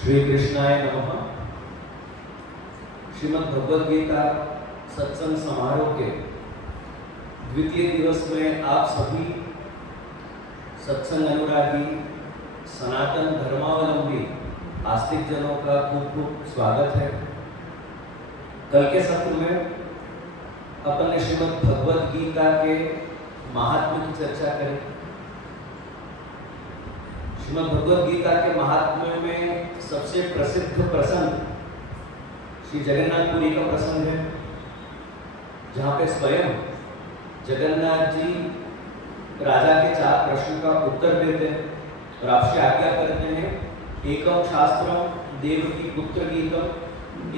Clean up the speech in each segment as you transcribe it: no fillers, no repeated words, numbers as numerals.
श्री कृष्णाय नमः। श्रीमद् भगवद गीता सत्संग समारोह के द्वितीय दिवस में आप सभी सत्संग अनुरागी सनातन धर्मावलंबी आस्तिक जनों का खूब खूब स्वागत है। कल के सत्र में अपन ने श्रीमद् भगवद गीता के महात्म्य की चर्चा करी। श्रीमद् भगवद गीता के महात्म्य में सबसे प्रसिद्ध प्रसंग श्री जगन्नाथपुरी का प्रसंग है, जहाँ पे स्वयं जगन्नाथ जी राजा के 4 प्रश्न का उत्तर देते हैं और आपसे आज्ञा करते हैं, एकम शास्त्रम देवकी पुत्र गीतम,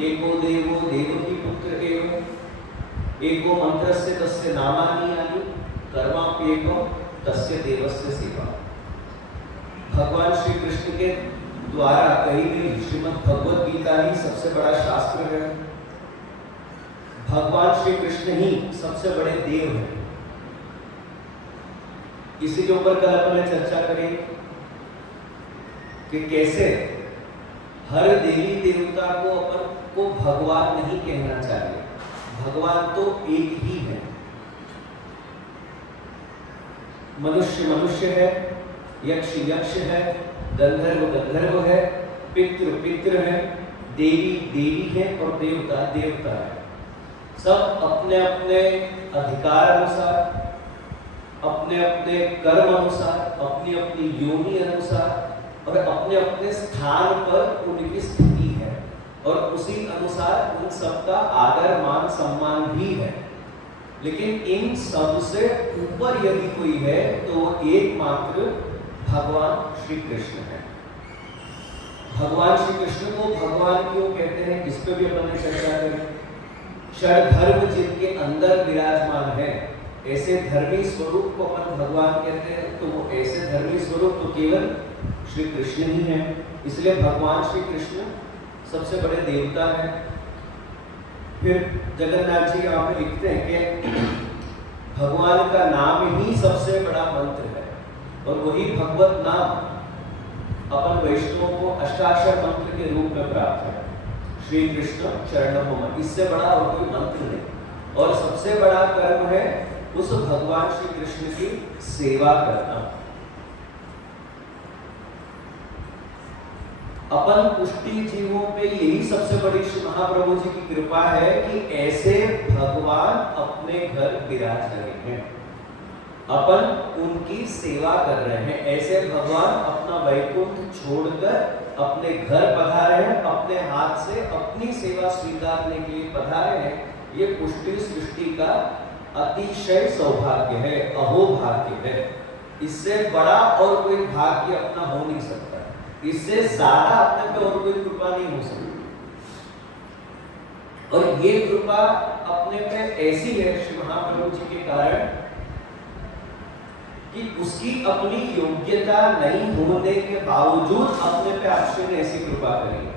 एको देवो देवकी पुत्र एव, एको मंत्रस्य तस्य नामानि यानि, कर्माप्येकम तस्य देवस्य सेवा। भगवान श्री कृष्ण के द्वारा कही गई श्रीमद् भगवद गीता ही सबसे बड़ा शास्त्र है। भगवान श्री कृष्ण ही सबसे बड़े देव हैं। इसी के ऊपर कल अपन ने चर्चा करी कि कैसे हर देवी देवता को अपन को भगवान नहीं कहना चाहिए, भगवान तो एक ही है। मनुष्य मनुष्य है, यक्ष यक्ष है, गंधर्व गंधर्व है, पितृ पितृ है, देवी देवी है और देवता देवता है। सब अपने अपने अधिकार अनुसार, अपने अपने कर्म अनुसार, अपनी अपनी योनि अनुसार और अपने अपने स्थान पर उनकी स्थिति है और उसी अनुसार उन सबका आदर मान सम्मान भी है। लेकिन इन सबसे ऊपर यदि कोई है तो वो एकमात्र भगवान श्री कृष्ण है। भगवान श्री कृष्ण को भगवान क्यों कहते हैं, इस पे भी अपन ने चर्चा करी। षड धर्म जिनके अंदर विराजमान है, ऐसे धर्मी स्वरूप को अपन भगवान कहते हैं। तो वो ऐसे धर्मी स्वरूप तो केवल श्री कृष्ण ही है, इसलिए भगवान श्री कृष्ण सबसे बड़े देवता है। फिर जगन्नाथ जी यहाँ पे लिखते हैं कि भगवान का नाम ही सबसे बड़ा मंत्र है और वही भगवत नाम अपन वैष्णवों को अष्टाक्षर मंत्र के रूप में प्राप्त है। श्री कृष्ण चरणों में, इससे बड़ा और कोई मंत्र नहीं। और सबसे बड़ा कर्म है उस भगवान श्री कृष्ण की सेवा करना। अपन पुष्टि जीवों पे यही सबसे बड़ी श्री महाप्रभु जी की कृपा है कि ऐसे भगवान अपने घर विराज रहे हैं, अपन उनकी सेवा कर रहे हैं। ऐसे भगवान अपना वैकुंठ छोड़कर अपने घर पधारे हैं, अपने हाथ से अपनी सेवा स्वीकारने के लिए पधारे हैं। ये पुष्टि सृष्टि का अतिशय सौभाग्य है, अहोभाग्य है। इससे बड़ा और कोई भाग्य अपना हो नहीं सकता, इससे ज्यादा अपने पे और कोई कृपा नहीं हो सकती। और ये कृपा अपने पे ऐसी है श्री महाप्रभु जी के कारण कि उसकी अपनी योग्यता नहीं होने के बावजूद अपने पे आपसे ने ऐसी कृपा करी है।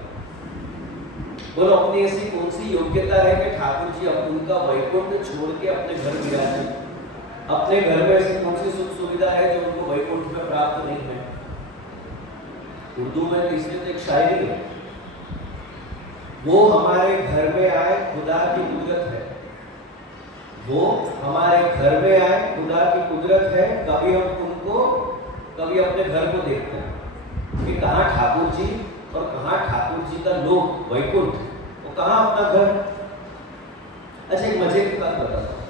बोलो, अपनी ऐसी कौन सी योग्यता है कि ठाकुर जी उनका वैकुंठ छोड़ के अपने घर विराजे? अपने घर में ऐसी कौन सी सुख सुविधा है जो उनको वैकुंठ में प्राप्त नहीं है? उर्दू में तो इसलिए तो एक शायरी है, वो हमारे घर में आए खुदा की कुदरत है। वो हमारे घर में आए खुदा की कुदरत है। कभी हम उनको कभी अपने घर को देखते हैं कि कहाँ ठाकुर जी और कहाँ ठाकुर जी का लोक वैकुंठ, वो कहाँ अपना घर। अच्छा, एक मजे की बात बताता हूँ,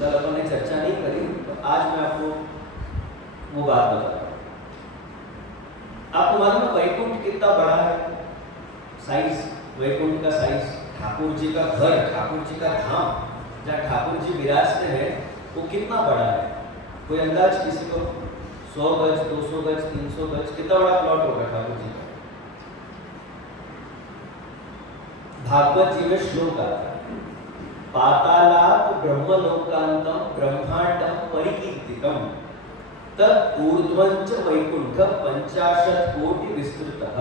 कल अपन ने चर्चा नहीं करी तो आज मैं आपको वो बात बताता हूँ। आपको मालूम है वैकुंठ कितना बड़ा है? साइज, वैकुंठ का साइज, ठाकुर जी का घर, ठाकुर जी का धाम जहाँ ठाकुर जी विराजते हैं वो कितना बड़ा है? कोई अंदाज किसी को? 100 गज, 200 गज, 300 गज, कितना बड़ा प्लॉट होगा ठाकुर जी का? भागवत जी में श्लोक आता है, पातालात् ब्रह्मलोकांतम ब्रह्मांडम परिकीर्तितम तद ऊर्ध्वंच वैकुंठ 50 कोटि विस्तृतः।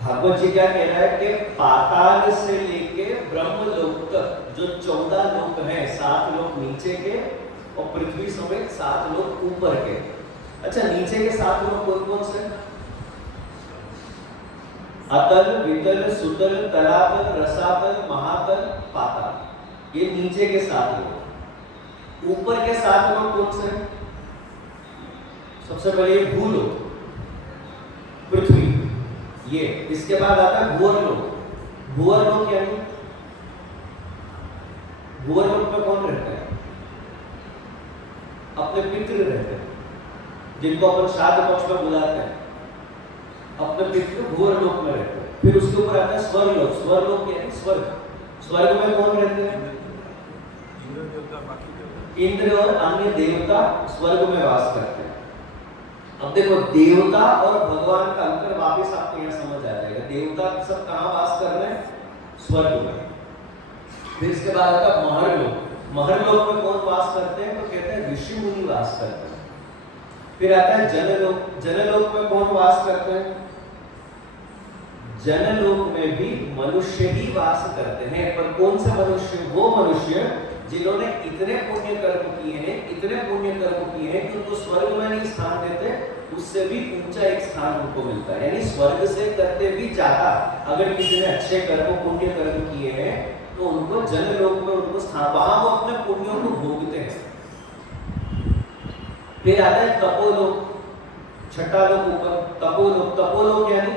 भागवत जी क्या कह रहा है कि पाताल से लेके ब्रह्मलोक तक जो 14 लोक हैं, 7 लोक नीचे के और पृथ्वी समेत 7 लोक ऊपर के। अच्छा, नीचे के 7 लोक कौन कौन से? अतल, वितल, सुतल, तलातल, रसातल, महातल, पाताल। ये नीचे के 7 लोग। ऊपर के 7 लोग कौन से? सबसे पहले ये भूलोक, पृथ्वी, ये। इसके बाद आता है भूअर लोक। भूअर लोक यानी भूअर लोक में कौन रहता है? अपने पितृ रहते हैं, जिनको अपन श्राद्ध पक्ष में बुलाते हैं। अपने पितृ भूअर लोक में रहते हैं। फिर उसके ऊपर आता है स्वर्गलोक। स्वर्गलोक यानी स्वर्ग। स्वर्ग में कौन रहते हैं? इंद्र और अन्य देवता स्वर्ग में वास करते हैं। अब देखो, देवता और भगवान का अंतर वापस आपको यहाँ समझ आ जाएगा। देवता सब कहाँ वास कर रहे हैं? स्वर्ग में। फिर इसके बाद आता है महर्लोक। महर्लोक में कौन वास करते हैं? तो कहते हैं ऋषि मुनि वास करते हैं। फिर आता है जनलोक। जनलोक में कौन वास करते हैं? जनलोक में भी मनुष्य ही वास करते हैं। पर कौन से मनुष्य? वो मनुष्य जिन्होंने इतने पुण्य कर्म किए हैं, इतने पुण्य कर्म किए हैं कि उनको स्वर्ग में नहीं स्थान देते, उससे भी ऊंचा एक स्थान उनको मिलता है। यानी स्वर्ग से करते भी ज्यादा अगर किसी ने अच्छे कर्म, पुण्य कर्म किए हैं, तो उनको जनलोक में उनको स्थान, वहां वो अपने पुण्यों को भोगते हैं। फिर आता है तपोलोक। 6ठा लोक ऊपर तपोलोक। तपोलोक यानी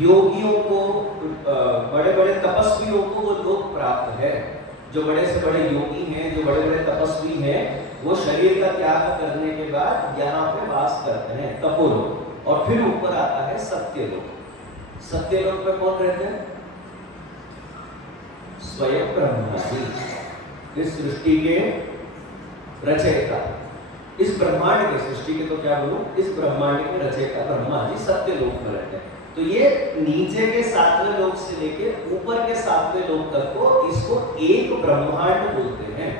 योगियों को, बड़े बड़े तपस्वियों को वो लोक प्राप्त है। जो बड़े से बड़े योगी हैं, जो बड़े बड़े तपस्वी हैं, वो शरीर का त्याग करने के बाद यहाँ पे वास करते हैं, तपोलोक। और फिर ऊपर आता है सत्यलोक। सत्यलोक में कौन रहते हैं? स्वयं ब्रह्मा जी, इस सृष्टि के रचयिता, इस ब्रह्मांड के, सृष्टि के तो क्या बोलूं, इस ब्रह्मांड के रचयिता ब्रह्मा जी सत्यलोक में रहते हैं। तो ये नीचे के 7वें लोक से लेके ऊपर के 7वें लोक तक को, इसको एक ब्रह्मांड बोलते हैं।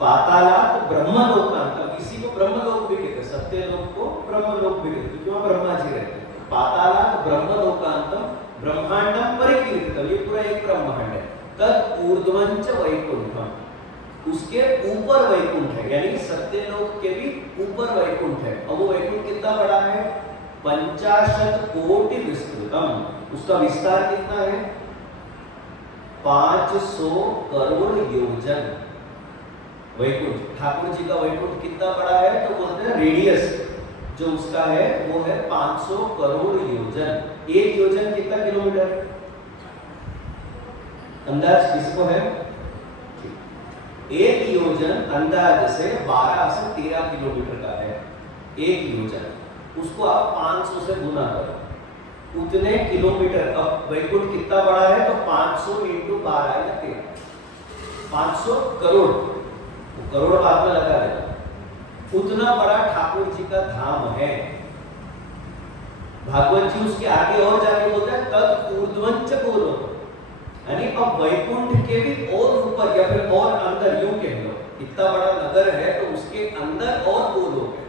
पातालात ब्रह्मलोकांतम, इसी को ब्रह्मलोक भी कहते हैं। सत्यलोक को ब्रह्मलोक भी कहते हैं, क्यों? ब्रह्मा जी रहते हैं। पातालात ब्रह्मलोकांतम ब्रह्मांडम परिकीर्तितम, ये पूरा एक ब्रह्मांड है। तद ऊर्ध्वंच वैकुंठम, उसके ऊपर वैकुंठ है, यानी सत्यलोक के भी ऊपर वैकुंठ है। और वो वैकुंठ कितना बड़ा है? 50 कोटि विस्तृतम। उसका विस्तार कितना है? 500 करोड़ योजन वैकुंठ। ठाकुर जी का वैकुंठ कितना बड़ा है? तो बोलते हैं रेडियस जो उसका है वो है 500 करोड़ योजन। एक योजन कितना किलोमीटर? अंदाज किसको है? एक योजन अंदाज से 12 से 13 किलोमीटर का है एक योजन। उसको आप 500 से गुना करो, उतने किलोमीटर। अब वैकुंठ कितना बड़ा है? तो 500 × 12 या 13, 500 करोड़। तो करोड़ बाद में लगा देगा। उतना बड़ा ठाकुर जी का धाम है। भागवत जी उसके आगे और जाके बोलते हैं तद ऊर्ध्वंच गोलोक, यानी अब वैकुंठ के भी और ऊपर या फिर और अंदर, यूं कह लो, इतना बड़ा नगर है तो उसके अंदर और गोलोक है।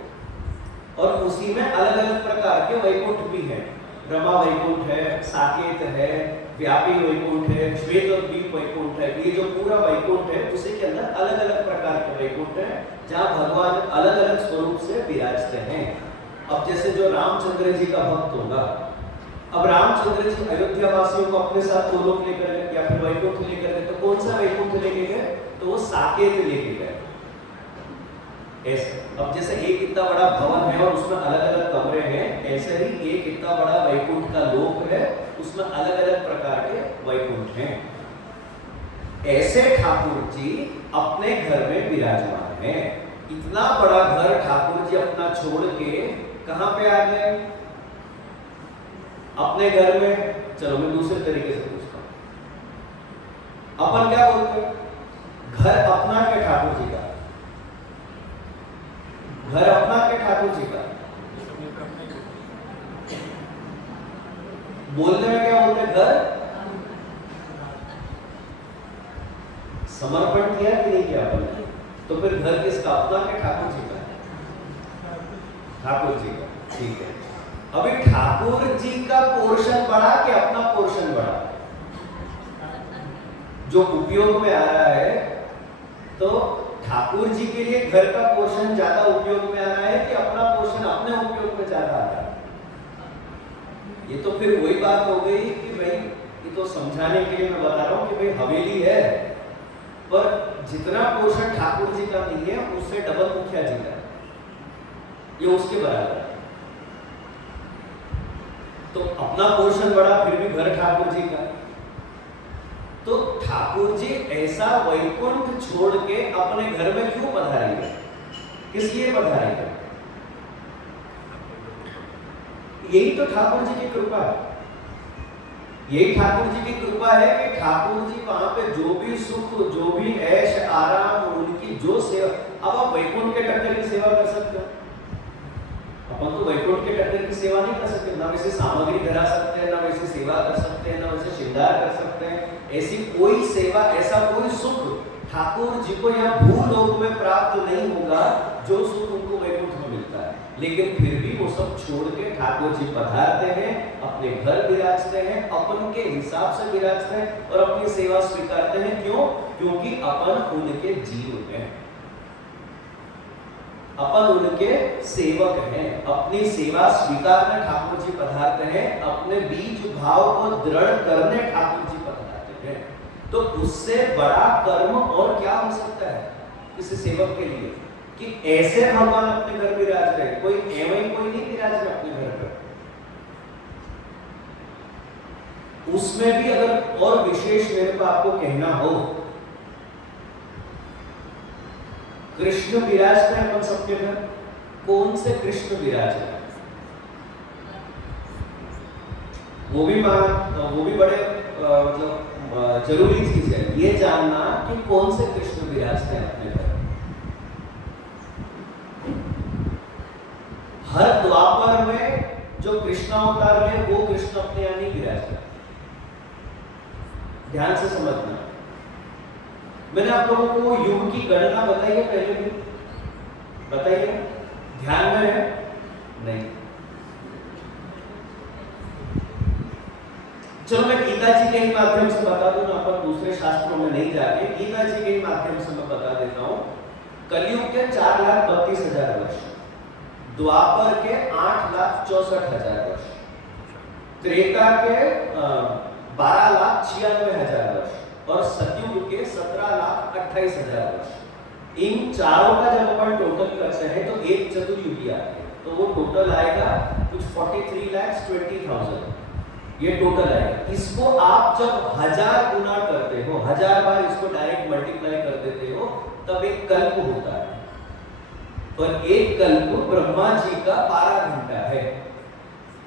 और उसी में अलग अलग प्रकार के वैकुंठ भी हैं। ब्रह्मा वैकुंठ है, साकेत है, व्यापी वैकुंठ है, श्वेतद्वीप वैकुंठ है। ये जो पूरा वैकुंठ है उसी के अंदर अलग अलग प्रकार के वैकुंठ है, जहाँ भगवान अलग अलग स्वरूप से विराजते हैं। अब जैसे जो रामचंद्र जी का भक्त होगा, अब रामचंद्र जी अयोध्या वासियों को अपने साथ गोलोक लेकर गए या फिर वैकुंठ लेकर गए, तो कौन सा वैकुंठ लेके गए? तो वो साकेत लेके गए। ऐसे अब जैसे एक इतना बड़ा भवन है और उसमें अलग अलग कमरे हैं, ऐसे ही एक इतना बड़ा वैकुंठ का लोक है, उसमें अलग अलग प्रकार के वैकुंठ हैं। ऐसे ठाकुर जी अपने घर में विराजमान हैं। इतना बड़ा घर ठाकुर जी अपना छोड़ के कहां पे आ गए? अपने घर में। चलो मैं दूसरे तरीके से पूछता हूं, अपन क्या बोलते हैं? घर अपना के ठाकुर जी का? घर अपना के ठाकुर जी का? बोलने में क्या बोलते हैं? घर समर्पण किया कि नहीं किया अपन? तो फिर घर किसका? अपना के ठाकुर जी का? ठाकुर जी का। ठीक है, अभी ठाकुर जी का पोर्शन बढ़ा कि अपना पोर्शन बढ़ा? जो उपयोग में आ रहा है, तो ठाकुर जी के लिए घर का पोर्शन ज्यादा उपयोग में आ रहा है कि अपना पोर्शन अपने उपयोग में ज्यादा आ रहा है? ये तो फिर वही बात हो गई कि भाई, ये तो समझाने के लिए मैं बता रहा हूँ कि भाई हवेली है, पर जितना पोर्शन ठाकुर जी का नहीं है उससे डबल मुखिया जी का, ये उसके बराबर है। तो अपना पोर्शन बड़ा, फिर भी घर ठाकुर जी का। तो ठाकुर जी ऐसा वैकुंठ छोड़ के अपने घर में क्यों पधारेंगे, किस लिए पधारेंगे? यही तो ठाकुर जी की कृपा है। यही ठाकुर जी की कृपा है कि ठाकुर जी वहां पे जो भी सुख, जो भी ऐश आराम, उनकी जो सेवा, अब आप वैकुंठ के टक्कर की सेवा कर सकते हो। अपन तो वैकुंठ के टक्कर की सेवा नहीं कर सकते, ना वैसे सामग्री धरा सकते हैं, ना वैसे सेवा कर सकते हैं, ना वैसे श्रृंगार कर सकते हैं। ऐसी कोई सेवा, ऐसा कोई सुख ठाकुर जी को यहाँ भूलोक में प्राप्त नहीं होगा जो सुख उनको वैकुंठ में मिलता है। लेकिन फिर भी वो सब छोड़ के ठाकुर जी पधारते हैं, अपने घर विराजते हैं, अपन के हिसाब से विराजते हैं और अपनी सेवा स्वीकारते हैं। क्यों? क्योंकि अपन उनके जीव हैं, अपन उनके सेवक हैं। अपनी सेवा स्वीकारने ठाकुर जी पधारते हैं, अपने बीज भाव को दृढ़ करने ठाकुर जी पधारते हैं। तो उससे बड़ा कर्म और क्या हो सकता है किसी सेवक के लिए कि ऐसे भगवान अपने घर विराज रहे। कोई एवं कोई नहीं विराज रहे अपने घर पर। उसमें भी अगर और विशेष मेरे को आपको कहना हो, कृष्ण विराजते हैं अपन सबके घर। कौन से कृष्ण विराज है? वो भी बड़े मतलब जरूरी चीज है ये जानना कि कौन से कृष्ण विराजते हैं अपने घर। हर द्वापर में जो कृष्ण अवतार में वो कृष्ण अपने यहाँ नहीं विराजते। ध्यान से समझना। मैंने आप लोगों को युग की गणना बताई है पहले भी, बताइए, ध्यान में है? नहीं। चलो मैं गीता जी के ही माध्यम से बता दूं ना, अपन दूसरे शास्त्रों में नहीं जाके गीता जी के ही माध्यम से मैं बता देता हूं। कलयुग के 4,32,000 वर्ष, द्वापर के 8,64,000 वर्ष, त्रेता के 12,96,000 वर्ष और सतयुग के 17,28,000 वर्ष। इन चारों का जब अपन टोटल करते हैं तो एक चतुर्युगी आती है, तो वो टोटल आएगा कुछ 43,20,000, ये टोटल आएगा। इसको आप जब 1000 गुना करते हो, 1000 बार इसको डायरेक्ट मल्टीप्लाई कर देते हो, तब एक कल्प होता है। पर एक कल्प ब्रह्मा जी का 12 घंटा है।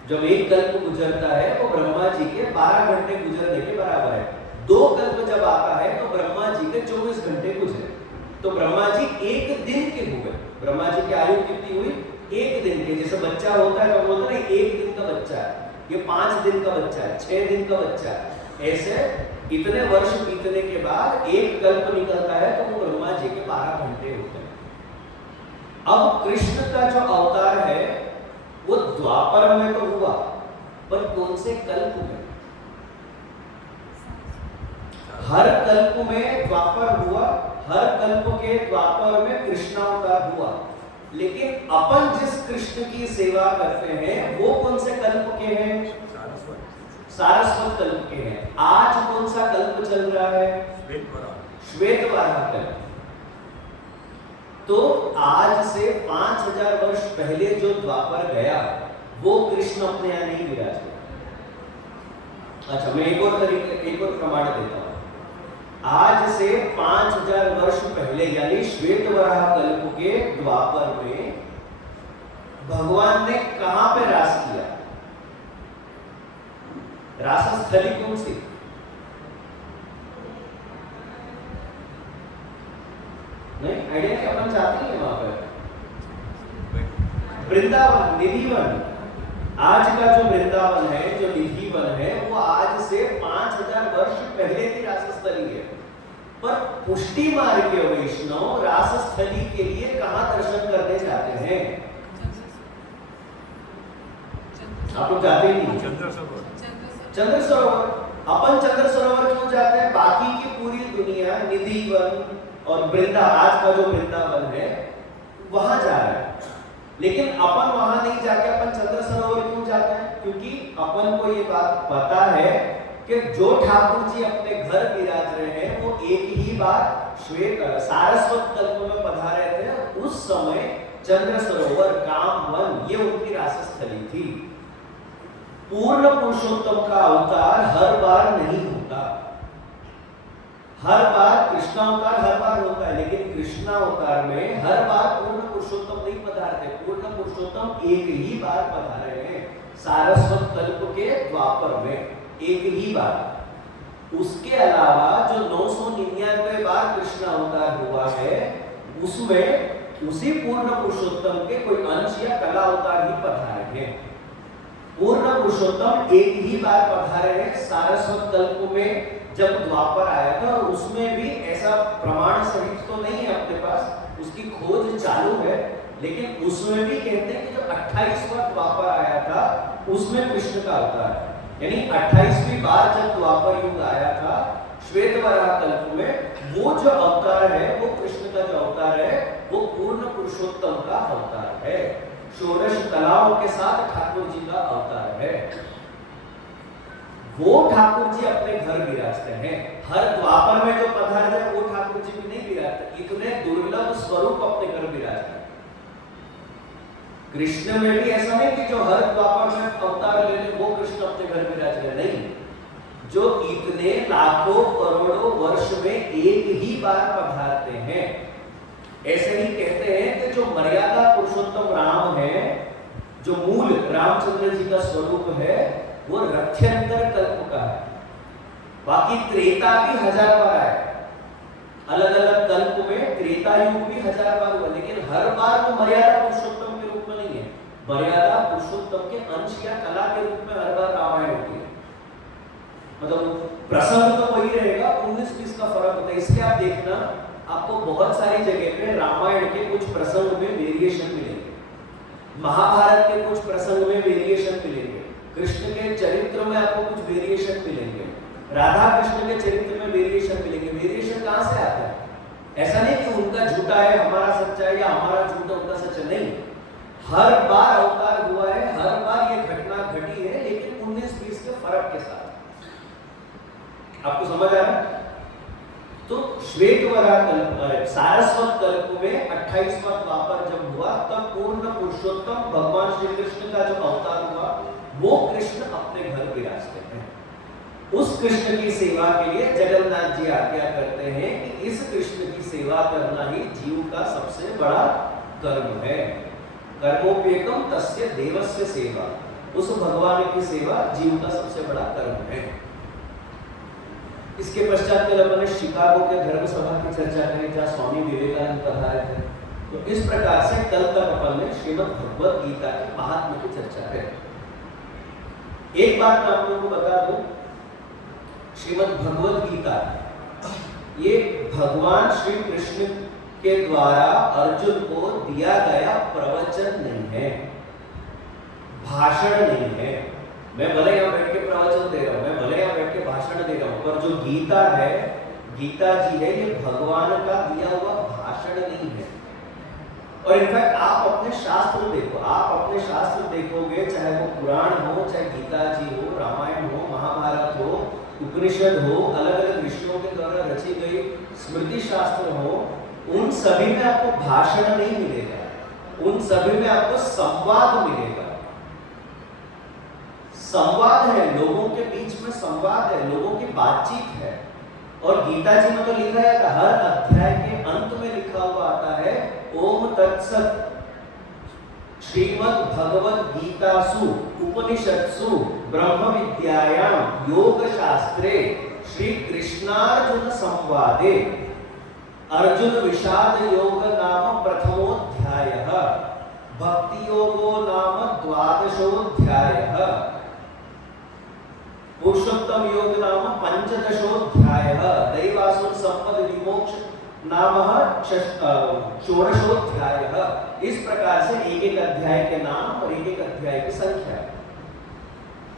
जब एक कल्प गुजरता है वो ब्रह्मा जी के 12 घंटे गुजरने के बराबर है। 2 कल्प जब आता है तो ब्रह्मा जी के 24 घंटे गुजरे, तो ब्रह्मा जी एक दिन के हो गए। ब्रह्मा जी की आयु कितनी हुई? एक दिन के। जैसे बच्चा होता है तो बोलते हैं एक दिन का बच्चा है, ये 5 दिन का बच्चा है, 6 दिन का बच्चा है। ऐसे इतने वर्ष बीतने के बाद एक कल्प निकलता है तो वो ब्रह्मा जी के 12 घंटे होते हैं। अब कृष्ण का जो अवतार है वो द्वापर में तो हुआ, पर कौन से कल्प में? हर कल्प में द्वापर हुआ, हर कल्प के द्वापर में कृष्णावतार हुआ। लेकिन अपन जिस कृष्ण की सेवा करते हैं वो कौन से कल्प के हैं? सारस्वत कल्प के हैं। आज कौन सा कल्प चल रहा है? श्वेतवाराह कल्प। तो आज से 5000 वर्ष पहले जो द्वापर गया वो कृष्ण अपने यहाँ नहीं विराजे। अच्छा, मैं एक और प्रमाण देता हूं। आज से 5000 वर्ष पहले यानी श्वेतवाराह कल्प के द्वापर में भगवान ने कहां पे रास किया? रासस्थली कौन सी? नहीं आइडिया क्या? अपन चाहते हैं वहां पर वृंदावन, निधिवन। आज का जो वृंदावन है, जो निधिवन है, वो आज से 5000 वर्ष पहले की रासस्थली है। पर पुष्टि मार्ग के वैष्णव रासस्थली के लिए कहां दर्शन करने जाते हैं? आप लोग जाते ही नहीं। चंद्र सरोवर। अपन चंद्र सरोवर क्यों जाते हैं? बाकी की पूरी दुनिया निधिवन और आज का जो वृंदावन है वहां जा रहा है, लेकिन अपन वहां नहीं जाके अपन चंद्र सरोवर क्यों जाते हैं? क्योंकि अपन को ये बात पता है कि जो ठाकुर जी अपने घर विराज रहे हैं वो एक ही बार श्वेत सारस्वत कल्प में पधारे थे। उस समय चंद्र सरोवर काम वन ये उनकी रासस्थली थी। पूर्ण पुरुषोत्तम का अवतार हर बार नहीं होता, हर बार कृष्णावतार हर बार होता है, लेकिन कृष्णावतार में हर बार पूर्ण पुरुषोत्तम नहीं पधारते। पूर्ण पुरुषोत्तम एक ही बार पधारे हैं सारस्वत कल्प के द्वापर में, एक ही बार। उसके अलावा जो 999 बार कृष्ण अवतार हुआ है उसमें उसी पूर्ण पुरुषोत्तम के कोई अंश या कला अवतार ही पधारे हैं। पूर्ण पुरुषोत्तम एक ही बार पधारे हैं सारस्वत कल्प में जब द्वापर आया था, और उसमें भी ऐसा प्रमाण सहित तो नहीं है अपने पास, उसकी खोज चालू है, लेकिन उसमें भी कहते हैं कि जो 28वां द्वापर आया था उसमें कृष्ण का अवतार है। यानी 28वीं बार जब द्वापर युग आया था श्वेतवराह कल्प में, वो जो अवतार है वो कृष्ण का जो अवतार है वो पूर्ण पुरुषोत्तम का अवतार है। षोडश कलाओं के साथ ठाकुर जी का अवतार है। वो ठाकुर जी अपने घर विराजते हैं। हर द्वापर में जो पधार जाए वो ठाकुर जी भी नहीं विराजते, इतने दुर्लभ स्वरूप अपने घर विराजते हैं। कृष्ण में भी ऐसा नहीं कि जो हर द्वापर में अवतार ले ले वो कृष्ण अपने घर विराज गए, नहीं। जो इतने लाखों करोड़ों वर्ष में एक ही बार पधारते हैं। ऐसे ही कहते हैं कि जो मर्यादा पुरुषोत्तम राम है, जो मूल रामचंद्र जी का स्वरूप है, वो रथ्यंतर कल्प का है। बाकी त्रेता भी 1000 बार आए, अलग अलग कल्प में त्रेता युग भी 1000 बार हुआ, लेकिन हर बार वो मर्यादा पुरुषोत्तम के रूप में नहीं है। मर्यादा पुरुषोत्तम के अंश या कला के रूप में हर बार रामायण होती है। मतलब प्रसंग तो वही रहेगा, 19-20 का फर्क होता है। इसलिए आप देखना, आपको बहुत सारी जगह पे रामायण के कुछ प्रसंग में वेरिएशन मिलेंगे, महाभारत के कुछ प्रसंग में वेरिएशन मिलेंगे, कृष्ण के चरित्र में आपको कुछ वेरिएशन मिलेंगे, राधा कृष्ण के चरित्र में वेरिएशन मिलेंगे। वेरिएशन कहां से आता है? ऐसा नहीं कि उनका झूठा है हमारा सच्चा है या हमारा झूठा उनका सच्चा, नहीं। हर बार अवतार हुआ है, हर बार ये घटना घटी है, लेकिन 19-20 के फर्क के साथ। आपको समझ आ रहा है? तो श्वेतवराह कल्प सारस्वत कल्प में 28वां द्वापर जब हुआ, तब पूर्ण पुरुषोत्तम भगवान श्री कृष्ण का जो अवतार हुआ वो कृष्ण अपने घर विराजते हैं। उस कृष्ण की सेवा के लिए जगन्नाथ जी आज्ञा करते हैं कि इस कृष्ण की सेवा करना ही जीव का सबसे बड़ा कर्म है। कर्मोप्येकम तस्य देवस्य सेवा, उस भगवान की सेवा जीव का सबसे बड़ा कर्म है। इसके पश्चात कल अपन ने शिकागो के धर्म सभा की चर्चा करी जहाँ स्वामी विवेकानंद पधारे थे। तो इस प्रकार से कल तक अपन ने श्रीमद् भगवद गीता के महात्म्य की चर्चा करी। एक बात मैं आप लोगों को बता दूं, श्रीमद् भगवद गीता ये भगवान श्री कृष्ण के द्वारा अर्जुन को दिया गया प्रवचन नहीं है, भाषण नहीं है। मैं भले यहाँ बैठ के प्रवचन दे रहा हूँ, मैं भले यहाँ बैठ के भाषण दे रहा हूँ, पर जो गीता है, गीता जी है, ये भगवान का दिया हुआ भाषण नहीं है। और इनफैक्ट आप अपने शास्त्र देखो, आप अपने शास्त्र देखोगे, चाहे वो पुराण हो, चाहे गीता जी हो, रामायण हो, महाभारत हो, उपनिषद हो, अलग अलग ऋषियों के द्वारा रची गई स्मृति शास्त्र हो, उन सभी में आपको भाषण नहीं मिलेगा, उन सभी में आपको संवाद मिलेगा। संवाद है, लोगों के बीच में संवाद है, लोगों की बातचीत है। और गीता जी में तो लिखा है, हर अध्याय के अंत में लिखा हुआ आता है ओम तत्सत श्रीमद् भगवद गीतासु उपनिषत्सु ब्रह्म विद्यायाम योग शास्त्रे श्री कृष्णार्जुन संवादे अर्जुन विषाद योग नाम प्रथमोध्यायः भक्ति योगो नाम द्वादशोध्यायः पुरुषोत्तम योग नाम पंचदशोध्यायः दैवासुर संपद विमोक्ष नाम षोडशोध्यायः। इस प्रकार से एक एक अध्याय के नाम और एक एक अध्याय की संख्या।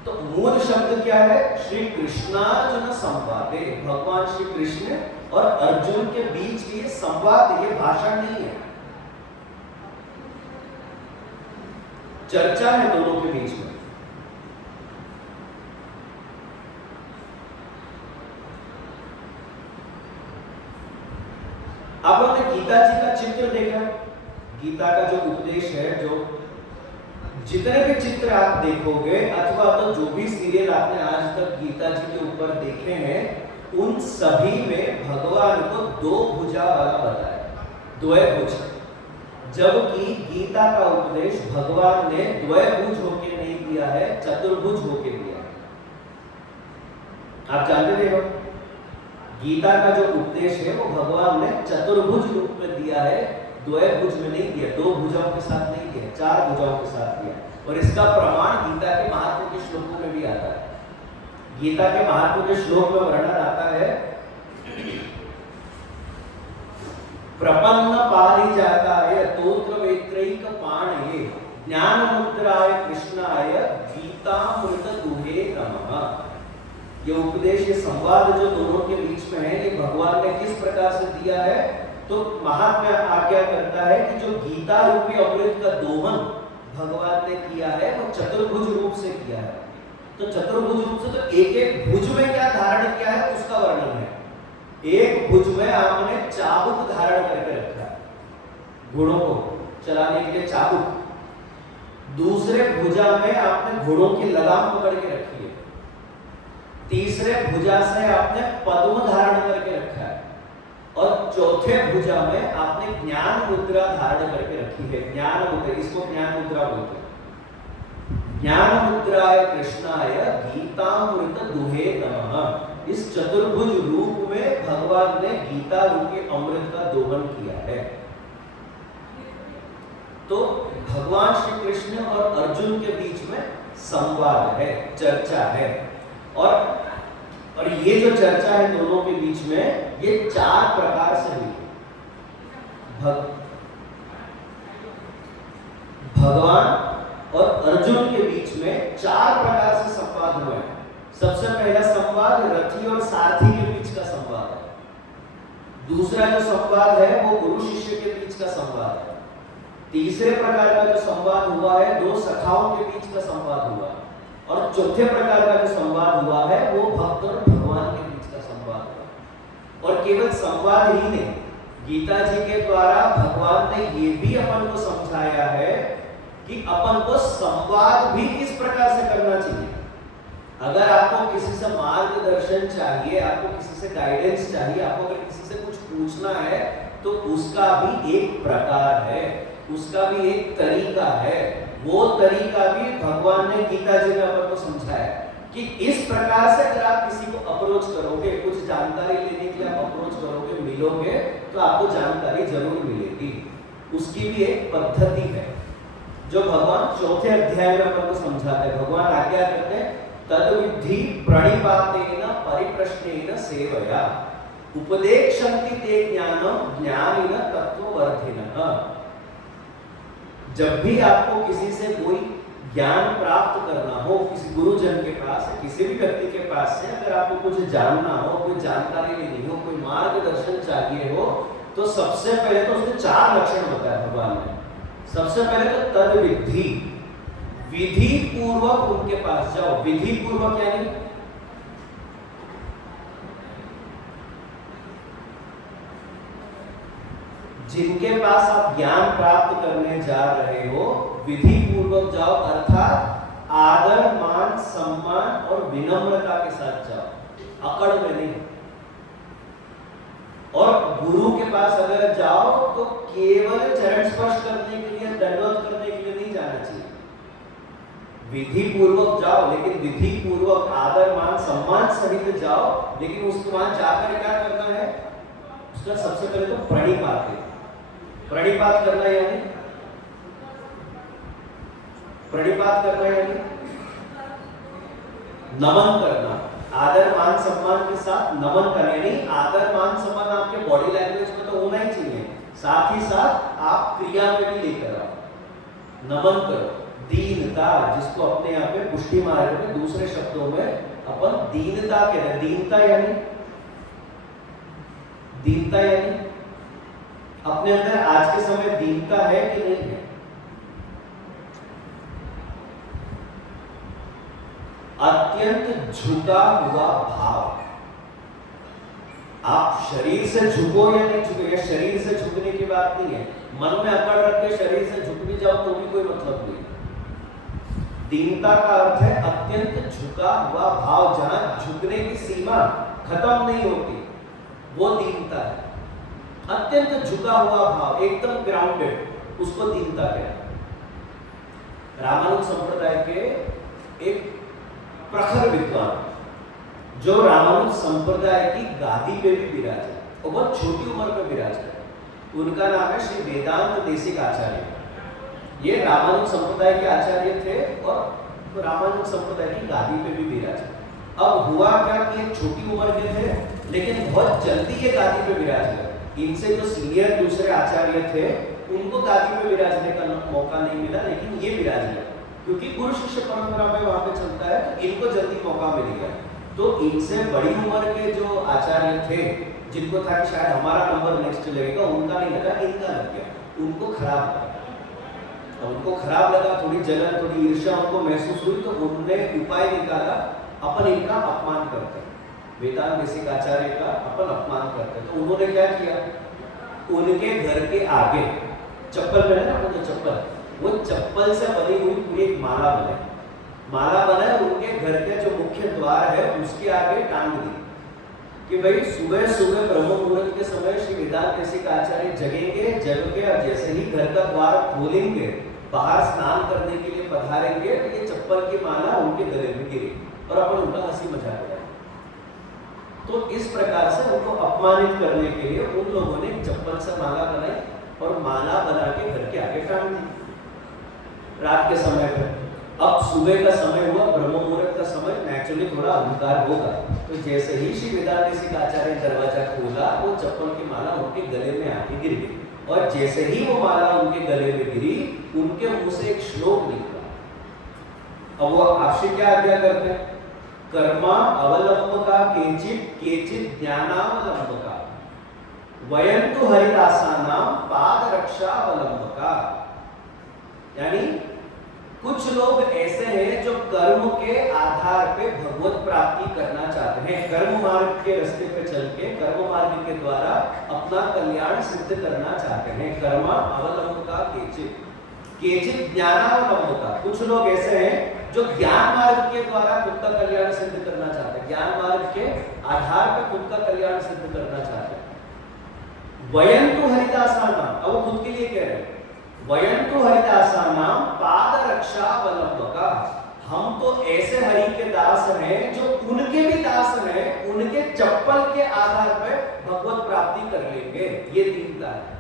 तो मूल शब्द क्या है? श्री कृष्णार्जुन संवादे, भगवान श्री कृष्ण और अर्जुन के बीच ये संवाद, ये भाषण नहीं है, चर्चा है दोनों के बीच में। गीता का जो उपदेश है, जो जितने भी चित्र आप देखोगे अथवा तो जो भी सीरियल आपने आज तक गीता जी के ऊपर देखे हैं, उन सभी में भगवान को दो भुजा वाला बताया, द्वयभुज। जबकि गीता का उपदेश भगवान ने द्वयभुज होके नहीं दिया है, चतुर्भुज होके दिया है। आप जानते थे गीता का जो उपदेश है वो भगवान ने चतुर्भुज रूप में दिया है, द्वयभुज में नहीं दिया, दो भुजाओं के साथ नहीं दिया, चार भुजाओं के साथ दिया। और इसका प्रमाण गीता के महात्म्य के श्लोकों में भी आता है। गीता के महात्म्य के श्लोक में वर्णन आता है, प्रपन्न पारिजाताय तोत्र वेत्रैक पाणये ज्ञान मुद्राय कृष्णाय गीतामृत दुहे नमः। ये उपदेश, ये संवाद जो दोनों के बीच में है, ये भगवान ने किस प्रकार से दिया है? तो महात्म्य आज्ञा करता है कि जो गीता रूपी अमृत का दोहन भगवान ने किया है वो चतुर्भुज रूप से किया है। तो चतुर्भुज रूप से तो एक एक भुज में क्या धारण किया है उसका वर्णन है। एक भुज में आपने चाबुक धारण करके रखा है, घोड़ों को चलाने के लिए चाबुक। दूसरे भुजा में आपने घोड़ों की लगाम पकड़ के रखी है। तीसरे भुजा से आपने पद्म धारण करके रखा है। और चौथे भुजा में आपने ज्ञान मुद्रा धारण करके रखी है। ज्ञान मुद्रा, इसको ज्ञान मुद्रा बोलते हैं। ज्ञान मुद्राय कृष्णाय गीतामृत दुहे नमः। इस चतुर्भुज रूप में भगवान ने गीता रूपी अमृत का दोहन किया है। तो भगवान श्री कृष्ण और अर्जुन के बीच में संवाद है, चर्चा है। और ये जो चर्चा है दोनों के बीच में, ये चार प्रकार से हुई। भगवान और अर्जुन के बीच में चार प्रकार से संवाद हुआ है। सबसे पहला संवाद रथी और सारथी के बीच का संवाद है। दूसरा जो संवाद है वो गुरु शिष्य के बीच का संवाद है। तीसरे प्रकार का जो संवाद हुआ है, दो सखाओं के बीच का संवाद हुआ। और चौथे प्रकार का जो संवाद हुआ है वो भक्त और भगवान के बीच का संवाद हुआ। और केवल संवाद ही नहीं, गीता जी के द्वारा भगवान ने ये भी अपन को समझाया है कि अपन को संवाद भी किस प्रकार से करना चाहिए। अगर आपको किसी से मार्गदर्शन चाहिए, आपको किसी से गाइडेंस चाहिए, आपको अगर किसी से कुछ पूछना है, तो उसका भी एक प्रकार है, उसका भी एक तरीका है। वो तरीका भी भगवान ने गीता जी में अपन को समझाया कि इस प्रकार से अगर आप किसी को अप्रोच करोगे, कुछ जानकारी लेने के लिए आप अप्रोच करोगे, मिलोगे, तो आपको जानकारी जरूर मिलेगी। उसकी भी एक पद्धति है जो भगवान चौथे अध्याय में अपन को समझाते हैं। भगवान आज्ञा करते हैं, तद्विद्धि प्रणिपातेन परिप्रश्नेन सेवया उपदेक्षन्ति ते ज्ञानम ज्ञानिन तत्त्ववर्धिनः। जब भी आपको किसी से कोई ज्ञान प्राप्त करना हो, किसी गुरुजन के पास, किसी भी व्यक्ति के पास से अगर आपको कुछ जानना हो, कोई जानकारी लेनी हो, कोई मार्गदर्शन चाहिए हो, तो सबसे पहले तो उसने चार लक्षण बताया भगवान ने। सबसे पहले तो तद्विद्धि, विधि पूर्वक उनके पास जाओ। विधि पूर्वक यानी जिनके पास आप ज्ञान प्राप्त करने जा रहे हो, विधि पूर्वक जाओ, अर्थात आदर, मान, सम्मान और विनम्रता के साथ जाओ, अकड़ में नहीं। और गुरु के पास अगर जाओ तो केवल चरण स्पर्श करने के लिए, दंडवत करने के लिए नहीं जाना चाहिए। विधि पूर्वक जाओ, लेकिन विधि पूर्वक आदर, मान, सम्मान सहित जाओ। लेकिन उसके वहां जाकर क्या करना है? उसका सबसे पहले तो प्रणिपात है। प्रणिपात करना यानी नमन करना, आदर मान सम्मान के साथ नमन करना। यानी आदर मान सम्मान आपके बॉडी लैंग्वेज में तो होना ही चाहिए, साथ ही साथ आप क्रिया में भी लेकर आओ। नमन करो। दीनता, जिसको अपने यहाँ पे पुष्टि मार्ग में दूसरे शब्दों में अपन दीनता कहते हैं। दीनता यानी अपने अंदर आज के समय दीनता है कि नहीं है? अत्यंत झुका हुआ भाव, आप शरीर से झुको या नहीं झुको, या शरीर से झुकने की बात नहीं है। मन में अकड़ रख के शरीर से झुक भी जाओ तो भी कोई मतलब नहीं। दीनता का अर्थ है अत्यंत झुका हुआ भाव, जहां झुकने की सीमा खत्म नहीं होती, वो दीनता है। अत्यंत झुका हुआ भाव, एकदम ग्राउंडेड, उसको दीनता कहते हैं। रामानुज संप्रदाय के एक प्रखर विद्वान जो रामानुज संप्रदाय की गादी पे भी विराज है, और बहुत छोटी उम्र में विराज है, उनका नाम है श्री वेदांत देशिक आचार्य। ये रामानुज संप्रदाय के आचार्य थे और रामानुज संप्रदाय की गादी पे भी विराज है। अब हुआ क्या कि एक छोटी उम्र के थे, लेकिन बहुत जल्दी ये गादी पे विराज गए। इनसे जो सीनियर दूसरे आचार्य थे उनको गादी पे विराजने का मौका नहीं मिला, लेकिन ये विराज गए, क्योंकि गुरु शिष्य परंपरा में वहां पे चलता है तो इनको जल्दी मौका मिल गया। तो इनसे बड़ी उम्र के जो आचार्य थे, जिनको था कि शायद हमारा नंबर नेक्स्ट लगेगा, उनका नहीं लगा, इनका लग गया। उनको खराब लगा, अब उनको खराब लगा, थोड़ी जलन, थोड़ी ईर्ष्या उनको महसूस हुई, तो उन्होंने उपाय निकाला, अपन इनका अपमान करते हैं, वेदांत देशिक आचार्य का अपन अपमान करते हैं। तो उन्होंने क्या किया, उनके घर के आगे चप्पल पहने ना, वो चप्पल, वो चप्पल से बनी हुई पूरी एक माला बनाई, माला बनाए, उनके घर के जो मुख्य द्वार है उसके आगे टांग दी कि भाई सुबह सुबह ब्रह्म मुहूर्त के समय श्री वेदांत देशिक आचार्य जगेंगे, जग के और जैसे ही घर का द्वार खोलेंगे, बाहर स्नान करने के लिए पधारेंगे, तो ये चप्पल की माला उनके गले में गिरेगी और अपन उनका हंसी मजाक उड़ाएंगे। तो इस प्रकार से उनको अपमानित करने के लिए उन लोगों ने चप्पल से माला बनाई और माला बना के घर के आगे टांग दी रात के समय पर। अब सुबह का समय हुआ, ब्रह्म मुहूर्त का समय, नेचुरली थोड़ा अंधकार होगा, तो जैसे ही श्री वेदांत देशिक आचार्य दरवाजा खोला, वो चप्पल की माला उनके गले में आके गिर गई, और जैसे ही वो माला उनके गले में गिरी, उनके मुंह से एक श्लोक निकला। अब वो आपसे क्या आज्ञा करते हैं, कर्मा अवलंबका केचित केचित ज्ञानावलंबका वयंतु हरिदासानाम पाद रक्षा अवलंबका। यानी कुछ लोग ऐसे हैं जो कर्म के आधार पे भगवत प्राप्ति करना चाहते हैं, कर्म मार्ग के रास्ते पे चल के कर्म मार्ग के द्वारा अपना कल्याण सिद्ध करना चाहते हैं। कर्मा अवलंबका केचित केचित ज्ञानावलंबका, कुछ लोग ऐसे हैं जो ज्ञान मार्ग के द्वारा खुद का कल्याण सिद्ध करना चाहते हैं, ज्ञान मार्ग के आधार पर खुद का कल्याण सिद्ध करना चाहते हैं। वयंतु हरिदासानाम, अब वो खुद के लिए कह रहे हैं, वयंतु हरिदासानाम पाद रक्षा अवलंबका, हम तो ऐसे हरि के दास हैं जो उनके भी दास हैं, उनके चप्पल के आधार पर भगवत प्राप्ति कर लेंगे। ये दीनता है।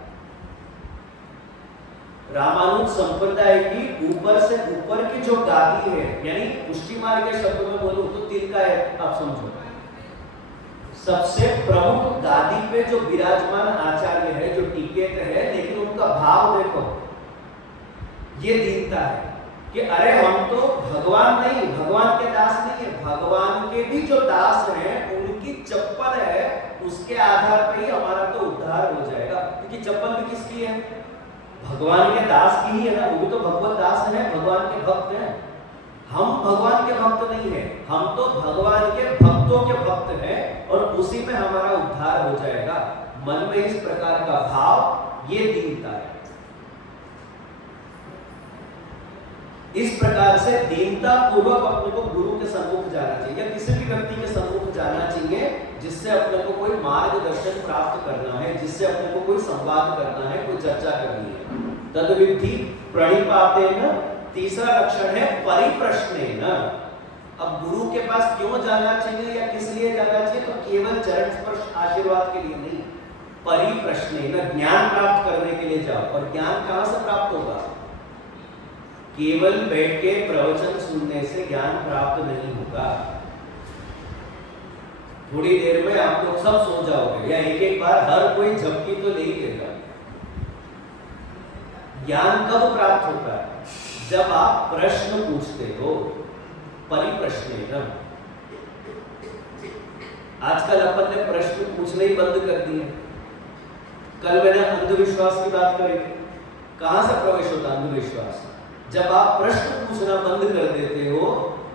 रामानुज संप्रदाय की ऊपर से ऊपर की जो गादी है, यानी पुष्टि मार्ग के शब्दों में बोलूं तो तिल का है, आप समझो, सबसे प्रमुख गादी पे जो विराजमान आचार्य है, जो टिकेट है, लेकिन उनका भाव देखो, ये दीनता है कि अरे हम तो भगवान नहीं, भगवान के दास नहीं है, भगवान के भी जो दास हैं उनकी चप्पल है, उसके आधार पर ही हमारा तो उद्धार हो जाएगा। क्योंकि चप्पल भी किसकी है, भगवान के दास की ही है ना, वो भी तो भगवत दास है, भगवान के भक्त हैं। हम भगवान के भक्त नहीं है, हम तो भगवान के भक्तों के भक्त हैं, और उसी में हमारा उद्धार हो जाएगा। मन में इस प्रकार का भाव, ये दीनता है। इस प्रकार से दीनता पूर्वक अपने को गुरु के सम्मुख जाना चाहिए, या किसी भी व्यक्ति के सम्मुख जाना चाहिए जिससे अपने को कोई मार्गदर्शन प्राप्त करना है, जिससे अपने को कोई संवाद करना है, कोई चर्चा करनी है। तद्विधि प्रणिपातेन, तीसरा लक्षण है परिप्रश्नेन। अब गुरु के पास क्यों जाना चाहिए या किस लिए जाना चाहिए, तो केवल चरण स्पर्श आशीर्वाद के लिए नहीं, परिप्रश्नेन, ज्ञान प्राप्त करने के लिए जाओ। और ज्ञान कहां से प्राप्त होगा, केवल बैठ के प्रवचन सुनने से ज्ञान प्राप्त नहीं होगा। थोड़ी देर में आप लोग सब सो जाओगे, या एक एक बार हर कोई झपकी तो ले ही लेगा। ज्ञान कब प्राप्त होता है, जब आप प्रश्न पूछते हो, परिप्रश्नेन। आजकल अपन ने प्रश्न पूछने ही बंद कर दिए। कल मैंने अंधविश्वास की बात करी, कहां से प्रवेश होता अंधविश्वास, जब आप प्रश्न पूछना बंद कर देते हो,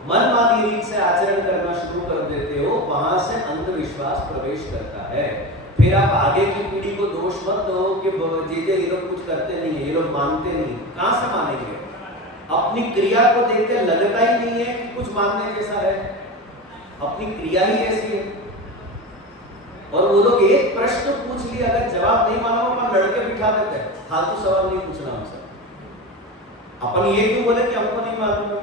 मनमानी रीत से आचरण करना शुरू कर देते हो, वहां से अंधविश्वास प्रवेश करता है। फिर आप आगे की पीढ़ी को दोष मत दो कि जीजे ये लोग कुछ करते नहीं है, ये लोग मानते नहीं। कहां से मानेंगे? अपनी क्रिया को देख के लगता ही नहीं है कि कुछ मानने जैसा है, अपनी क्रिया ही ऐसी है। और वो लोग एक प्रश्न पूछ लिया, अगर जवाब नहीं मालूम अपन लड़के बिठा देते हैं, फालतू सवाल नहीं पूछना हमसे। अपन ये क्यों बोले कि हमको नहीं मालूम है,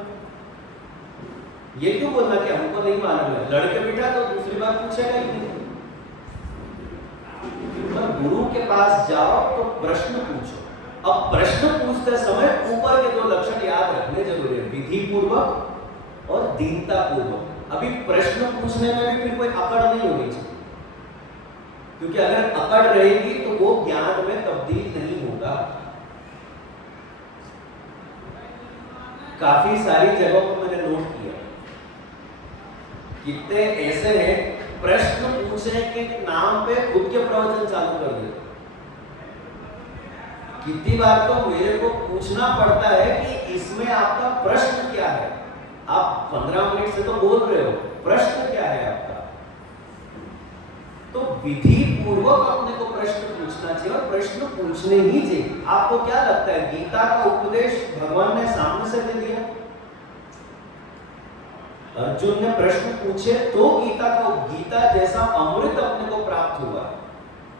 ये क्यों बोलना कि हमको नहीं मालूम है? लड़के बिठा तो दूसरी बार पूछेगा ही नहीं। गुरु के पास जाओ तो प्रश्न पूछो। अब प्रश्न पूछते समय ऊपर के दो लक्षण याद रखने जरूरी है, विधि पूर्वक और दीनता पूर्वक। अभी प्रश्न पूछने में भी फिर कोई अकड़ नहीं होनी चाहिए, क्योंकि अगर अकड़ रहेगी तो वो ज्ञान में तब्दील नहीं होगा। काफी सारी जगहों पर मैंने नोट किया, कितने ऐसे हैं प्रश्न पूछने के नाम पे खुद के प्रवचन चालू कर देते। कितनी बार तो मेरे को पूछना पड़ता है कि इसमें आपका प्रश्न क्या है? आप 15 मिनट से तो बोल रहे हो, प्रश्न क्या है आपका? तो विधि पूर्वक अपने को प्रश्न पूछना चाहिए और प्रश्न पूछने ही चाहिए। आपको क्या लगता है गीता का उपदेश भगवान ने सामने से दे दिया? अर्जुन ने प्रश्न पूछे तो गीता जैसा अमृत अपने को प्राप्त हुआ।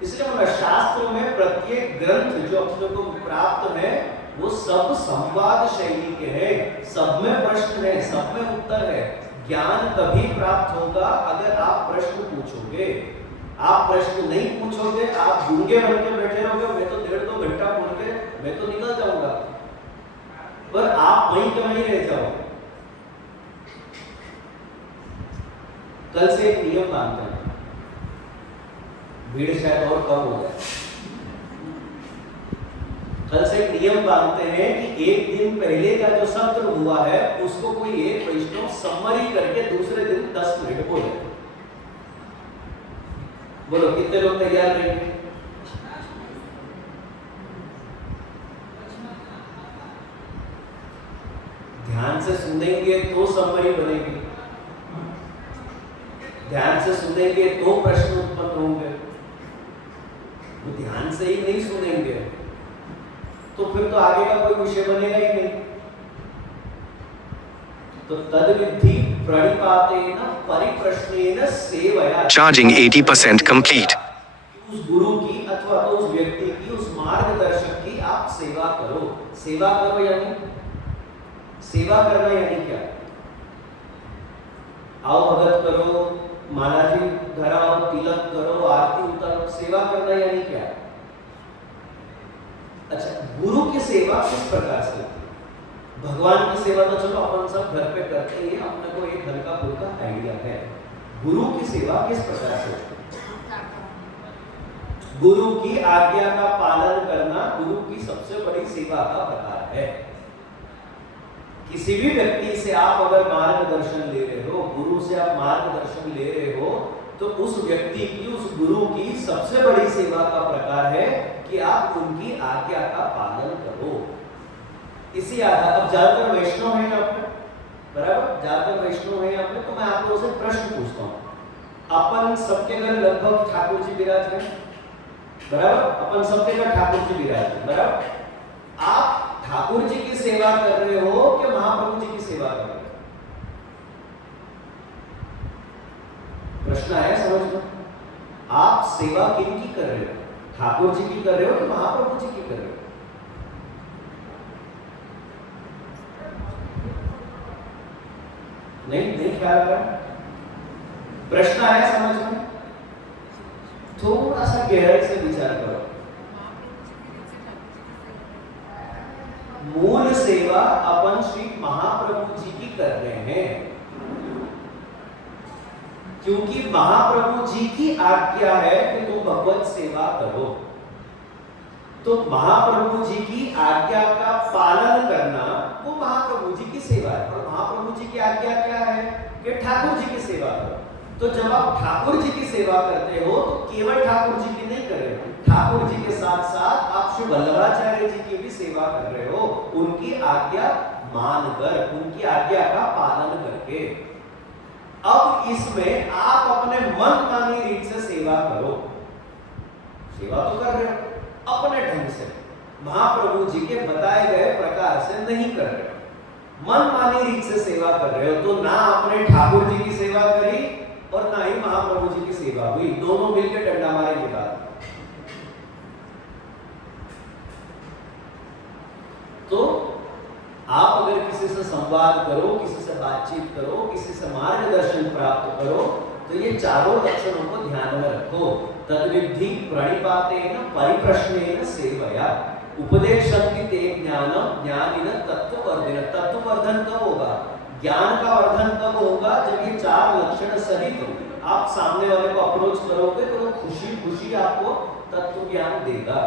इसलिए मतलब शास्त्रों में प्रत्येक ग्रंथ जो अपने को प्राप्त है वो सब संवाद शैली के हैं, सब में प्रश्न है, सब में उत्तर है। ज्ञान तभी प्राप्त होगा अगर आप प्रश्न पूछोगे। आप प्रश्न नहीं पूछोगे, आप गूंगे बन के बैठे रहोगे, मैं तो 1.5-2 घंटा बोल के मैं तो निकल जाऊंगा, पर आप वहीं के वहीं रह जाओगे। कल से एक नियम बांधते हैं, भीड़ शायद और कम हो जाए। कल से एक नियम बांधते हैं कि एक दिन पहले का जो सत्र हुआ है उसको कोई एक वैष्णव समरी करके दूसरे दिन 10 मिनट बोले। बोलो कितने लोग तैयार रहेंगे? ध्यान से सुनेंगे तो समरी बनेगी, ध्यान से सुनेंगे तो प्रश्न उत्पन्न होंगे। तो ध्यान से ही नहीं सुनेंगे तो फिर तो आगे का कोई विषय बनेगा ही नहीं। तो तद्विधि प्रणिपातेन परिप्रश्नेन सेवया। Charging 80% complete. उस गुरु की अथवा तो उस व्यक्ति की, उस मार्गदर्शक की आप सेवा करो। सेवा करो यानी सेवा करना यानी क्या? आओ भगत करो, माला जी धराओ, तिलक करो, आरती उतारो, सेवा करना यानी क्या? अच्छा, गुरु की सेवा किस प्रकार से? भगवान की सेवा तो चलो अपन सब घर पे करते ही, अपने को एक हल्का फुल्का आइडिया है। गुरु की सेवा किस प्रकार से? गुरु की आज्ञा का पालन करना गुरु की सबसे बड़ी सेवा का प्रकार है। किसी भी व्यक्ति से आप अगर मार्गदर्शन ले रहे हो, गुरु से आप मार्गदर्शन ले रहे हो, तो उस व्यक्ति की, उस गुरु की सबसे बड़ी सेवा का प्रकार है कि आप उनकी आज्ञा का पालन करो। इसी आधार, अब ज्यादातर वैष्णव है यहाँ पे, बराबर, ज्यादातर वैष्णव है यहाँ पे, तो मैं आप लोगों से प्रश्न पूछता हूँ। अपन सबके घर लगभग ठाकुर जी विराज है, बराबर, अपन सबके घर ठाकुर जी विराज है, बराबर। आप ठाकुर जी की सेवा कर रहे हो कि महाप्रभु जी की सेवा कर रहे हो? प्रश्न है, समझ लो। आप सेवा किन की कर रहे हो? ठाकुर जी की कर रहे हो कि महाप्रभु जी की कर रहे हो? नहीं ख्याल आ रहा? प्रश्न है, समझ में? थोड़ा सा गहराई से विचार करो। मूल सेवा अपन श्री महाप्रभु जी की कर रहे हैं, क्योंकि महाप्रभु जी की आज्ञा है कि तुम भगवत सेवा करो। तो महाप्रभु जी की आज्ञा का पालन करना वो महाप्रभु जी की सेवा है। और महाप्रभु जी की आज्ञा क्या है कि ठाकुर जी की सेवा करो। तो जब आप ठाकुर जी की सेवा करते हो तो केवल ठाकुर जी की नहीं कर रहे, ठाकुर जी के साथ साथ आप श्री वल्लभाचार्य जी की भी सेवा सेवा कर रहे हो, उनकी आज्ञा मानकर, उनकी आज्ञा का पालन करके। अब इसमें आप अपने मन मानी रीत से सेवा करो। सेवा तो कर रहे हो अपने ढंग से, महाप्रभु जी के बताए गए प्रकार से नहीं कर रहे हो, मन मानी रीत से सेवा कर रहे हो, तो ना आपने ठाकुर जी की सेवा करी और ना ही महाप्रभु जी की सेवा हुई, दोनों मिलकर डंडा मारेंगे बात। तो आप अगर किसी से संवाद करो, किसी से बातचीत करो, किसी से मार्गदर्शन प्राप्त करो, तो ये चारों लक्षणों को ध्यान में रखो। तद्विद्धि प्रणिपातेन परिप्रश्नेन सेवया उपदेशन्ति ते ज्ञानम ज्ञानिन तत्ववर्धन। तत्ववर्धन कब होगा? ज्ञान का वर्धन कब होगा? जब ये चार लक्षण सहित आप सामने वाले को अप्रोच करोगे तो वो खुशी खुशी आपको तत्व ज्ञान देगा।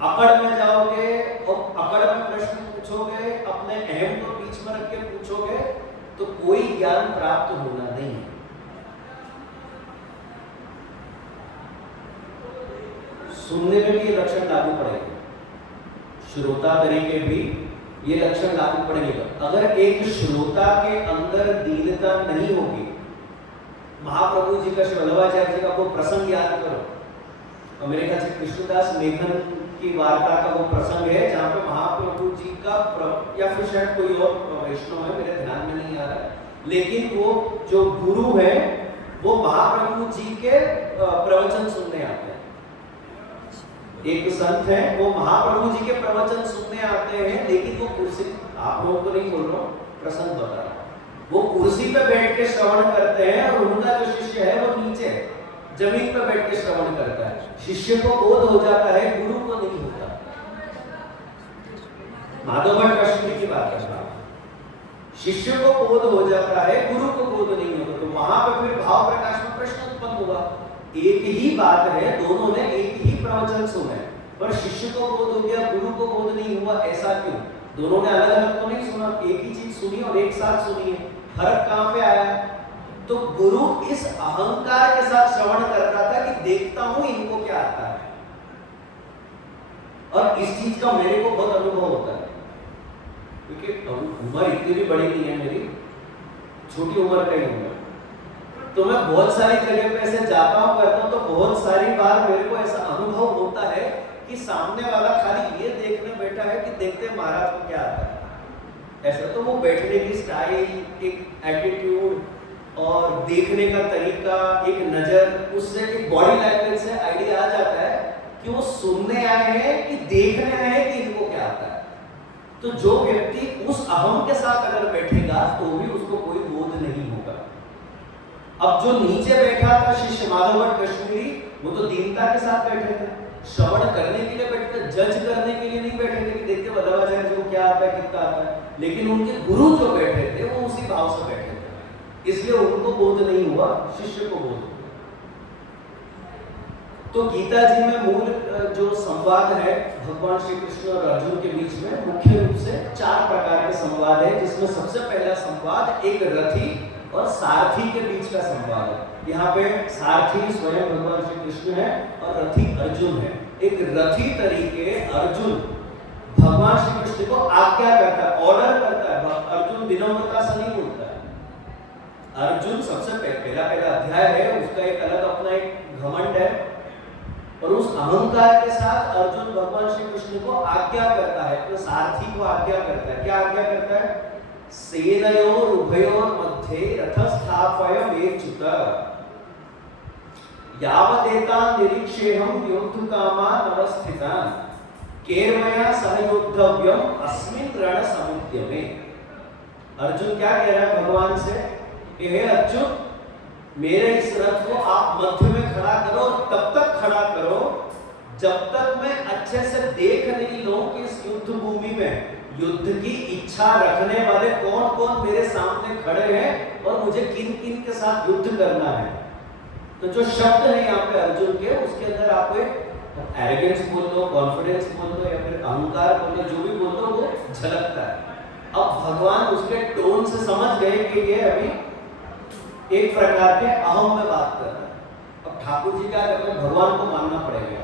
अकड़ में जाओगे और अकड़ में प्रश्न पूछोगे, अपने अहम को बीच में रख के पूछोगे, तो कोई ज्ञान प्राप्त होना नहीं है। सुनने में भी ये लक्षण लागू पड़ेगा, श्रोता तरीके भी ये लक्षण लागू पड़ेंगे। अगर एक श्रोता के अंदर दीनता नहीं होगी, महाप्रभु जी का, श्री वल्लभाचार्य जी का वो प्रसंग याद करो, मेरे ख्याल से कृष्णदास मेघन की वार्ता का वो प्रसंग है जहाँ पे महाप्रभु जी का या फिर शायद कोई और वैष्णव है, मेरे ध्यान में नहीं आ रहा है, लेकिन वो जो गुरु है वो महाप्रभु जी के प्रवचन सुनने आते हैं। एक संत है, वो महाप्रभु जी के प्रवचन सुनने आते हैं, लेकिन वो कुर्सी, आप लोगों को नहीं बोल रहा हूँ, प्रसंग बता रहा हूँ, वो कुर्सी पे बैठ के श्रवण करते हैं और उनका जो शिष्य है वो नीचे जमीन पे बैठ के श्रवण करता है। शिष्य को बोध हो जाता है, गुरु को नहीं होता। माधव भट्ट कश्मीर की बात कर रहा हूं। शिष्य को बोध हो जाता है, गुरु को बोध नहीं होता। तो वहां पर फिर भाव प्रकाश में प्रश्न उत्पन्न हुआ। एक ही बात है, दोनों ने एक ही प्रवचन सुने, पर शिष्य को बोध हो गया, गुरु को बोध नहीं हुआ, ऐसा क्यों? दोनों ने अलग अलग तो नहीं सुना, एक ही चीज सुनी और एक साथ सुनी है। फर्क कहां पे आया? तो गुरु इस अहंकार के साथ श्रवण करता था कि देखता हूं इनको क्या आता है, और इस चीज का मेरे को बहुत अनुभव होता है, क्योंकि उम्र इतनी भी बड़ी नहीं है मेरी, छोटी उम्र का ही हूं, तो मैं बहुत सारी जगह पे ऐसे जाता हूं, करता हूं, तो बहुत सारी बार मेरे को ऐसा अनुभव होता है कि सामने वाला खाली ये देखने बैठा है कि देखते महाराज को क्या आता है। ऐसा तो वो बैठने की स्टाइल, एक एटीट्यूड और देखने का तरीका, एक नजर, उससे एक बॉडी लैंग्वेज से आइडिया आ जाता है कि वो सुनने आए हैं कि देखने आए हैं कि इनको क्या आता है। तो जो व्यक्ति उस अहम के साथ अगर बैठेगा तो भी उसको कोई बोध नहीं होगा। अब जो नीचे बैठा था शिष्य माधव भट्ट कश्मीरी, वो तो दीनता के साथ बैठे थे, श्रवण करने के लिए बैठे थे, जज करने के लिए नहीं बैठे थे कि देखते वल्लभाचार्य जी को क्या आता है, कितना आता है। लेकिन उनके गुरु जो बैठे थे वो उसी भाव से बैठे थे, इसलिए उनको बोध नहीं हुआ, शिष्य को बोध हुआ। तो गीता जी में मूल जो संवाद है भगवान श्री कृष्ण और अर्जुन के बीच में, मुख्य रूप से 4 प्रकार के संवाद है, जिसमें सबसे पहला संवाद एक रथी और सारथी के बीच का संवाद है। यहाँ पे सारथी स्वयं भगवान श्री कृष्ण है और रथी अर्जुन है। एक रथी तरीके अर्जुन भगवान श्री कृष्ण को आज्ञा करता है, ऑर्डर करता है। अर्जुन विनम्रता से नहीं बोलता है। अर्जुन सबसे पहला अध्याय है, उसका एक अलग अपना एक घमंड है, और उस अहंकार के साथ अर्जुन भगवान श्री कृष्ण को आज्ञा करता है, तो सारथी को आज्ञा करता है। क्या आज्ञा करता है? सेनयोर उभयोर मध्ये रथस्थापय मेच्युत यावदेतान् निरीक्षेऽहं योद्धुकामान् अवस्थितान् केर्मया सहयोद्धव्यम् अस्मिन् रणसमुद्यमे। अर्जुन क्या कह रहा है भगवान से? हे अर्जुन, मेरे इस रथ को आप मध्य में खड़ा करो, और तब तक खड़ा करो जब तक मैं अच्छे से देख नहीं लूं कि इस युद्ध भूमि में युद्ध की इच्छा रखने वाले कौन कौन मेरे सामने खड़े हैं और मुझे किन किन के साथ युद्ध करना है। तो जो शब्द है यहाँ पे अर्जुन के, उसके अंदर आपको एक एरोगेंस बोल दो, कॉन्फिडेंस बोल दो, या फिर अहंकार बोल दो, जो भी बोल दो वो झलकता है। अब भगवान उसके टोन से समझ गए कि ये अभी एक प्रकार के अहम में बात कर रहा है। अब ठाकुर जी क्या करते हैं? भगवान को मानना पड़ेगा।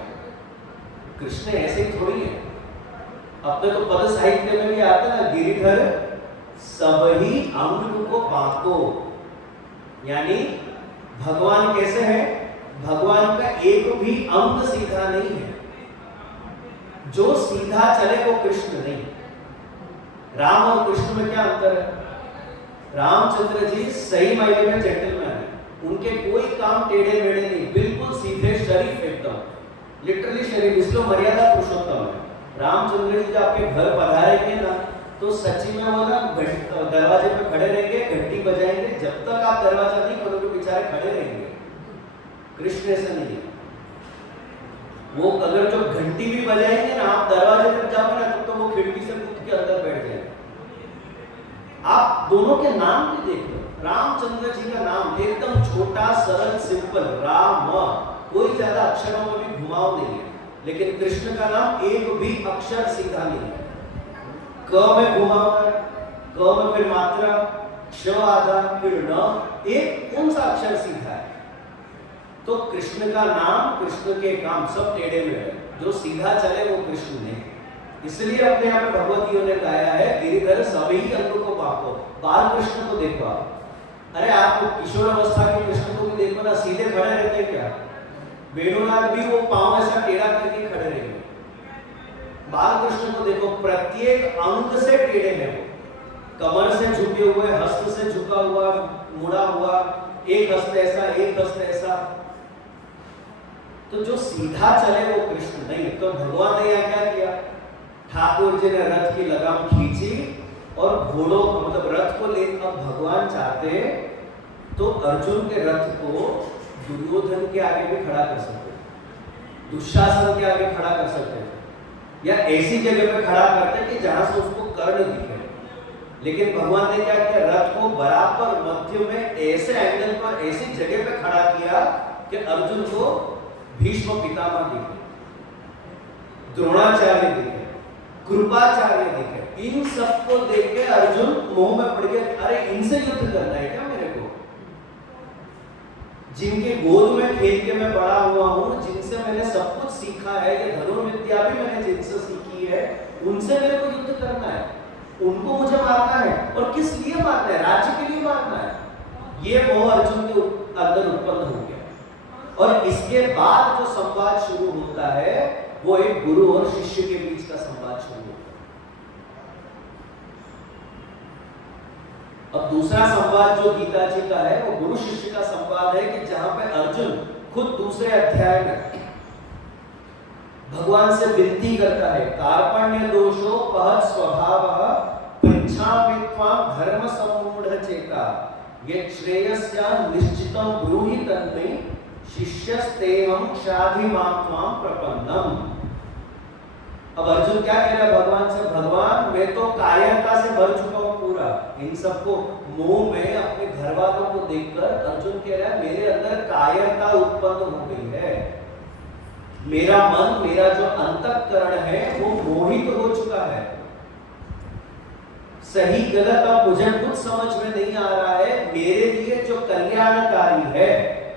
कृष्ण ऐसे ही थोड़ी है, अपने तो पद साहित्य में भी आता है ना, गिरिधर सबही अंग को बाको, यानी भगवान कैसे है, भगवान का एक भी अंग सीधा नहीं है, जो सीधा चले वो कृष्ण नहीं। राम और कृष्ण में क्या अंतर है? रामचंद्र जी सही मायने में जेंटलमैन है, उनके कोई काम टेढ़े मेढ़े नहीं, बिल्कुल सीधे, शरीफ एकदम, लिटरली शरीफ, इसलिए मर्यादा पुरुषोत्तम है। रामचंद्र जी जब आपके घर पधारेंगे ना, तो सच्ची में वो ना दरवाजे पे खड़े रहेंगे, घंटी बजाएंगे, जब तक आप दरवाजा नहीं खोलोगे बेचारे खड़े रहेंगे। कृष्ण ऐसा नहीं है, वो अगर जो घंटी भी बजाएंगे ना, आप दरवाजे तक जाओगे ना, तो वो खिड़की से कूद के अंदर बैठ जाएंगे। आप दोनों के नाम भी देख लो, रामचंद्र जी का नाम एकदम छोटा, सरल, सिंपल, राम, कोई ज्यादा अक्षरों में भी घुमाव नहीं है। लेकिन कृष्ण का नाम एक भी अक्षर सीधा नहीं है, क में घुमाव है, क में फिर मात्रा, क्ष आधा, फिर न, एक कौन सा अक्षर सीधा है? तो कृष्ण का नाम, कृष्ण के काम सब टेढ़े में है, जो सीधा चले वो कृष्ण नहीं। इसलिए अपने यहाँ पे भगवतियों ने गाया है, गिरिधर सभी अंग को बाको, बाल कृष्ण को देखो आप। अरे आपको किशोर अवस्था के कृष्ण को भी देखो ना, सीधे खड़े रहते हैं क्या? वेणुनाथ भी वो पांव ऐसा टेढ़ा करके खड़े रहेंगे। बाल कृष्ण को देखो, प्रत्येक अंग से टेढ़े हैं वो, कमर से झुके हुए, हस्त से झुका हुआ, मुड़ा हुआ, एक हस्त ऐसा, एक हस्त ऐसा। तो जो सीधा चले वो कृष्ण नहीं। तो भगवान ने यहाँ क्या किया? ठाकुर जी ने रथ की लगाम खींची और घोड़ों को, मतलब रथ को ले, अब भगवान चाहते तो अर्जुन के रथ को दुर्योधन के आगे भी खड़ा कर सकते, दुशासन के आगे खड़ा कर सकते थे, या ऐसी जगह पे खड़ा करते कि जहां से उसको कर्ण दिखे। लेकिन भगवान ने क्या किया? रथ को बराबर मध्य में ऐसे एंगल पर, ऐसी जगह पे खड़ा किया कि अर्जुन को भीष्म पितामह दिखे, द्रोणाचार्य दिखे, कृपाचार्य दिखे। इन सबको देख के अर्जुन मोह में पड़ गया, अरे इनसे युद्ध करना है क्या मेरे को? जिनके गोद में खेल के मैं बड़ा हुआ हूं, जिनसे मैंने सब कुछ सीखा है, ये धनुर्विद्या भी मैंने जिनसे सीखी है, उनसे मेरे को युद्ध करना है, उनको मुझे मारना है। और किस लिए मारना है? राज्य के लिए मारना है। ये मोह अर्जुन के अंदर उत्पन्न हो गया। और इसके बाद जो संवाद शुरू होता है वो एक गुरु और शिष्य के बीच का संवाद शुरू होता है। अब दूसरा संवाद जो गीता जी का है वो गुरु शिष्य का संवाद है, कि जहां पे अर्जुन खुद दूसरे अध्याय में भगवान से विनती करता है, कार्पण्य दोषो पहत स्वभावः पृच्छामि त्वां धर्म सम्मूढ़ चेता ये श्रेयस्या निश्चितं ब्रूहि तन्मे शिष्यस्तेहं शाधिमां त्वां प्रपन्नम। अब अर्जुन क्या कह रहा है भगवान से? भगवान मैं तो कायरता से भर चुका हूं पूरा, इन सबको मोह में, अपने घर वालों को देखकर अर्जुन कह रहा है मेरे अंदर कायरता उत्पन्न हो गई है, मेरा मन, मेरा जो अंतःकरण है वो मोहित हो चुका है, सही गलत अब मुझे कुछ समझ में नहीं आ रहा है, मेरे लिए जो कल्याणकारी है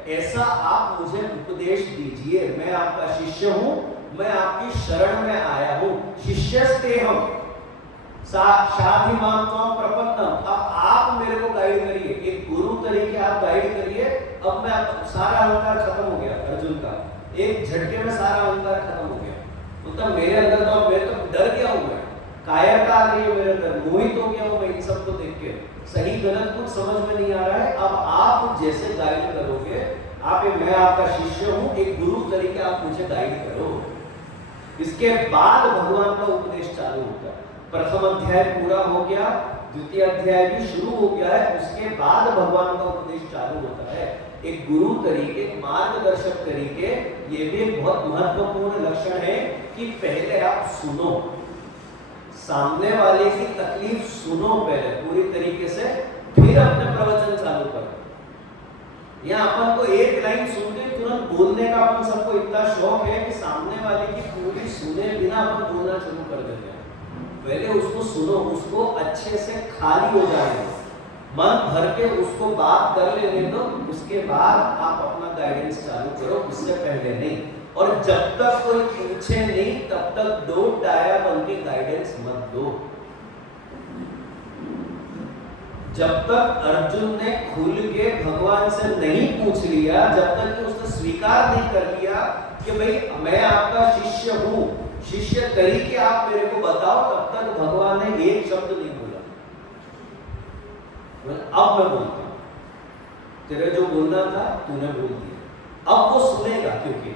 ऐसा आप मुझे उपदेश दीजिए। मैं आपका शिष्य हूं, मैं आपकी शरण में आया हूं। शिष्यस्तेहं शाधिमां त्वां प्रपन्नम। अब आप मेरे को गाइड करिए, एक गुरु तरीके आप गाइड करिए। अब मैं सारा अहंकार खत्म हो गया अर्जुन का, एक झटके में सारा अहंकार खत्म हो गया। मतलब मेरे अंदर तो मैं तो डर गया हूं, मैं कायरता आ गई है मेरे अंदर, मोहित हो गया हूं मैं इन सबको देख के, सही गलत कुछ समझ में नहीं आ रहा है। अब आप जैसे गाइड करोगे, मैं आपका शिष्य हूं, एक गुरु तरीके आप मुझे गाइड करो। इसके बाद भगवान का उपदेश चालू होता है। प्रथम अध्याय पूरा हो गया, द्वितीय अध्याय भी शुरू हो गया है, उसके बाद भगवान का उपदेश चालू होता है। एक गुरु तरीके, मार्गदर्शक तरीके, ये भी एक बहुत महत्वपूर्ण लक्षण है कि पहले आप सुनो, सामने वाले की तकलीफ सुनो पहले पूरी तरीके से, फिर अपने प्रवचन चालू करो। या अपन को एक लाइन सुनते तुरंत बोलने का अपन सबको इतना शौक है कि सामने वाले की पूरी सुने बिना अपन बोलना शुरू कर देते हैं। पहले उसको सुनो, उसको अच्छे से खाली हो जाए, मन भर के उसको बात कर लेने दो, उसके बाद आप अपना गाइडेंस चालू करो, उससे पहले नहीं। और जब तक कोई पूछे नहीं तब तक डोंट डाया बन के गाइडेंस मत दो। जब तक अर्जुन ने खुल के भगवान से नहीं पूछ लिया, जब तक कि उसने स्वीकार नहीं कर लिया कि भाई मैं आपका शिष्य हूं, शिष्य तरीके आप मेरे को बताओ, तब तक भगवान ने एक शब्द नहीं बोला। अब मैं बोलता हूं, तेरे जो बोलना था तूने बोल दिया, अब वो सुनेगा। क्योंकि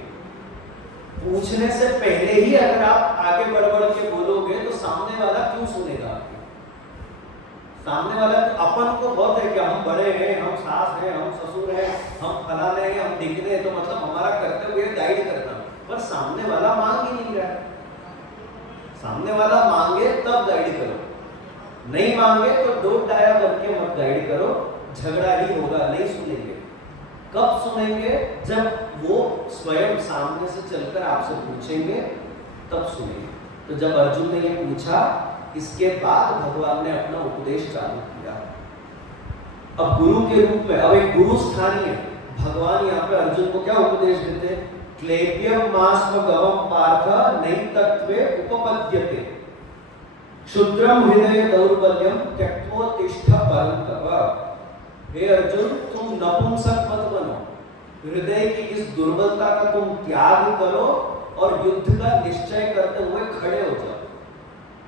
पूछने से पहले ही अगर आप आगे बढ़ बढ़ के बोलोगे तो सामने वाला क्यों सुनेगा आपको? सामने वाला अपन को बहुत है कि हम बड़े हैं, हम सास हैं, हम ससुर हैं, हम फलाने हैं, हम दिखने हैं, तो मतलब हमारा कर्तव्य है गाइड करना। पर सामने वाला मांग ही नहीं रहा है। सामने वाला मांगे तब गाइड करो, नहीं मांगे तो डोंट डाया बन के मत गाइड करो, झगड़ा ही होगा, नहीं सुनेंगे। कब सुनेंगे? जब वो स्वयं सामने से चलकर आपसे पूछेंगे तब सुनेंगे। तो जब अर्जुन ने ये पूछा, इसके बाद भगवान ने अपना उपदेश चालू किया। अब गुरु के रूप में, अब एक गुरु स्थानीय भगवान यहाँ पे अर्जुन को क्या उपदेश देते? क्लेप्यम मास्म गवम पार्थ नैतत्वे उपपद्यते क्षुद्रम हृदय दौर्बल्यम त्यक्त्वोत्तिष्ठ परन्तप। हे अर्जुन, तुम नपुंसक मत बनो, हृदय की इस दुर्बलता का तुम त्याग करो और युद्ध का निश्चय करते हुए खड़े हो जाओ।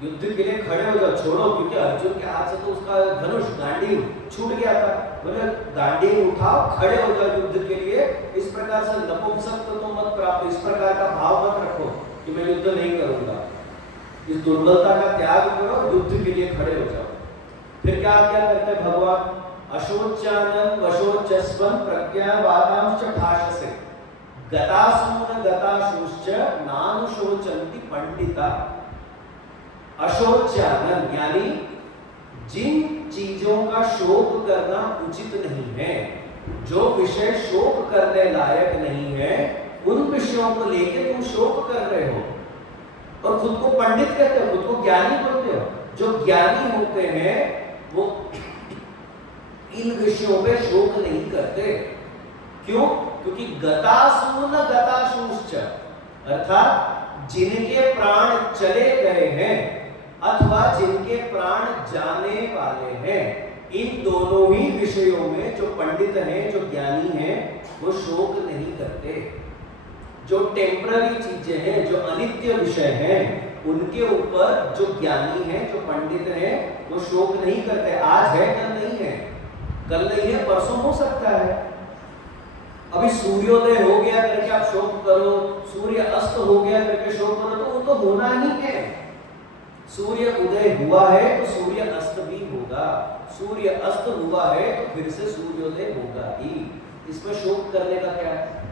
युद्ध के लिए खड़े हो जाओ, छोड़ो, क्योंकि अर्जुन के हाथ से तो उसका धनुष गांडीव छूट गया था। बोले गांडीव उठाओ, खड़े हो जाओ युद्ध के लिए। इस प्रकार से नपुंसक तो तुम मत प्राप्त, इस प्रकार का भाव मत रखो कि मैं युद्ध नहीं करूंगा। इस दुर्बलता का त्याग करो, युद्ध के लिए खड़े हो जाओ। फिर क्या क्या करते भगवान? अशोच्यानन वशोचस्वन प्रज्ञावादांश्च भाषसे गतासून गताशुश्च नानुशोचन्ति पंडिता। अशोच्यानन यानी जिन चीजों का शोक करना उचित नहीं है, जो विषय शोक करने लायक नहीं है, उन विषयों को लेकर तुम शोक कर रहे हो और खुद को पंडित कहते हो, खुद को ज्ञानी बोलते हो। जो ज्ञानी होते हैं वो इन विषयों पे शोक नहीं करते। क्यों? क्योंकि गतासून गताशुश्च, अर्थात जिनके प्राण चले गए हैं अथवा जिनके प्राण जाने वाले हैं, इन दोनों ही विषयों में जो पंडित हैं, जो ज्ञानी हैं, वो शोक नहीं करते। जो टेम्पररी चीजें हैं, जो अनित्य विषय हैं, उनके ऊपर जो ज्ञानी हैं, जो पंडित हैं, वो शोक नहीं करते। आज है कल नहीं है, कल नहीं है परसों हो सकता है। अभी सूर्योदय हो गया करके आप शोक करो, सूर्य अस्त हो गया करके शोक करो, तो वो तो होना ही है। सूर्य उदय हुआ है तो सूर्य अस्त भी होगा, सूर्य अस्त हुआ है तो फिर से सूर्योदय होगा ही। इसमें शोक करने का क्या है?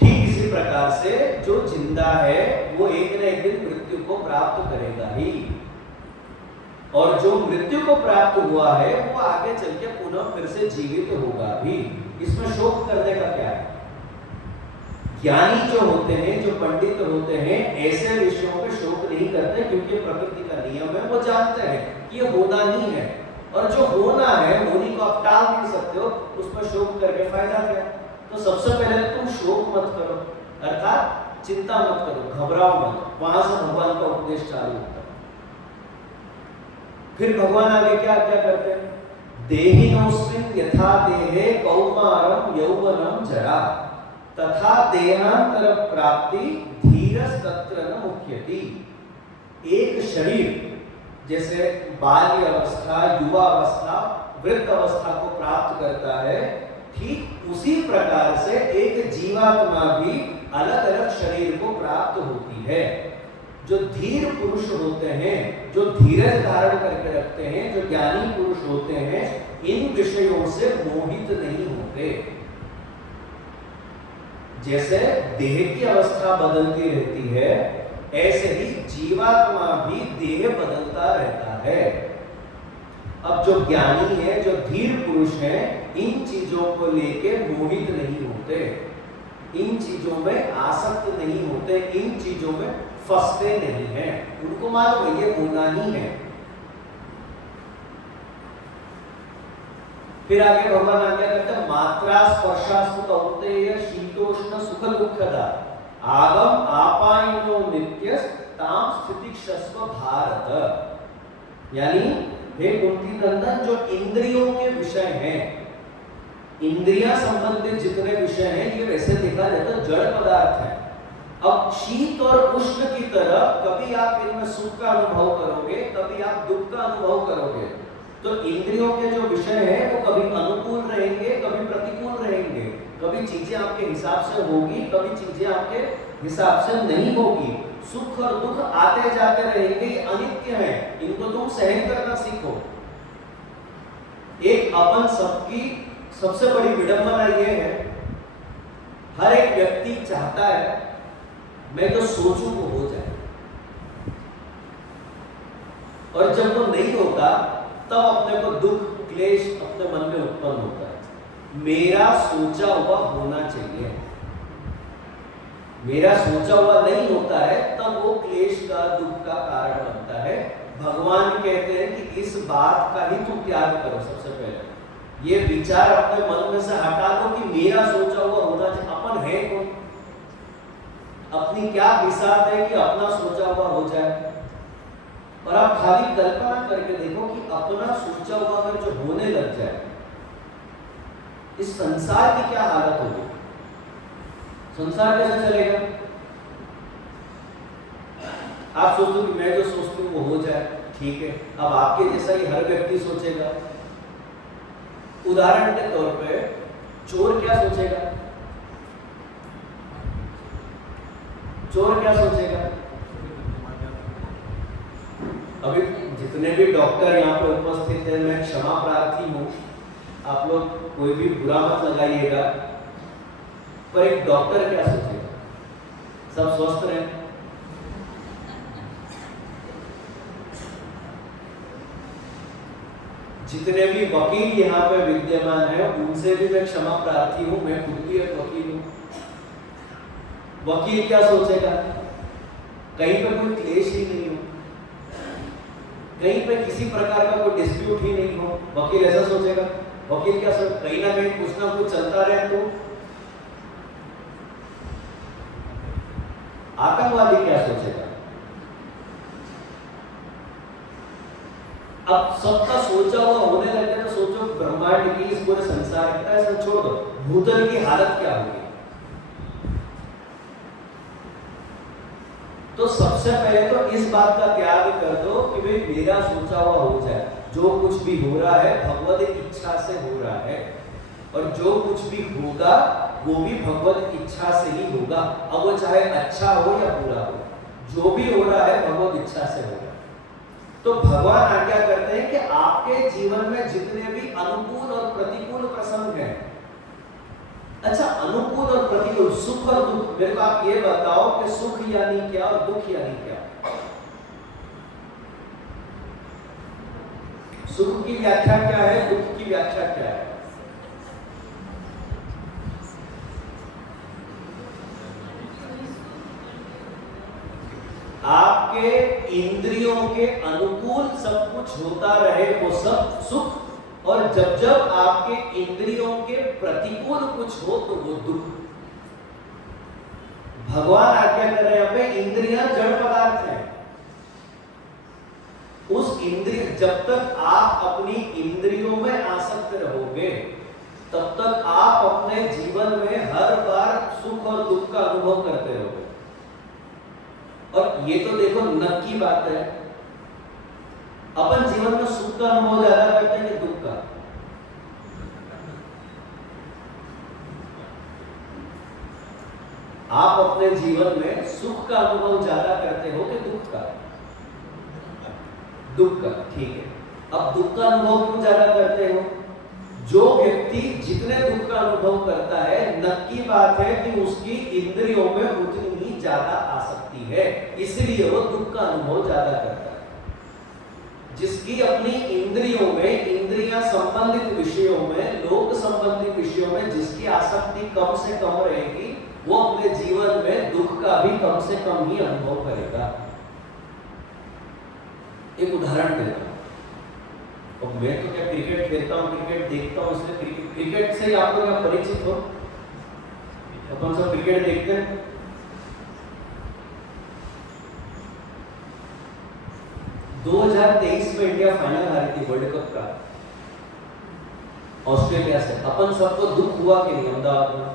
ठीक इसी प्रकार से जो जिंदा है वो एक न एक दिन मृत्यु को प्राप्त करेगा ही, और जो मृत्यु को प्राप्त हुआ है वो आगे चल के पुनः फिर से जीवित होगा भी। इसमें शोक करने का क्या है? ज्ञानी जो होते हैं, जो पंडित होते हैं, ऐसे विषयों पे शोक नहीं करते, क्योंकि प्रकृति का नियम है। वो जानते हैं कि ये होना ही है, और जो होना है होने को आप टाल नहीं सकते हो, उसमें शोक करके फायदा क्या? तो सबसे पहले तुम शोक मत करो, अर्थात चिंता मत करो, घबराओ मत। वहां से भगवान का उपदेश चालू होता है। फिर भगवान आगे क्या क्या करते हैं? देहिनोस्मिन् यथा देहे कौमारम यौवनम जरा तथा देहांतर प्राप्ति धीरस्तत्र न मुह्यति। एक शरीर जैसे बाल्य अवस्था, युवा अवस्था, वृद्ध अवस्था को प्राप्त करता है, ठीक उसी प्रकार से एक जीवात्मा भी अलग अलग शरीर को प्राप्त होती है। जो धीर पुरुष होते हैं, जो धीरज धारण करके रखते हैं, जो ज्ञानी पुरुष होते हैं, इन विषयों से मोहित नहीं होते। जैसे देह की अवस्था बदलती रहती है, ऐसे ही जीवात्मा भी देह बदलता रहता है। अब जो ज्ञानी है, जो धीर पुरुष है, इन चीजों को लेके मोहित नहीं होते, इन चीजों में आसक्त नहीं होते, इन चीजों में फंसते नहीं हैं। उनको मालूम है ये होना ही है। फिर आगे भगवान आज्ञा करते हैं मात्रा स्पर्शास्तु कौन्तेय शीतोष्ण सुख दुःखदा आगम आपायनो नित्यस ताम स्थितिक्षस्व भारत। यानी हे कुंती नंदन, जो इंद्रियों के विषय हैं, इंद्रिया संबंधित जितने विषय हैं ये वैसे देखा जाए तो जड़ पदार्थ है। अब शीत और उष्ण की तरह कभी आप इनमें सुख का अनुभव करोगे, कभी आप दुख का अनुभव करोगे। तो इंद्रियों के जो विषय हैं वो कभी अनुकूल रहेंगे, कभी प्रतिकूल रहेंगे, कभी चीजें आपके हिसाब से होगी, कभी चीजें आपके हिसाब से नहीं होगी। सुख और दुख आते जाते रहेंगे, ये अनित्य है, इनको तुम सहन करना सीखो। एक अपन सबकी सबसे बड़ी विडंबना ये है, हर एक व्यक्ति चाहता है मैं जो सोचूं वो हो जाए, और जब वो नहीं होता तब अपने को दुख क्लेश अपने मन में उत्पन्न होता है। मेरा सोचा हुआ होना चाहिए, मेरा सोचा हुआ नहीं होता है तब वो क्लेश का दुख का कारण बनता है। भगवान कहते हैं कि इस बात का ही तुम त्याग करो। सबसे पहले ये विचार अपने मन में से हटा दो कि मेरा सोचा हुआ होना चाहिए। अपन है कौन? अपनी क्या बिसात है कि अपना सोचा हुआ हो जाए? और आप खाली कल्पना करके देखो कि अपना सोचा हुआ अगर जो होने लग जाए, इस संसार की क्या हालत होगी? संसार कैसे चलेगा? आप सोचते हो कि मैं जो सोचती हूँ वो हो जाए, ठीक है। अब आपके जैसा ही हर व्यक्ति सोचेगा। उदाहरण के तौर पे चोर क्या सोचेगा? चोर क्या सोचेगा? अभी जितने भी डॉक्टर यहाँ पे उपस्थित हैं, मैं क्षमा प्रार्थी हूँ, आप लोग कोई भी बुरा मत लगाइएगा, पर एक डॉक्टर क्या सोचेगा? सब स्वस्थ रहे। जितने भी वकील यहाँ पे विद्यमान हैं उनसे भी मैं क्षमा प्रार्थी हूँ, मैं खुद भी एक वकील हूँ। वकील क्या सोचेगा? कहीं पे कोई क्लेश ही नहीं हो, कहीं पे किसी प्रकार का कोई डिस्प्यूट ही नहीं हो, वकील ऐसा सोचेगा। वकील क्या सोच, कहीं ना कहीं कुछ ना कुछ चलता रहे। तो आतंकवादी क्या सोचेगा? अब सबका सोचा हुआ होने लग गया तो सोचो ब्रह्मांड की, इस पूरे संसार का, ऐसा छोड़ दो, भूतल की हालत क्या होगी? तो सबसे पहले तो इस बात का त्याग कर दो कि भाई मेरा सोचा हुआ हो जाए। जो कुछ भी हो रहा है भगवत इच्छा से हो रहा है, और जो कुछ भी होगा वो भी भगवत इच्छा से ही होगा। अब वो चाहे अच्छा हो या बुरा हो, जो भी हो रहा है भगवत इच्छा से होगा। तो भगवान आज्ञा करते हैं कि आपके जीवन में जितने भी अनुकूल और प्रतिकूल प्रसंग हैं, अच्छा अनुकूल और प्रतिकूल, सुख और दुख, मेरे को आप ये बताओ कि सुख यानी क्या और दुख यानी क्या? सुख की व्याख्या क्या है, दुख की व्याख्या क्या है? आपके इंद्रियों के अनुकूल सब कुछ होता रहे वो सब सुख, और जब जब आपके इंद्रियों के प्रतिकूल कुछ हो तो वो दुख। भगवान आज्ञा कर रहे हैं, पे इंद्रियां जड़ पदार्थ हैं। उस इंद्रिय, जब तक आप अपनी इंद्रियों में आसक्त रहोगे तब तक आप अपने जीवन में हर बार सुख और दुख का अनुभव करते रहोगे। और ये तो देखो न की बात है, अपन जीवन में सुख का अनुभव ज्यादा करते हैं कि दुख का? आप अपने जीवन में सुख का अनुभव ज्यादा करते हो कि दुख का? दुख का, ठीक है। अब दुख का अनुभव क्यों ज्यादा करते हो? जो व्यक्ति जितने दुख का अनुभव करता है, नक्की बात है कि उसकी इंद्रियों में उतनी ही ज्यादा आसक्ति है, इसलिए वो दुख का अनुभव ज्यादा करता है। जिसकी अपनी इंद्रियों में, इंद्रियां संबंधित विषयों में, लोक संबंधित विषयों में जिसकी आसक्ति कम से कम रहेगी, वो अपने जीवन में दुख का भी कम से कम ही अनुभव करेगा। एक उदाहरण देता हूं। और मैं तो क्या क्रिकेट खेलता हूँ, क्रिकेट देखता हूँ, इसलिए क्रिकेट से ही आप लोग यहाँ परिचित हो। अपन सब क्रिकेट देखते हैं। दो 2023 में इंडिया फाइनल हारी थी वर्ल्ड कप का ऑस्ट्रेलिया से। अपन सबको दुख हुआ कि नहीं अहमदाबाद में?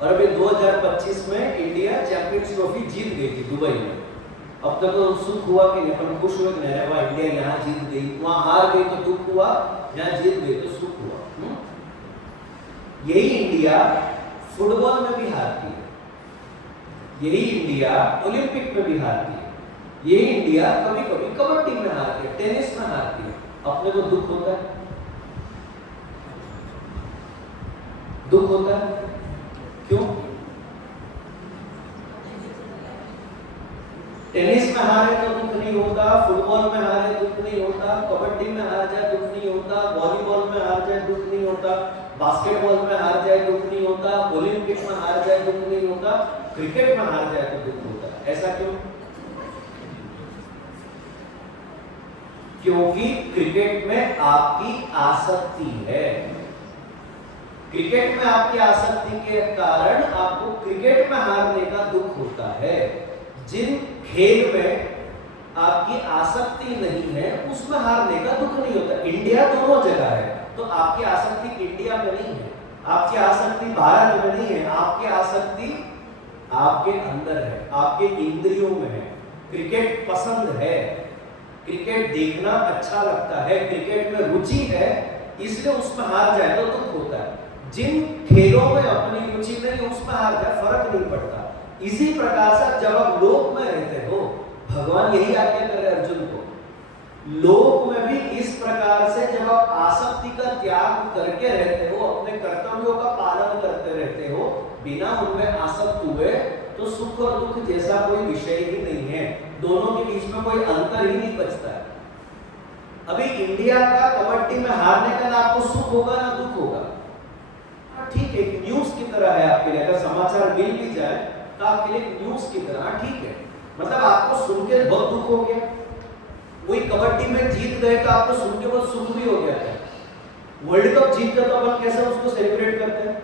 और अभी 2025 में इंडिया चैंपियंस ट्रॉफी जीत गई थी दुबई में। अब तक तो सुख हुआ कि नहीं? अपन खुश हुए कि नहीं? वाह इंडिया यहाँ जीत गई, वहां हार गई तो दुख हुआ, यहाँ जीत गई तो सुख हुआ। यही इंडिया फुटबॉल में भी हारती है, यही इंडिया ओलंपिक में भी हारती है, यही इंडिया कभी कभी कबड्डी में हारती है, टेनिस में हारती है। अपने को दुख होता है, दुख होता है क्यों? टेनिस में हारे तो दुख नहीं होता, फुटबॉल में हारे दुख नहीं होता, कबड्डी में हार जाए दुख नहीं होता, वॉलीबॉल में हार जाए दुख नहीं होता, बास्केटबॉल में हार जाए दुख नहीं होता, ओलंपिक में हार जाए दुख नहीं होता, क्रिकेट में हार जाए तो दुख होता है। ऐसा क्यों? क्योंकि क्रिकेट में आपकी आसक्ति है। क्रिकेट में आपकी आसक्ति के कारण आपको क्रिकेट में हारने का दुख होता है। जिन खेल में आपकी आसक्ति नहीं है उसमें हारने का दुख नहीं होता। इंडिया दोनों जगह है, तो आपकी आसक्ति इंडिया में नहीं है, आपकी आसक्ति भारत में नहीं है, आपकी आसक्ति आपके अंदर है, आपके इंद्रियों में है। क्रिकेट पसंद है, क्रिकेट देखना अच्छा लगता है, क्रिकेट में रुचि है, इसलिए उसमें हार जाए तो दुख होता है। जिन खेलों में अपनी रुचि नहीं उसमें हार जाए फर्क नहीं पड़ता। इसी प्रकार से जब आप लोक में रहते हो, भगवान यही आज्ञा कर रहे अर्जुन को, लोक में भी इस प्रकार से जब आप आसक्ति का त्याग करके रहते हो, अपने कर्तव्यों का पालन करते रहते हो, बिना उनमें आसक्त हुए, तो सुख और दुख जैसा कोई विषय ही नहीं है, दोनों के बीच में कोई अंतर ही नहीं बचता है। अभी इंडिया का कबड्डी में हारने का ना आपको सुख होगा ना दुख होगा, ठीक है, न्यूज की तरह है आपके लिए। अगर समाचार मिल भी जाए तो आपके लिए न्यूज की तरह ठीक है, मतलब आपको सुन के बहुत दुख हो गया। वही कबड्डी में जीत गए तो आपको सुन के बहुत सुख भी हो गया था। वर्ल्ड कप जीत गए तो अपन कैसे उसको सेलिब्रेट करते हैं?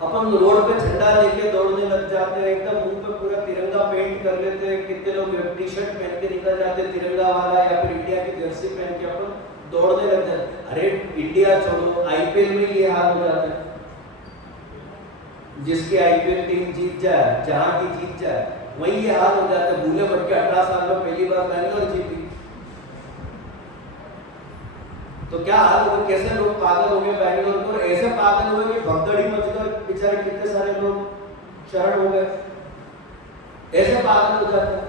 अपन रोड पे झंडा लेके दौड़ने लग जाते हैं, एकदम मुंह पे पूरा तिरंगा पेंट कर लेते हैं। कितने लोग टी शर्ट पहन के निकल जाते हैं तिरंगा वाला, या फिर इंडिया की जर्सी पहन के अपन दौड़ने लग जाते। अरे इंडिया छोड़ो, आईपीएल में ये हाल हो जाता है। जिसकी आईपीएल टीम जीत जाए, जहां की जीत जाए, वही ये हाल हो जाता है। भूले भटके 18 साल में पहली बार बैंगलोर जीती, तो क्या हाल हो गया? कैसे लोग पागल हो गए बैंगलोर को, ऐसे पागल हुए कि भगदड़ी मच गई, बेचारे कितने सारे लोग शरण हो गए, ऐसे पागल हो जाते हैं।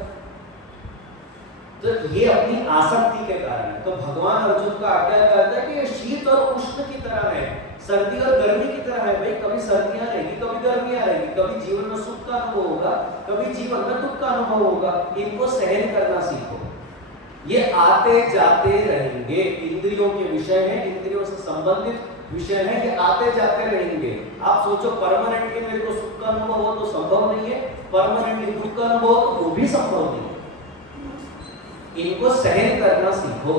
तो ये अपनी आसक्ति के कारण है। तो भगवान अर्जुन का आज्ञा करता है कि ये शीत और उष्ण की तरह है, सर्दी और गर्मी की तरह है। भाई कभी सर्दियां रहेगी, कभी गर्मियां रहेगी, कभी जीवन में सुख का अनुभव होगा, कभी जीवन में दुख का अनुभव होगा। इनको सहन करना सीखो। ये आते जाते रहेंगे, इंद्रियों के विषय है, इंद्रियों से संबंधित विषय है, ये आते जाते रहेंगे। आप सोचो परमानेंटली मेरे को सुख का अनुभव हो तो संभव नहीं है, परमानेंटली दुख का अनुभव हो तो वो भी संभव नहीं है। इनको सहन करना सीखो।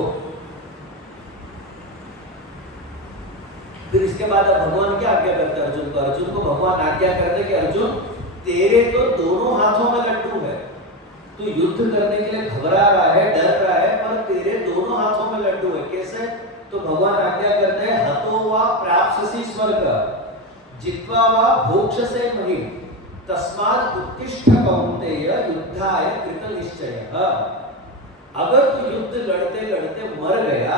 फिर इसके बाद अब भगवान क्या आज्ञा करते हैं अर्जुन को? अर्जुन को भगवान आज्ञा करते कि अर्जुन तेरे तो दोनों हाथों में लड्डू है, तू युद्ध करने के लिए घबरा रहा है, डर रहा है, पर तेरे दोनों हाथों में लड्डू है। कैसे? तो भगवान आज्ञा करते हैं हतो वा प्राप्स्यसि स्वर्ग जित्वा वा भोक्ष्यसे महीम् तस्मात् उत्तिष्ठ कौन्तेय युद्धाय कृत निश्चयः। अगर तू युद्ध लड़ते लड़ते मर गया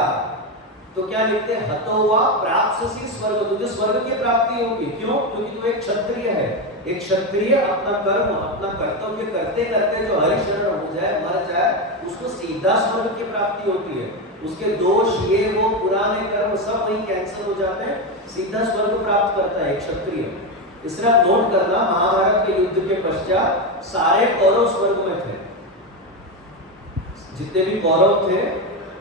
तो क्या लिखते हैं? हतो वा प्राप्स्यसि स्वर्ग, तुझे स्वर्ग की प्राप्ति होगी। क्यों? क्योंकि तू एक क्षत्रिय है। एक क्षत्रिय अपना कर्म, अपना कर्तव्य करते करते जो हरिशरण हो जाए, मर जाए, उसको सीधा स्वर्ग की प्राप्ति होती है। उसके दोष ये वो पुराने कर्म सब वही कैंसिल हो जाते हैं, सीधा स्वर्ग प्राप्त करता है क्षत्रिय। इसलिए आप नोट करना, महाभारत के युद्ध के पश्चात सारे कौरव स्वर्ग में थे। जितने भी कौरव थे,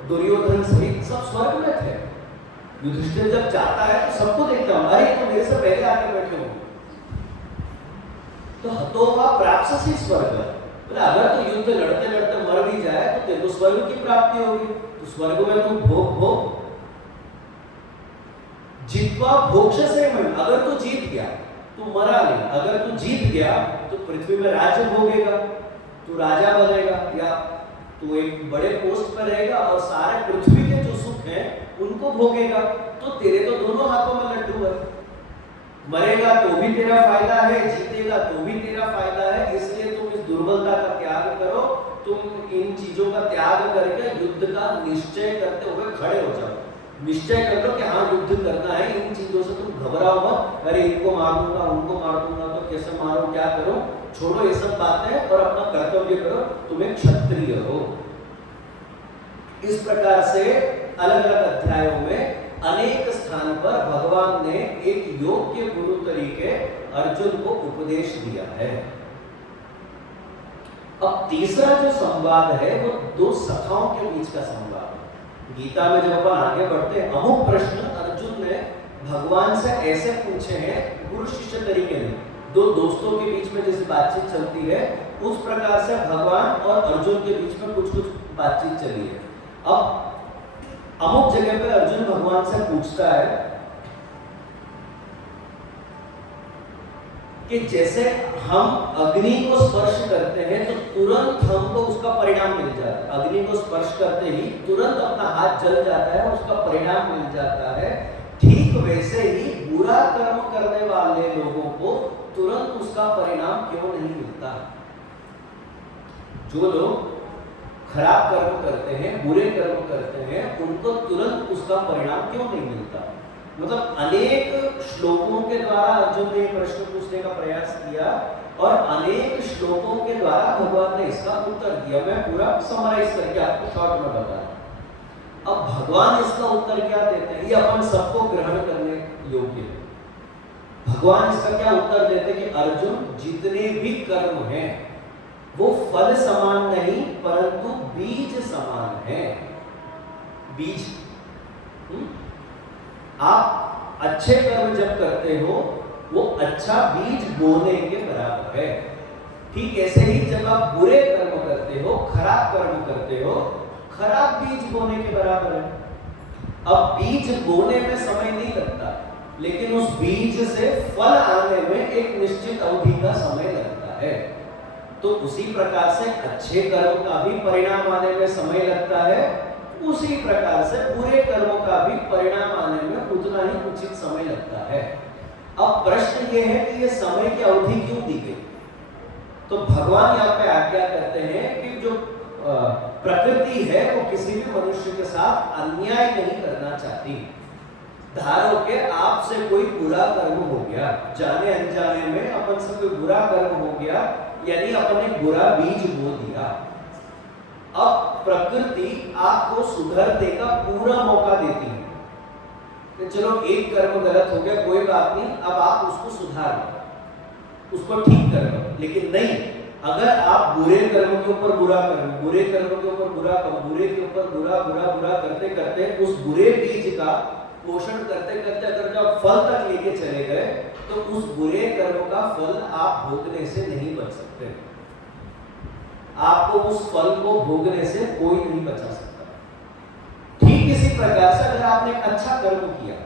दुर्योधन सहित सब स्वर्ग में थे। युधिष्ठिर जब जाता है तो सबको देखता हूं, अरे तो मेरे से पहले आके बैठे हो। तो हतो वा प्राप्स्यसि स्वर्ग, बोले अगर तो युद्ध लड़ते लड़ते मर भी जाए तो तेरे को स्वर्ग की प्राप्ति होगी, तो स्वर्ग में तू भोग जित्वा भोक्ष्यसे में, अगर तू जीत गया तू मरा नहीं, अगर तू जीत गया तो पृथ्वी में राज्य भोगेगा, तू राजा बनेगा या तू एक बड़े पोस्ट पर रहेगा और सारे पृथ्वी के जो सुख हैं उनको भोगेगा, तो तेरे तो दोनों हाथों में लड्डू है, मरेगा तो भी तेरा फायदा है, जीतेगा तो भी तेरा फायदा है, इसलिए तुम इस दुर्बलता का त्याग करो, तुम इन चीजों का त्याग करके युद्ध का निश्चय करते हुए खड़े हो जाओ, निश्चय कर लो कि हाँ युद्ध करना है, इन चीजों से तुम घबराओ मत, अरे इनको मार दूंगा उनको मार दूंगा तो कैसे मारो क्या करो, छोड़ो ये सब बातें और अपना कर्तव्य करो, तुम एक क्षत्रिय हो। इस प्रकार से अलग अलग अध्यायों में अनेक स्थान पर भगवान ने एक योग्य गुरु तरीके अर्जुन को उपदेश दिया है। अब तीसरा जो संवाद है वो दो सखाओं के बीच का संवाद है। गीता में जब अपन आगे बढ़ते हैं, अमुक प्रश्न अर्जुन ने भगवान से ऐसे पूछे हैं गुरु शिष्य तरीके में, दो दोस्तों के बीच में जैसे बातचीत चलती है उस प्रकार से भगवान और अर्जुन के बीच में कुछ कुछ बातचीत चली है। अब अमुक जगह पे अर्जुन भगवान से पूछता है कि जैसे हम अग्नि को स्पर्श करते हैं तो तुरंत हमको उसका परिणाम मिल जाता है, अग्नि को स्पर्श करते ही तुरंत अपना हाथ जल जाता है, उसका परिणाम मिल जाता है, ठीक वैसे ही बुरा कर्म करने वाले लोगों को तुरंत उसका परिणाम क्यों नहीं मिलता? जो लोग खराब कर्म करते हैं, बुरे कर्म करते हैं, उनको तुरंत उसका परिणाम क्यों नहीं मिलता? मतलब अनेक श्लोकों के द्वारा अर्जुन ने प्रश्न पूछने का प्रयास किया और अनेक श्लोकों के द्वारा भगवान ने इसका उत्तर दिया। मैं पूरा समराइज करके आपको शॉर्ट में बता रहा हूं। अब भगवान इसका उत्तर क्या देते हैं, ये अपन सबको ग्रहण करने योग्य है। भगवान इसका क्या उत्तर देते हैं कि अर्जुन जितने भी कर्म हैं वो फल समान नहीं परंतु बीज समान है। बीज, आप अच्छे कर्म जब करते हो वो अच्छा बीज बोने के बराबर है। ठीक ऐसे ही जब आप बुरे कर्म करते हो, खराब कर्म करते हो, खराब बीज बोने के बराबर है। अब बीज बोने में समय नहीं लगता, लेकिन उस बीज से फल आने में एक निश्चित अवधि का समय लगता है। तो उसी प्रकार से अच्छे कर्म का भी परिणाम आने में समय लगता है, उसी प्रकार से बुरे कर्मों का भी परिणाम आने में उतना ही उचित समय लगता है। अब प्रश्न ये है कि ये समय की अवधि क्यों दी गई? तो भगवान यहाँ पे आज्ञा करते हैं कि जो प्रकृति है वो किसी भी मनुष्य के साथ अन्याय नहीं करना चाहती। धारो के आपसे कोई बुरा कर्म हो गया, जाने अनजाने में अपन से कोई बुरा कर्म हो गया, यानी अपन ने बुरा बीज बो दिया। अब प्रकृति आपको सुधरने का पूरा मौका देती है कि चलो एक कर्म गलत हो गया, कोई बात नहीं, अब आप उसको सुधार लो, उसको ठीक कर लो। लेकिन नहीं, अगर आप बुरे कर्म के ऊपर बुरा कर्म, बुरे कर्म के ऊपर बुरा कर्म, बुरे के ऊपर बुरा बुरा बुरा करते करते उस बुरे बीज का पोषण करते करते अगर जब फल तक लेके चले गए तो उस बुरे कर्म का फल आप भोगने से नहीं बच सकते। आपको उस फल को भोगने से कोई नहीं बचा सकता। ठीक इसी प्रकार से अगर आपने एक अच्छा कर्म किया,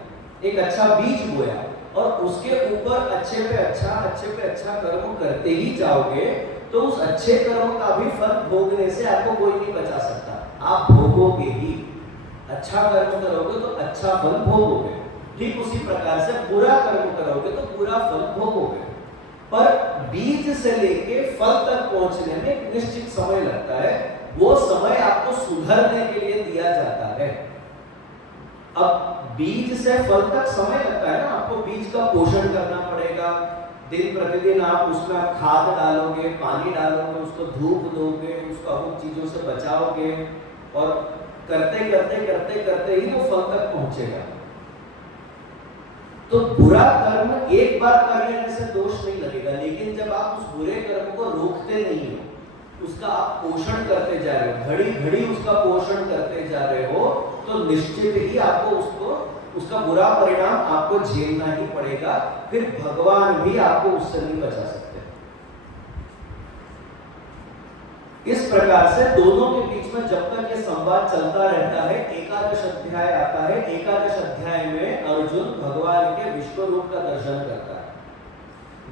एक अच्छा बीज बोया और उसके ऊपर अच्छे पे अच्छा कर्म करते ही जाओगे तो उस अच्छे कर्म का भी फल भोगने से आपको कोई नहीं बचा सकता। आप भोगोगे ही, अच्छा कर्म करोगे तो अच्छा फल भोगोगे, ठीक उसी प्रकार से बुरा कर्म करोगे तो बुरा फल भोगोगे। पर बीज से लेके फल तक पहुंचने में एक निश्चित समय लगता है, वो समय आपको सुधरने के लिए दिया जाता है। अब बीज से फल तक समय लगता है ना, आपको बीज का पोषण करना पड़ेगा, दिन प्रतिदिन आप उसमें खाद डालोगे, पानी डालोगे, उसको धूप दोगे, उसको अमुक चीजों से बचाओगे और करते करते करते करते ही वो फल तक पहुंचेगा। तो बुरा कर्म एक बार कर लेने से दोष नहीं लगेगा, लेकिन जब आप उस बुरे कर्म को रोकते नहीं हो, उसका आप पोषण करते जा रहे हो, घड़ी घड़ी उसका पोषण करते जा रहे हो, तो निश्चित ही आपको उसका बुरा परिणाम आपको झेलना ही पड़ेगा। फिर भगवान भी आपको उससे नहीं बचा सकते। इस प्रकार से दोनों के बीच में जब तक ये संवाद चलता रहता है, एकादश अध्याय आता है। एकादश अध्याय में अर्जुन भगवान के विश्व रूप का दर्शन करता है।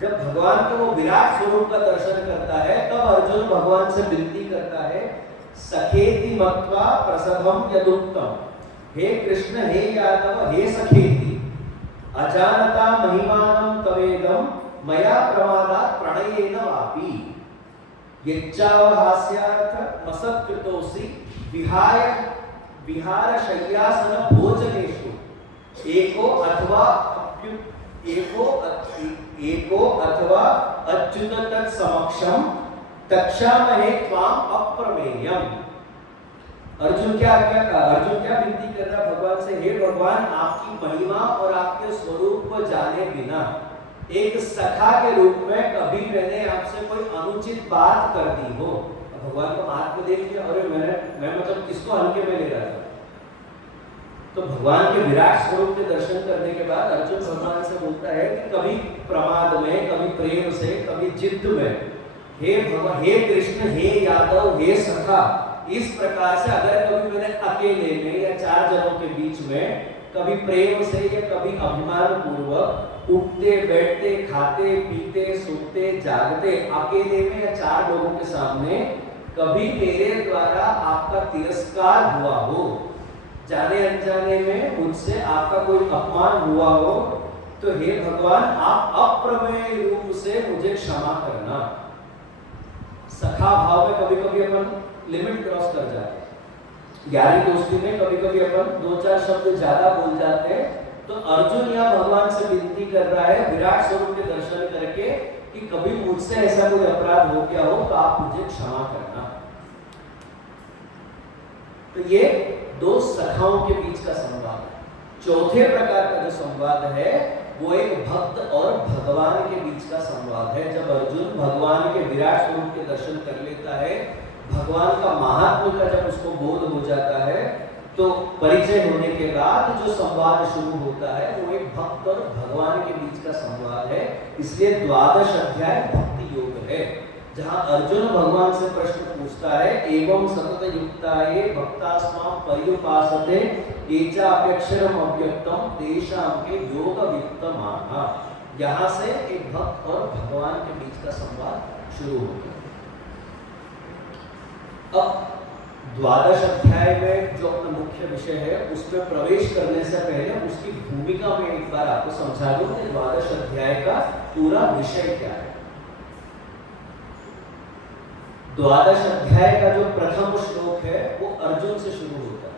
जब भगवान के वो विराट स्वरूप का दर्शन करता है, तब अर्जुन भगवान से विनती करता है, सखेति मत्वा प्रसभम यदुक्तम, हे कृष्ण, हे यादव, हे सखेति, अजानता महिमानं तवेदं मया प्रमादात् प्रणयेन वापि, यच्चावहास्यार्थ मसत्कृतोऽसि विहार शय्यासन भोजनेषु एको अथवा अच्युत तत्समक्षम तक्षामहे त्वाम अप्रमेयम्। अर्जुन क्या विनती कर रहा है भगवान से, हे भगवान, आपकी महिमा और आपके स्वरूप को जाने बिना एक सखा के रूप में कभी मैंने आपसे कोई अनुचित बात कर दी हो। भगवान को हाथ में देख लिया, अरे मैं मतलब किसको हल्के में ले रहा था। तो भगवान के विराट स्वरूप के दर्शन करने के बाद अर्जुन भगवान से बोलता है कि कभी प्रमाद में, कभी प्रेम से, कभी जिद्द में, हे भगवान, हे कृष्ण, हे यादव, हे सखा, इस प्रकार से अगर कभी मैंने अकेले में या चार जनों के बीच में कभी प्रेम से या कभी अभिमान पूर्वक उठते बैठते खाते पीते सोते जागते अकेले में या चार लोगों के सामने कभी मेरे द्वारा आपका तिरस्कार हुआ हो, जाने अनजाने में मुझसे आपका कोई अपमान हुआ हो, तो हे भगवान, आप अप्रमेय रूप से मुझे क्षमा करना। सखा भाव में कभी कभी अपन लिमिट क्रॉस कर जाते हैं, यारी दोस्ती में कभी कभी अपन दो चार शब्द ज्यादा बोल जाते हैं। तो अर्जुन यहाँ भगवान से विनती कर रहा है विराट स्वरूप के दर्शन करके कि कभी मुझसे ऐसा कोई अपराध हो गया हो तो आप मुझे क्षमा करना। तो ये दो सखाओं के बीच का संवाद है। चौथे प्रकार का जो संवाद है वो एक भक्त और भगवान के बीच का संवाद है। जब अर्जुन भगवान के विराट स्वरूप के दर्शन कर लेता है, भगवान का महात्म्य का जब उसको बोध हो जाता है, तो परिचय होने के बाद जो संवाद शुरू होता है वो एक भक्त और भगवान के बीच का संवाद है। इसलिए द्वादश अध्याय भक्ति योग है, जहां अर्जुन भगवान से प्रश्न पूछता है, एवं सतत युक्ताये भक्तास्मां पर्युपासते एचा अप्यक्षरम अव्यक्तम तेषां के योग वित्तमाना। यहाँ से एक भक्त और भगवान के बीच का संवाद शुरू होता है। अब द्वादश अध्याय में जो अपना मुख्य विषय है उसमें प्रवेश करने से पहले उसकी भूमिका में एक बार आपको समझा दूं कि द्वादश अध्याय का पूरा विषय क्या है। द्वादश अध्याय का जो प्रथम श्लोक है वो अर्जुन से शुरू होता है।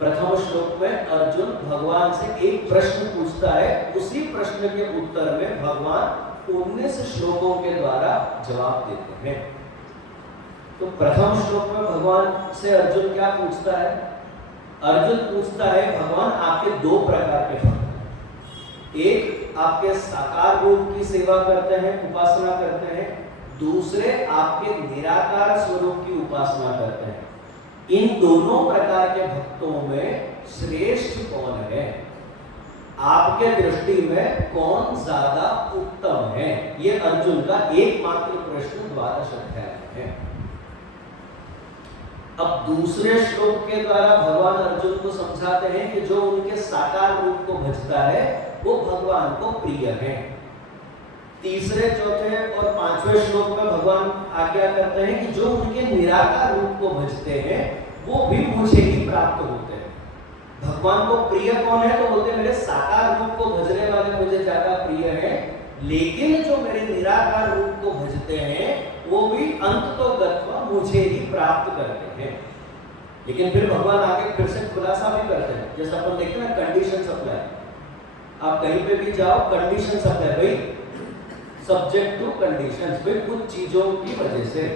प्रथम श्लोक में अर्जुन भगवान से एक प्रश्न पूछता है, उसी प्रश्न के उत्तर में भगवान 19 श्लोकों के द्वारा जवाब देते हैं। तो प्रथम श्लोक में भगवान से अर्जुन क्या पूछता है? अर्जुन पूछता है, भगवान आपके दो प्रकार के भक्त हैं, एक आपके साकार रूप की सेवा करते हैं, उपासना करते हैं, दूसरे आपके निराकार स्वरूप की उपासना करते हैं। इन दोनों प्रकार के भक्तों में श्रेष्ठ कौन है? आपके दृष्टि में कौन ज्यादा उत्तम है? ये अर्जुन का एकमात्र प्रश्न द्वादश अध्याय में है। अब दूसरे श्लोक के द्वारा भगवान अर्जुन को समझाते हैं कि जो उनके साकार रूप को भजता है वो भगवान को प्रिय है। तीसरे, चौथे और पांचवें श्लोक में भगवान आज्ञा करते हैं कि जो उनके निराकार रूप को भजते हैं वो भी मुझे ही प्राप्त होते हैं। भगवान को प्रिय कौन है? तो बोलते मेरे साकार रूप को भजने वाले मुझे ज्यादा प्रिय है, लेकिन जो मेरे निराकार रूप को भजते हैं वो भी अंत तो गत्वा मुझे ही प्राप्त करते हैं। लेकिन फिर भगवान आगे फिर से खुलासा भी करते हैं, जैसे अपन देखते हैं कंडीशन सप्लाई। आप कहीं पे भी जाओ, कंडीशन सप्लाई, भाई सब्जेक्ट टू कंडीशंस, भाई कुछ चीजों की वजह से।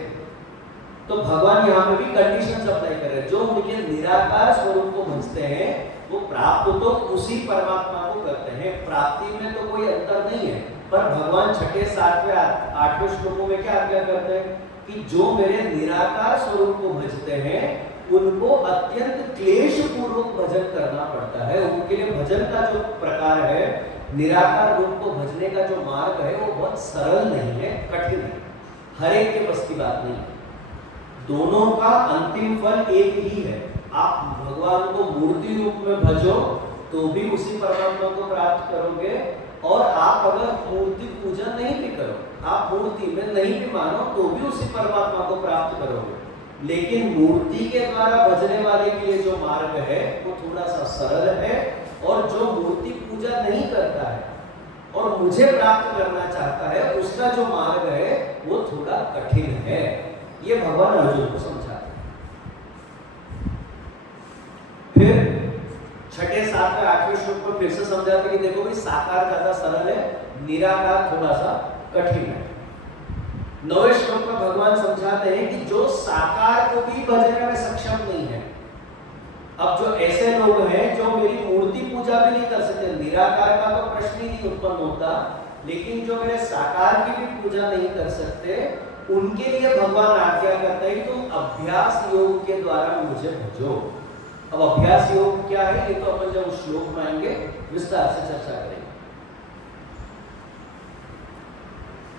तो भगवान यहाँ पे भी कंडीशन सप्लाई कर रहे हैं। जो उनके निराकार स्वरूप को भजते हैं वो प्राप्त तो उसी परमात्मा को करते हैं, प्राप्ति में तो कोई अंतर नहीं है। पर भगवान छठे, सातवें, आठवें श्लोकों में क्या आज्ञा करते हैं कि जो मेरे निराकार स्वरूप को भजते हैं उनको अत्यंत क्लेश पूर्वक भजन करना पड़ता है। उनके लिए भजन का जो प्रकार है, निराकार रूप को भजने का जो मार्ग है वो बहुत सरल नहीं है, कठिन है, हर एक के बस की बात नहीं है। दोनों का अंतिम फल एक ही है। आप भगवान को मूर्ति रूप में भजो तो भी उसी परमात्मा को प्राप्त करोगे, और आप अगर मूर्ति पूजा नहीं भी करो, आप मूर्ति में नहीं भी मानो तो भी उसी परमात्मा को प्राप्त करोगे। लेकिन मूर्ति के द्वारा भजने वाले के लिए जो मार्ग है वो थोड़ा सा सरल है, और जो मूर्ति पूजा नहीं करता है और मुझे प्राप्त करना चाहता है उसका जो मार्ग है वो थोड़ा कठिन है। ये भगवान अर्जुन को समझाते हैं। फिर छठे, सातवें, आठवें श्लोक में फिर से समझाते कि देखो भाई साकार ज्यादा सरल है, निराकार थोड़ा सा कठिन है। 9वें श्लोक में भगवान समझाते हैं कि जो साकार को भी भजने में सक्षम नहीं है, अब जो ऐसे लोग हैं जो मेरी मूर्ति पूजा भी नहीं कर सकते, निराकार का तो प्रश्न ही नहीं उत्पन्न होता, लेकिन जो मेरे साकार की भी पूजा नहीं कर सकते, उनके लिए भगवान आज्ञा करते हैं तुम अभ्यास योग के द्वारा मुझे भजो। अब अभ्यास योग क्या है ये तो अपन जब उस श्लोक में आएंगे विस्तार से चर्चा करेंगे।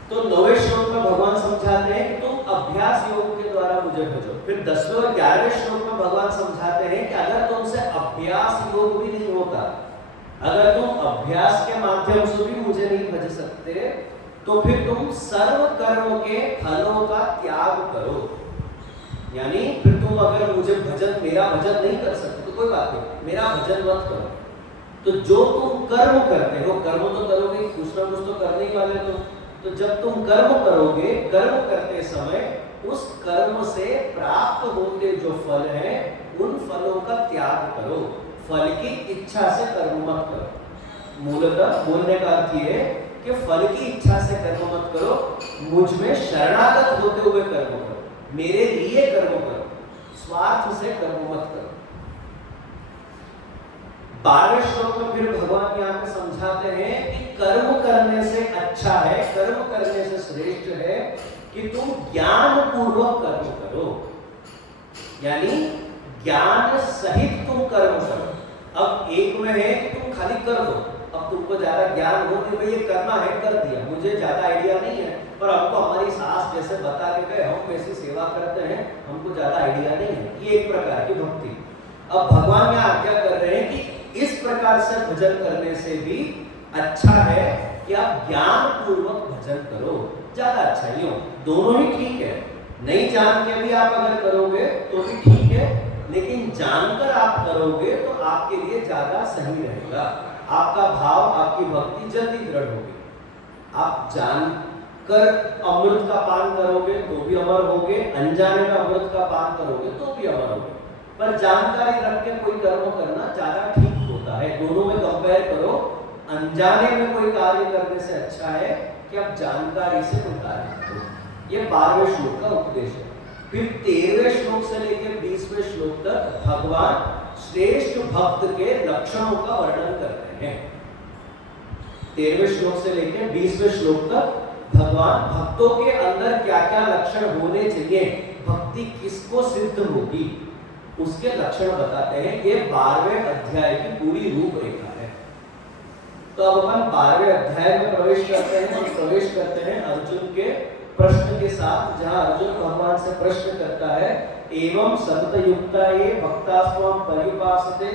तो 9वें श्लोक में भगवान समझाते हैं कि तुम अभ्यास योग के द्वारा मुझे भजो। फिर 10वें और 11वें श्लोक में भगवान समझाते हैं कि अगर तुमसे अभ्यास योग भी नहीं होता, अगर तुम अभ्यास के माध्यम से भी मुझे नहीं भज सकते, तो फिर तुम सर्व कर्म के फलों का त्याग करो। यानी फिर तुम अगर मुझे भजन, मेरा भजन नहीं कर सकते तो कोई बात नहीं, मेरा भजन मत करो। तो जो तुम कर्म करते हो, कर्म तो करोगे, कुछ ना कुछ तो करने ही वाले तुम, तो जब तुम कर्म करोगे, कर्म करते समय उस कर्म से प्राप्त होते जो फल है उन फलों का त्याग करो, फल की इच्छा से कर्म मत करो। मूलतः बोलने का अर्थ ये है कि फल की इच्छा से कर्म मत करो, मुझ में शरणागत होते हुए कर्म करो, मेरे लिए कर्म करो, स्वार्थ से कर्म मत करो। 12वें श्लोक में फिर भगवान यहाँ पे समझाते हैं कि कर्म करने से अच्छा है, कर्म करने से श्रेष्ठ है कि तुम ज्ञान पूर्वक कर्म करो, यानी ज्ञान सहित तुम कर्म करो। अब एक में है कि तुम खाली कर दो, अब तुमको ज्यादा ज्ञान हो कि भाई ये करना है कर दिया, मुझे ज्यादा आइडिया नहीं है, पर हमको हमारी सास जैसे बता के गए, हम कैसी सेवा करते हैं, हमको ज्यादा आइडिया नहीं है, ये एक प्रकार की भक्ति। अब भगवान यहाँ आज्ञा कर रहे हैं कि इस प्रकार से भजन करने से भी अच्छा है कि आप ज्ञान पूर्वक भजन करो, ज्यादा अच्छा ही हो। दोनों ही ठीक है, नहीं जान के भी आप अगर करोगे तो भी ठीक है, लेकिन जानकर आप करोगे तो आपके लिए ज्यादा सही रहेगा, आपका भाव, आपकी भक्ति जल्दी दृढ़ होगी। आप जानकर अमृत का पान करोगे तो भी अमर होगे, अनजाने में अमृत का पान करोगे तो भी अमर होगे, पर जानकारी रख के कोई कर्म करना ज्यादा ठीक होता है। दोनों में कंपेयर करो, अनजाने में कोई कार्य करने से अच्छा है कि आप जानकारी से कोई कार्य करो। ये 12वें श्लोक का उपदेश है। फिर 13वें श्लोक से लेकर 20वें श्लोक तक भगवान श्रेष्ठ भक्त के लक्षणों का वर्णन करते हैं। 13वें श्लोक से लेकर 20वें श्लोक तक भगवान भक्तों के अंदर क्या क्या लक्षण होने चाहिए, भक्ति किसको सिद्ध होगी, उसके लक्षण बताते हैं। ये 12वें अध्याय की पूरी रूपरेखा है। तो अब अपन 12वें अध्याय में प्रवेश करते हैं और प्रवेश करते हैं अर्जुन के प्रश्न के साथ, जहां अर्जुन भगवान से प्रश्न करता है, एवं संतयुक्ता ये भक्तास्त्वं पर्युपासते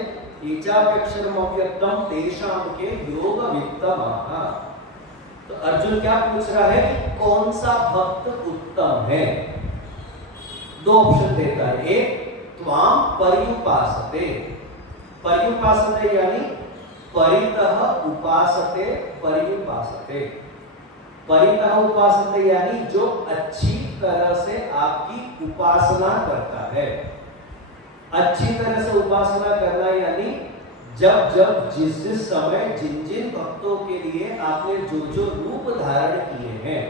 एचाप्यक्षरम अव्यक्तम तेषां के योग वित्तमाः। तो अर्जुन क्या पूछ रहा है कि कौन सा भक्त उत्तम है। दो ऑप्शन देता है, एक त्वां पर्युपासते, पर्युपासते यानी परितः उपासते, पर्युपासते, परितः उपासते यानी जो अच्छी तरह से आपकी उपासना करता है। अच्छी तरह से उपासना करना यानी जब जब जिस जिस समय जिन जिन भक्तों के लिए आपने जो जो रूप धारण किए हैं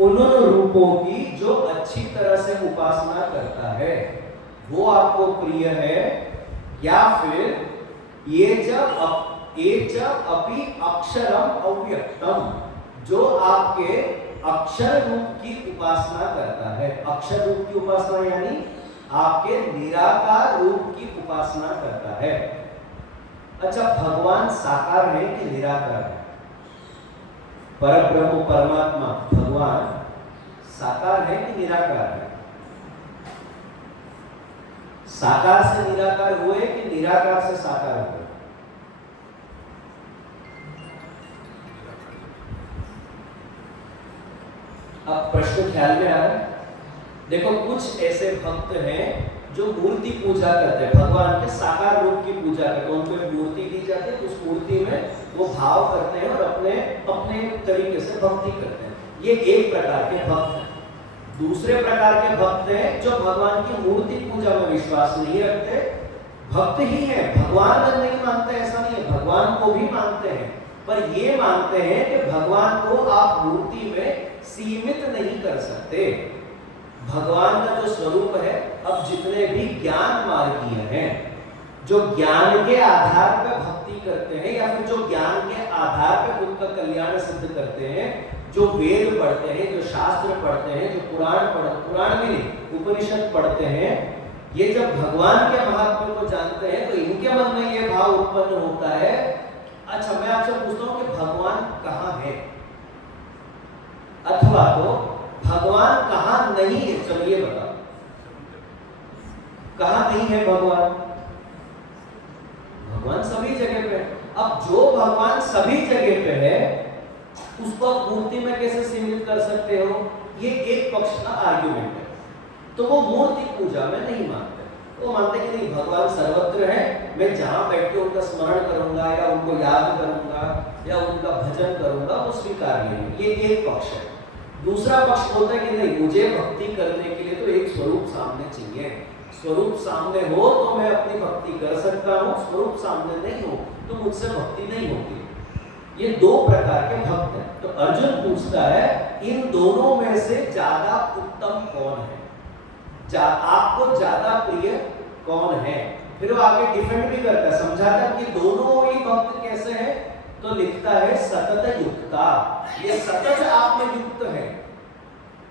उन रूपों की जो अच्छी तरह से उपासना करता है वो आपको प्रिय है, या फिर ये जब अपि अक्षरम अव्यक्तम, जो आपके अक्षर रूप की उपासना करता है। अक्षर रूप की उपासना यानी आपके निराकार रूप की उपासना करता है। अच्छा, भगवान साकार है कि निराकार है? परब्रह्म परमात्मा भगवान साकार है कि निराकार है? साकार से निराकार हुए कि निराकार से साकार हुए? अब प्रश्न ख्याल में आ रहा है? देखो, कुछ ऐसे भक्त हैं जो मूर्ति पूजा करते हैं, भगवान के साकार रूप की पूजा करते हैं। उनको एक मूर्ति दी जाती है, उस मूर्ति में वो भाव करते हैं और अपने अपने तरीके से भक्ति करते हैं। ये एक प्रकार के भक्त हैं। दूसरे प्रकार के भक्त हैं जो भगवान की मूर्ति पूजा में विश्वास नहीं रखते, भक्त ही है, भगवान नहीं मानते, ऐसा नहीं है, भगवान को भी मानते हैं, पर ये मानते हैं कि भगवान को आप मूर्ति में सीमित नहीं कर सकते। भगवान का जो स्वरूप है, अब जितने भी ज्ञान मार्गीय हैं, जो ज्ञान के आधार पर भक्ति करते हैं या फिर जो ज्ञान के आधार पर खुद का कल्याण सिद्ध करते हैं, जो वेद पढ़ते हैं, जो शास्त्र पढ़ते हैं, जो पुराण भी नहीं, उपनिषद पढ़ते हैं, ये जब भगवान के महात्म्य को जानते हैं तो इनके मन में ये भाव उत्पन्न होता है, अच्छा मैं आपसे पूछता हूँ कि भगवान कहाँ है, अथवा तो भगवान कहाँ नहीं है? चलिए बताओ, कहाँ नहीं है भगवान? भगवान सभी जगह पे है। अब जो भगवान सभी जगह पे है, उसको मूर्ति में कैसे सीमित कर सकते हो? ये एक पक्ष का आर्गुमेंट है। तो वो मूर्ति पूजा में नहीं मानते, वो मानते कि नहीं, भगवान सर्वत्र है, मैं जहां बैठ के उनका स्मरण करूंगा या उनको याद करूंगा या उनका भजन करूंगा, वो स्वीकार्य है। ये एक पक्ष है। दूसरा पक्ष बोलता है कि नहीं, मुझे भक्ति करने के लिए तो एक स्वरूप सामने चाहिए, स्वरूप सामने हो तो मैं अपनी भक्ति कर सकता हूँ, स्वरूप सामने नहीं हो तो मुझसे भक्ति नहीं होगी। ये दो प्रकार के भक्त हैं। तो अर्जुन पूछता है, इन दोनों में से ज्यादा उत्तम कौन है, आपको ज्यादा प्रिय कौन है? फिर वो आगे डिफेंड भी करता है, समझाता है कि दोनों ही भक्त कैसे हैं, तो लिखता है सतत युक्ता, ये सतत आप में युक्त है।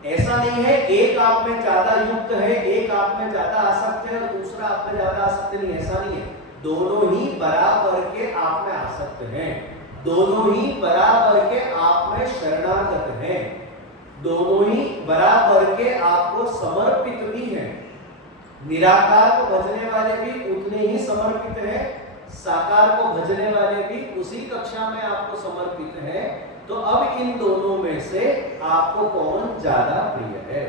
ऐसा नहीं है एक आप में ज्यादा युक्त है, एक आप में ज्यादा आसक्त है और दूसरा आप में ज्यादा आसक्त नहीं, ऐसा नहीं है। दोनों ही बराबर के आप में आसक्त हैं, दोनों ही बराबर के आप में शरणागत हैं, दोनों ही बराबर के आपको समर्पित भी हैं। निराकार को भजने वाले भी उतने ही समर्पित हैं, साकार को भजने वाले भी उसी कक्षा में आपको समर्पित हैं। तो अब इन दोनों में से आपको कौन ज्यादा प्रिय है?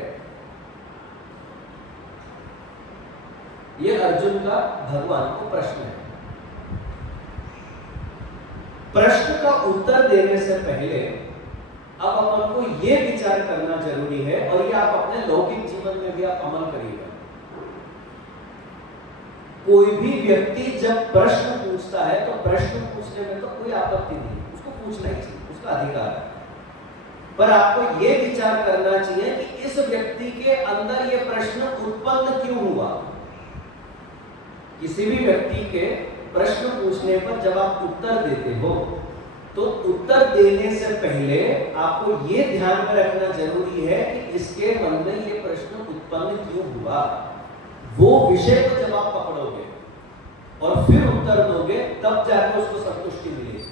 यह अर्जुन का भगवान को प्रश्न है। प्रश्न का उत्तर देने से पहले अब अपन को यह विचार करना जरूरी है, और ये आप अपने लौकिक जीवन में भी आप अमल करिएगा। कोई भी व्यक्ति जब प्रश्न पूछता है तो प्रश्न पूछने में तो कोई आपत्ति नहीं, उसको पूछना ही चाहिए, उसका अधिकार है। पर आपको यह विचार करना चाहिए कि इस व्यक्ति के अंदर यह प्रश्न उत्पन्न क्यों हुआ। किसी भी व्यक्ति के प्रश्न पूछने पर जब आप उत्तर देते हो तो उत्तर देने से पहले आपको यह ध्यान में रखना जरूरी है कि इसके मन में यह प्रश्न उत्पन्न क्यों हुआ। वो विषय को जब आप पकड़ोगे और फिर उत्तर दोगे, तब जाकर उसको संतुष्टि मिलेगी।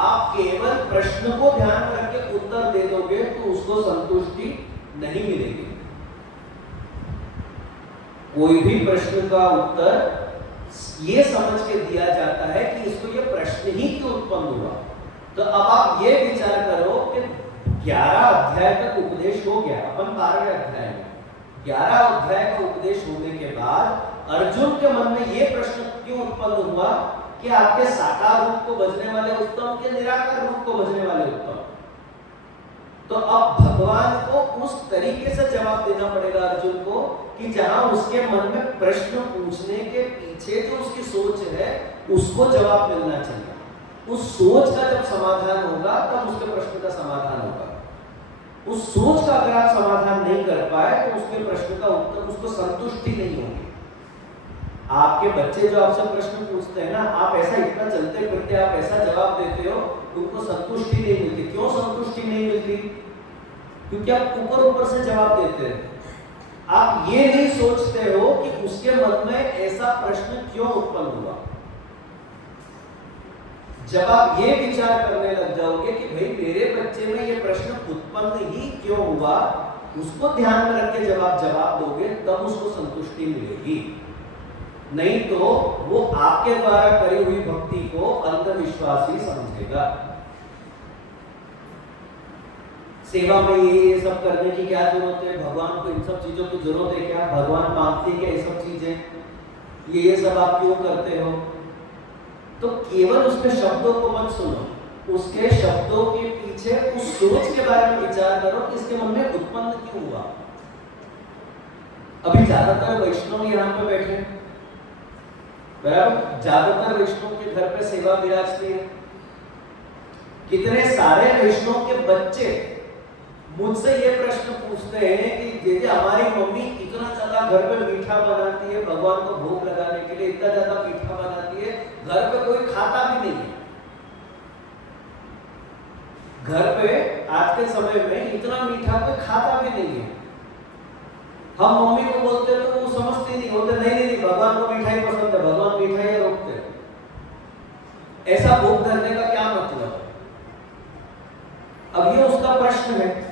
आप केवल प्रश्न को ध्यान में रख के उत्तर दे दोगे तो उसको संतुष्टि नहीं मिलेगी। कोई भी प्रश्न का उत्तर ये समझ के दिया जाता है कि इसको ये प्रश्न ही क्यों उत्पन्न हुआ। तो अब आप ये विचार करो कि 11 अध्याय तक उपदेश हो गया, अपन 12वें अध्याय में 11 अध्याय का उपदेश होने के बाद अर्जुन के मन में ये प्रश्न क्यों उत्पन्न हुआ कि आपके साकार रूप को भजने वाले उत्तम के निराकार रूप को भजने वाले उत्तम। तो अब भगवान को उस तरीके से जवाब देना पड़ेगा अर्जुन को कि जहां उसके मन में प्रश्न पूछने के पीछे जो उसकी सोच है उसको जवाब मिलना चाहिए। उस सोच का जब समाधान होगा तब उसके प्रश्न का समाधान होगा। उस सोच का अगर आप समाधान नहीं कर पाए तो उसके प्रश्न का उत्तर, उसको संतुष्टि नहीं होगी। आपके बच्चे जो आपसे प्रश्न पूछते हैं ना, आप ऐसा इतना चलते फिरते आप ऐसा जवाब देते हो, उनको संतुष्टि नहीं मिलती। क्यों संतुष्टि नहीं मिलती? क्योंकि आप ऊपर ऊपर से जवाब देते हैं। आप ये नहीं सोचते हो कि उसके मन में ऐसा प्रश्न क्यों उत्पन्न हुआ। जब आप ये विचार करने लग जाओगे कि भाई मेरे बच्चे में ये प्रश्न उत्पन्न ही क्यों हुआ, उसको ध्यान में रख के जब आप जवाब दोगे तब उसको संतुष्टि मिलेगी। नहीं तो वो आपके द्वारा करी हुई भक्ति को अंधविश्वास ही समझेगा। सेवा में ये सब करने की क्या जरूरत है, भगवान को इन सब चीजों की जरूरत है क्या, भगवान मांगते हैं क्या ये सब चीजें, ये सब आप क्यों करते हो? तो केवल उसके शब्दों को मत सुनो, उसके शब्दों के पीछे उस सोच के बारे में विचार करो कि इसके मन में उत्पन्न क्यों हुआ। अभी ज्यादातर वैष्णव यहाँ पे बैठे, बराबर, ज्यादातर वैष्णव के घर पे सेवा विराजती है। कितने सारे वैष्णव के बच्चे मुझसे ये प्रश्न पूछते हैं कि दीदी हमारी मम्मी इतना ज्यादा घर पे मीठा बनाती है, भगवान को भोग लगाने के लिए इतना ज्यादा मीठा बनाती है, घर पे कोई खाता भी नहीं है। घर पे आज के समय में इतना मीठा कोई खाता भी नहीं है। हम मम्मी को बोलते तो वो समझती नहीं, बोलते नहीं भगवान को मिठाई पसंद है, भगवान मिठाई रोकते हैं। ऐसा भोग धरने का क्या मतलब? अब ये उसका प्रश्न है।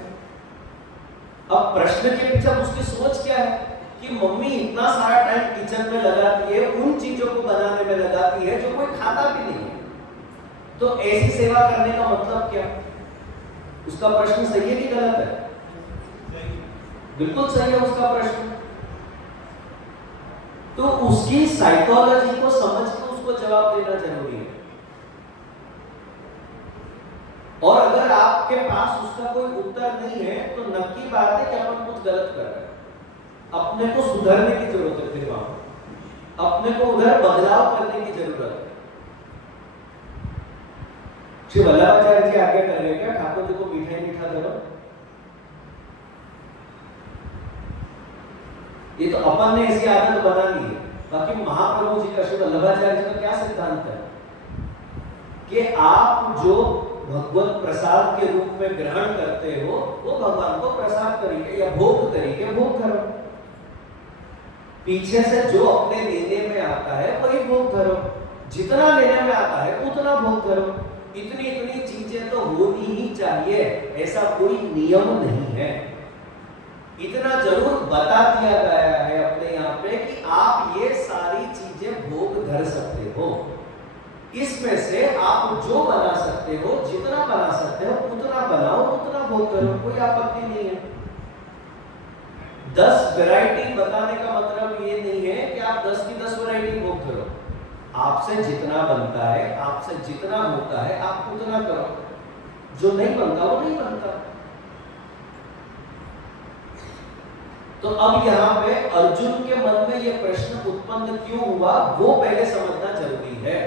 अब प्रश्न के पीछे उसकी सोच क्या है कि मम्मी इतना सारा टाइम किचन में लगाती है, उन चीजों को बनाने में लगाती है जो कोई खाता भी नहीं है, तो ऐसी सेवा करने का मतलब क्या? उसका प्रश्न सही है कि गलत है? बिल्कुल सही है उसका प्रश्न। तो उसकी साइकोलॉजी को समझ के उसको जवाब देना जरूरी है। और अगर आपके पास उसका कोई उत्तर नहीं है तो नक्की बात है कि अपन कुछ गलत कर रहे हैं। अपने को सुधरने की जरूरत है, फिर वहां अपने को उधर बदलाव करने की जरूरत है। श्री वल्लभाचार्य जी आज्ञा कर रहे क्या ठाकुर जी को मीठा ही मीठा धरो? ये तो अपन ने ऐसी आदत बना ली है। बाकी महाप्रभु जी का, श्री वल्लभाचार्य जी का क्या सिद्धांत है कि आप जो भगवत प्रसाद के रूप में ग्रहण करते हो वो भगवान को प्रसाद तरीके या भोग तरीके भोग करो। पीछे से जो अपने लेने में आता है वही भोग करो, जितना लेने में आता है उतना भोग करो। इतनी इतनी चीजें तो होनी ही चाहिए, ऐसा कोई नियम नहीं है। इतना जरूर बता दिया गया है अपने यहाँ पे कि आप ये सारी चीजें भोग धर सकते हो। इसमें से आप जो बना सकते हो, जितना बना सकते हो उतना बनाओ, उतना भोग करो, कोई आपत्ति नहीं है। 10 वैरायटी बताने का मतलब ये नहीं है कि आप 10 की 10 वैरायटी भोग करो। आपसे जितना बनता है, आपसे जितना होता है आप उतना करो, जो नहीं बनता वो नहीं बनता। तो अब यहाँ पे अर्जुन के मन में ये प्रश्न उत्पन्न क्यों हुआ वो पहले समझना जरूरी है।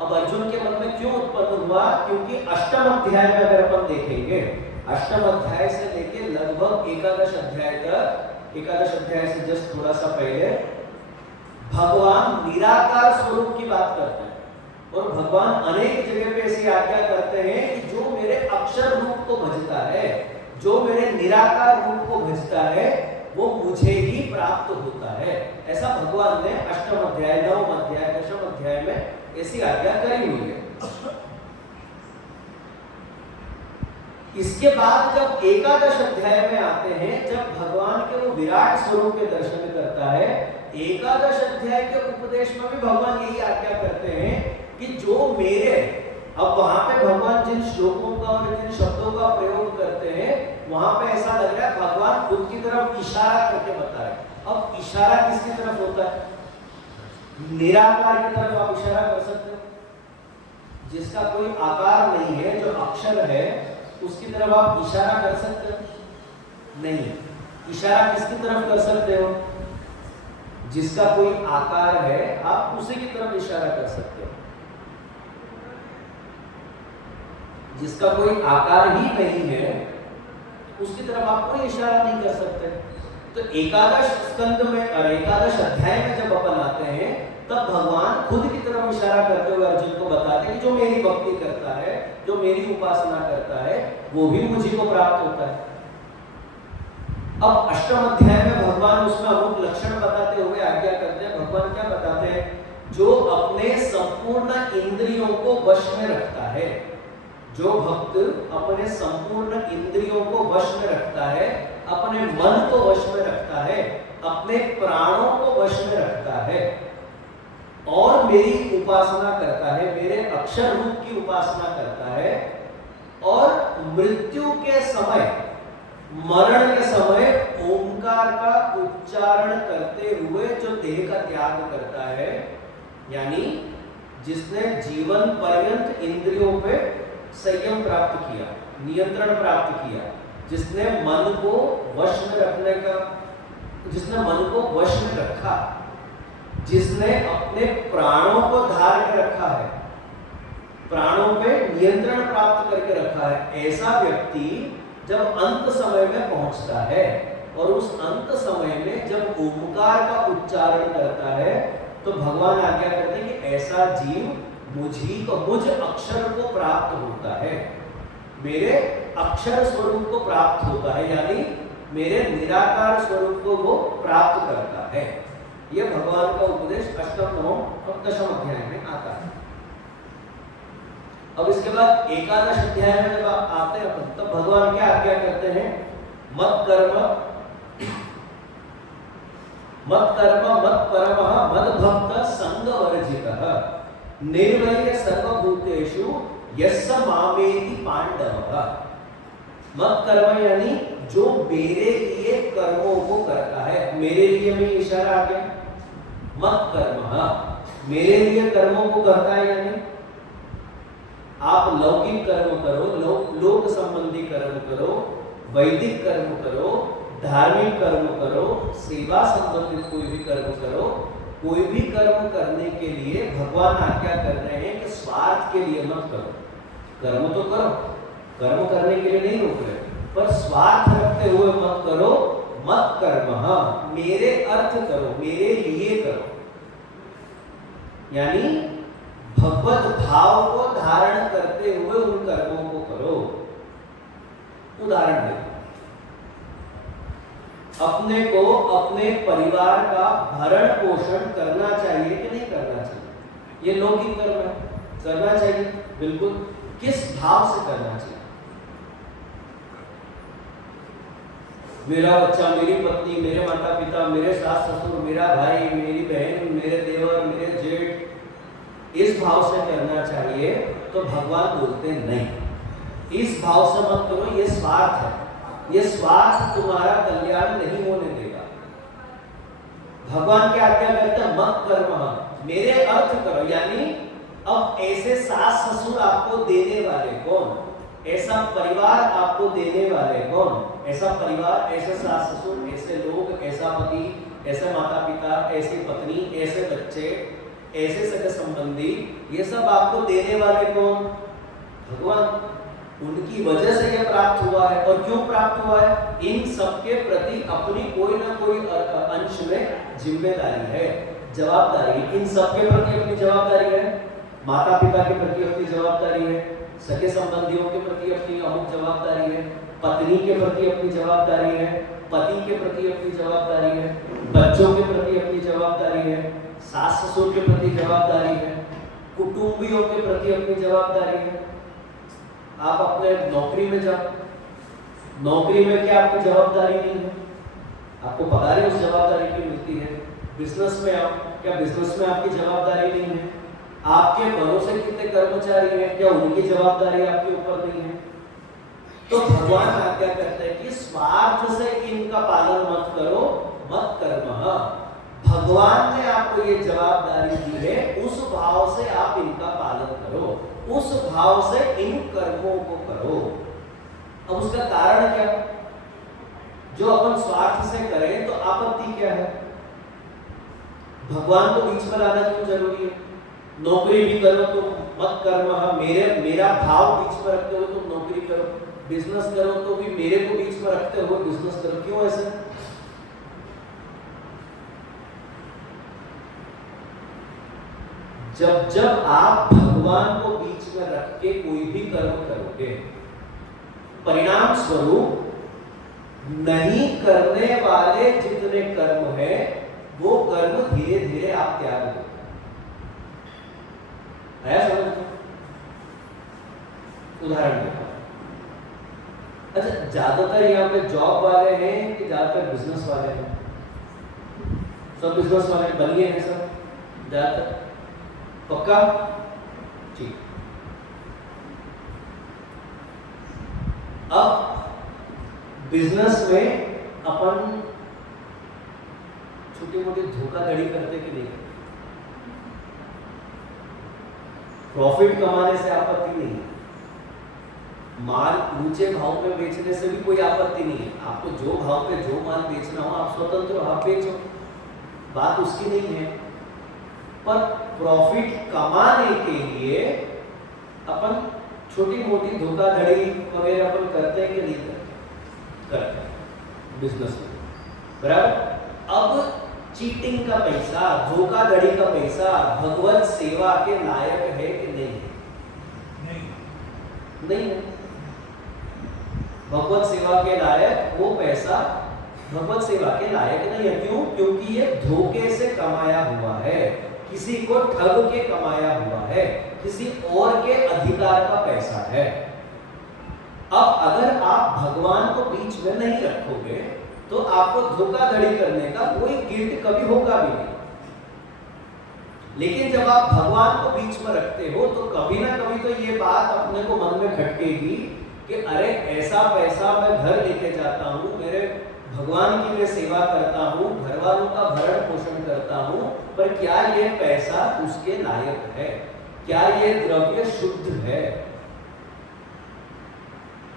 अब अर्जुन के मन में क्यों उत्पन्न हुआ? क्योंकि अष्टम अध्याय में अगर अपन देखेंगे, अष्टम अध्याय से लेके लगभग एकादश अध्याय तक, एकादश अध्याय से जस्ट थोड़ा सा पहले भगवान निराकार स्वरूप की बात करते हैं। और भगवान अनेक जगह पे ऐसी आज्ञा करते हैं कि जो मेरे अक्षर रूप को भजता है, जो मेरे निराकार रूप को भजता है, वो मुझे ही प्राप्त होता है। ऐसा भगवान ने अष्टम अध्याय, नवम अध्याय, दशम अध्याय में ऐसी आज्ञा करी हुई है। इसके बाद जब एकादश अध्याय में आते हैं, जब भगवान के वो विराट स्वरूप के दर्शन करता है, एकादश अध्याय के उपदेश में भी भगवान यही आज्ञा करते हैं कि जो मेरे, अब वहां पे भगवान जिन श्लोकों का और जिन शब्दों का प्रयोग करते हैं, वहां पे ऐसा लग रहा है भगवान खुद की तरफ इशारा करके बता रहे हैं। अब इशारा किसकी तरफ होता है? निराकार की तरफ आप इशारा कर सकते हो। जिसका कोई आकार नहीं है, जो अक्षर है, उसकी तरफ आप इशारा कर सकते हो? नहीं। इशारा किसकी तरफ कर सकते हो? जिसका कोई आकार है, आप उसी की तरफ इशारा कर सकते हो। जिसका कोई आकार ही नहीं है, उसकी तरफ आप कोई इशारा नहीं कर सकते। तो एकादश स्कंद में और एकादश अध्याय में जब अपन आते हैं, तब भगवान खुद की तरफ इशारा करते हुए अर्जुन को बताते हैं कि जो मेरी भक्ति करता है, जो मेरी उपासना करता है, वो भी मुझी को प्राप्त होता है। अब अष्टम अध्याय में भगवान उसमें अमुक लक्षण बताते हुए आज्ञा करते हैं। भगवान क्या बताते हैं? जो अपने संपूर्ण इंद्रियों को वश में रखता है, जो भक्त अपने संपूर्ण इंद्रियों को वश में रखता है, अपने मन को वश में रखता है, अपने प्राणों को वश में रखता है, और मेरी उपासना करता है, मेरे अक्षर रूप की उपासना करता है, और मृत्यु के समय, मरण के समय ओंकार का उच्चारण करते हुए जो देह का त्याग करता है, यानी जिसने जीवन पर्यंत इंद्रियों पे संयम प्राप्त किया, नियंत्रण प्राप्त किया, जिसने मन को वश में रखने का, जिसने मन को वश में रखा, जिसने अपने प्राणों को धार के रखा है, प्राणों पे नियंत्रण प्राप्त करके रखा है, ऐसा व्यक्ति जब अंत समय में पहुंचता है और उस अंत समय में जब ओमकार का उच्चारण करता है, तो भगवान आज्ञा करते हैं कि ऐसा जीव मुझ अक्षर को प्राप्त होता है, मेरे अक्षर स्वरूप को प्राप्त होता है, यानी मेरे निराकार स्वरूप को वो प्राप्त करता है। यह भगवान का उपदेश अष्टम नवम और दशम अध्याय में आता है। अब इसके बाद एकादश अध्याय में जब आते हैं अपन, तब भगवान क्या आज्ञा करते हैं? मत कर्म मत परमः मद भक्त संग वर्जितः निर्वैर सर्वभूतेषु यस्य मामेति पांडवः। मत कर्म यानी जो मेरे लिए कर्मों को करता है, मेरे लिए में इशारा आ गया। मत कर्म मेरे लिए कर्मों को करता है, यानी आप लौकिक कर्म करो, लोक संबंधी कर्म करो, वैदिक कर्म करो, धार्मिक कर्म करो, सेवा संबंधित कोई भी कर्म करो, कोई भी कर्म करने के लिए भगवान आज्ञा कर रहे हैं कि स्वार्थ के लिए मत करो। कर्म तो करो, कर्म करने के लिए नहीं रोक रहे, पर स्वार्थ रखते हुए मत करो। मत कर्म मेरे अर्थ करो, मेरे लिए करो, यानी भगवत भाव को धारण करते हुए उन कर्मों को करो। उदाहरण देखो, अपने को अपने परिवार का भरण पोषण करना चाहिए कि नहीं करना चाहिए? ये लौकिक कर्म है, करना चाहिए, बिल्कुल। किस भाव से करना चाहिए? मेरा बच्चा, मेरी पत्नी, मेरे माता पिता, मेरे सास ससुर, मेरा भाई, मेरी बहन, मेरे देवर, मेरे जेठ, इस भाव से करना चाहिए। तो भगवान बोलते नहीं, इस भाव से मत करो, ये स्वार्थ है, ये स्वार्थ तुम्हारा कल्याण नहीं होने देगा। भगवान क्या आज्ञा करते हैं? मत कर्म मेरे अर्थ करो, यानी अब ऐसे सास ससुर आपको देने वाले कौन? ऐसा परिवार आपको देने वाले कौन? ऐसा परिवार, ऐसे सास ससुर, ऐसे लोग, ऐसा पति, ऐसे माता पिता, ऐसी पत्नी, ऐसे बच्चे, ऐसे सगे संबंधी, ये सब आपको देने वाले कौन? भगवान। उनकी वजह से यह प्राप्त हुआ है। और क्यों प्राप्त हुआ है? इन सबके प्रति अपनी कोई ना कोई अंश में जिम्मेदारी है, जवाबदारी। इन सबके प्रति अपनी जवाबदारी है, माता पिता के प्रति अपनी जवाबदारी है, सगे संबंधियों के प्रति अपनी अमुक जवाबदारी है, पत्नी के प्रति अपनी जवाबदारी है, पति के प्रति अपनी जवाबदारी है, बच्चों के प्रति अपनी जवाबदारी है, सास ससुर के प्रति जवाबदारी है, कुटुंबियों के प्रति अपनी जवाबदारी है। आप अपने नौकरी में जाओ, नौकरी में क्या आपकी जवाबदारी नहीं है? आपको पगार उस जवाबदारी की मिलती है। बिजनेस में आप, क्या बिजनेस में आपकी जवाबदारी नहीं है? आपके भरोसे कितने कर्मचारी हैं, क्या उनकी जवाबदारी आपके ऊपर नहीं है? तो भगवान आज्ञा करते हैं कि स्वार्थ से इनका पालन मत करो, मत कर्म। भगवान ने आपको ये जवाबदारी दी है, उस भाव से आप इनका पालन करो, उस भाव से इन कर्मों को करो। अब उसका कारण क्या? जो अपन स्वार्थ से करें तो आपत्ति क्या है? भगवान को बीच में लाना क्यों जरूरी है? नौकरी भी करो तो मत कर्म, मेरा भाव बीच में रखते हुए तुम नौकरी करो, बिजनेस करो तो भी मेरे को बीच में रखते हुए बिजनेस करो। क्यों ऐसे? जब आप भगवान को बीच में रख के कोई भी कर्म करोगे, परिणाम स्वरूप नहीं करने वाले जितने कर्म हैं, वो कर्म धीरे धीरे आप त्याग दोगे। आया समझ? उदाहरण देखो, अच्छा, ज्यादातर यहाँ पे जॉब वाले हैं कि ज्यादातर बिजनेस वाले हैं? सब बिजनेस वाले बनिए हैं सब ज्यादातर। पक्का? ठीक। अब बिजनेस में अपन छोटी मोटी धोखाधड़ी करते कि नहीं करते? प्रॉफिट कमाने से आपत्ति नहीं है, माल ऊंचे भाव में बेचने से भी कोई आपत्ति नहीं है। आपको जो भाव पे जो माल बेचना हो आप स्वतंत्र हो, आप बेचो, बात उसकी नहीं है। पर प्रॉफिट कमाने के लिए अपन छोटी मोटी धोखाधड़ी वगैरह अपन करते हैं कि नहीं करते हैं बिजनेस में, बराबर? अब चीटिंग का पैसा, धोखाधड़ी का पैसा भगवत सेवा के लायक है कि नहीं है? नहीं है। भगवत सेवा के लायक वो पैसा भगवत सेवा के लायक नहीं है। क्यों? क्योंकि ये धोखे से कमाया हुआ है, किसी को ठग के कमाया हुआ है, किसी और के अधिकार का पैसा है। अब अगर आप भगवान को बीच में नहीं रखोगे तो आपको धोखाधड़ी करने का कोई गिल्ट कभी होगा भी नहीं। लेकिन जब आप भगवान को बीच में रखते हो तो कभी ना कभी तो ये बात अपने को मन में खटकेगी कि अरे ऐसा पैसा मैं घर लेके जाता हूँ, मेरे भगवान की मैं सेवा करता हूँ, घर वालों का भरण पोषण करता हूँ, पर क्या ये पैसा उसके लायक है? क्या ये द्रव्य शुद्ध है?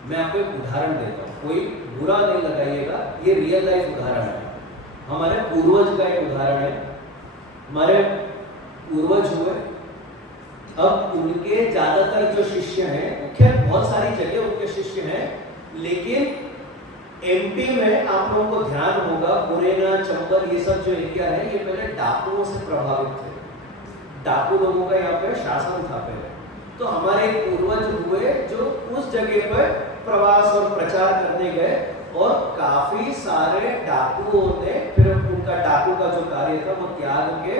मैं आपको एक उदाहरण देता हूँ, कोई बुरा नहीं लगाइएगा, ये रियल लाइफ उदाहरण है। हमारे पूर्वज का एक उदाहरण है। हमारे पूर्वज हुए, अब उनके ज्यादातर जो शिष्य हैं, खैर बहुत सारी जगह उनके शिष्य हैं, लेकिन एमपी में आप लोगों को ध्यान होगा, मुरैना, चंबल, ये सब जो एरिया है, ये पहले डाकुओं से प्रभावित थे। डाकू लोगों का यहाँ पे शासन था पहले। तो हमारे पूर्वज हुए जो उस जगह पर प्रवास और प्रचार करने गए, और काफी सारे डाकुओं ने फिर उनका डाकू का जो कार्य था वो त्याग के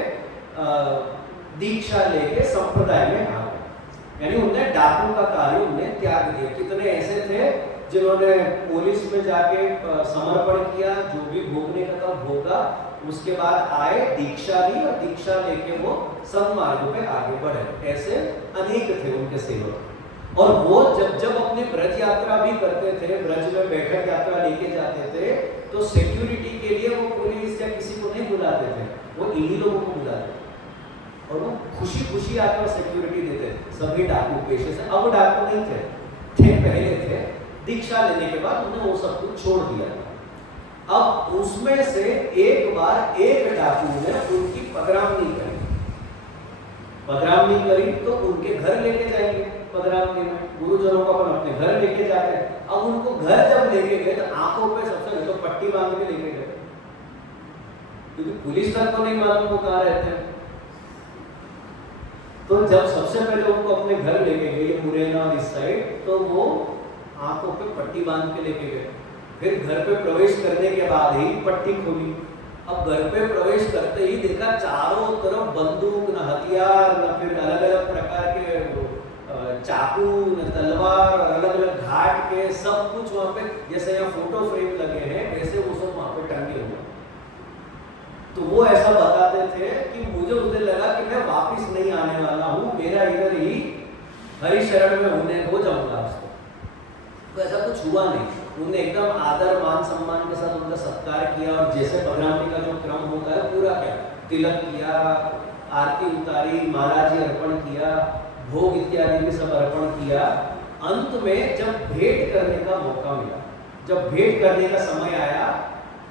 दीक्षा लेके संप्रदाय में आ गए। यानी उनने डाकू का कार्य उनने त्याग दिया। कितने ऐसे थे जिन्होंने पुलिस में जाके समर्पण किया, जो भी भोगने का था भोगा, उसके बाद आए, दीक्षा ली और दीक्षा लेके वो सन्मार्ग पे आगे बढ़े। ऐसे अनेक थे उनके सेवक। और वो जब अपनी ब्रज यात्रा भी करते थे, ब्रज में बैठक यात्रा लेके जाते थे, तो सिक्योरिटी के लिए वो पुलिस या किसी को नहीं बुलाते थे, वो इन्हीं लोगों को बुलाते थे और वो खुशी खुशी आकर सिक्योरिटी देते थे। सभी डाकू पेशे से, अब डाकू नहीं थे पहले थे। दीक्षा लेने के बाद उन्होंने वो सब कुछ छोड़ दिया। अब उसमें से एक बार एक डाकू ने उनकी पगरामनी करी। पगरामनी करी तो उनके घर लेके जाएंगे। पगरामनी में गुरुजनों को अपन अपने घर लेके जाते हैं। अब उनको घर जब लेके गए तो आंखों पे सबसे पहले तो पट्टी बांध के लेके गए, क्योंकि पुलिस तक को नहीं मालूम वो कहाँ रहते हैं। तो जब सबसे पहले उनको अपने घर लेके गए मुरैना और इस साइड, तो वो आंखों पे पट्टी बांध के लेके गए। फिर घर पे प्रवेश करने के बाद ही पट्टी खोली। अब घर पे प्रवेश करते ही देखा चारों तरफ बंदूक, न हथियार, न फिर अलग अलग प्रकार के चाकू, न तलवार, और अलग अलग घाट के सब कुछ वहाँ पे, जैसे यहाँ फोटो फ्रेम लगे हैं वैसे वो सब वहाँ पे टंगे हुए। तो वो ऐसा बताते थे कि मुझे उसे लगा कि मैं वापिस नहीं आने वाला हूँ, मेरा इधर ही हरिशरण में हो जाऊंगा आज तक। तो ऐसा कुछ हुआ नहीं। उन्होंने एकदम आदर मान सम्मान के साथ उनका सत्कार किया, और जैसे पगरामनी का जो क्रम होता है पूरा किया, तिलक किया, आरती उतारी, माला जी अर्पण किया, भोग इत्यादि भी सब अर्पण किया। अंत में जब भेंट करने का मौका मिला, जब भेंट करने का समय आया,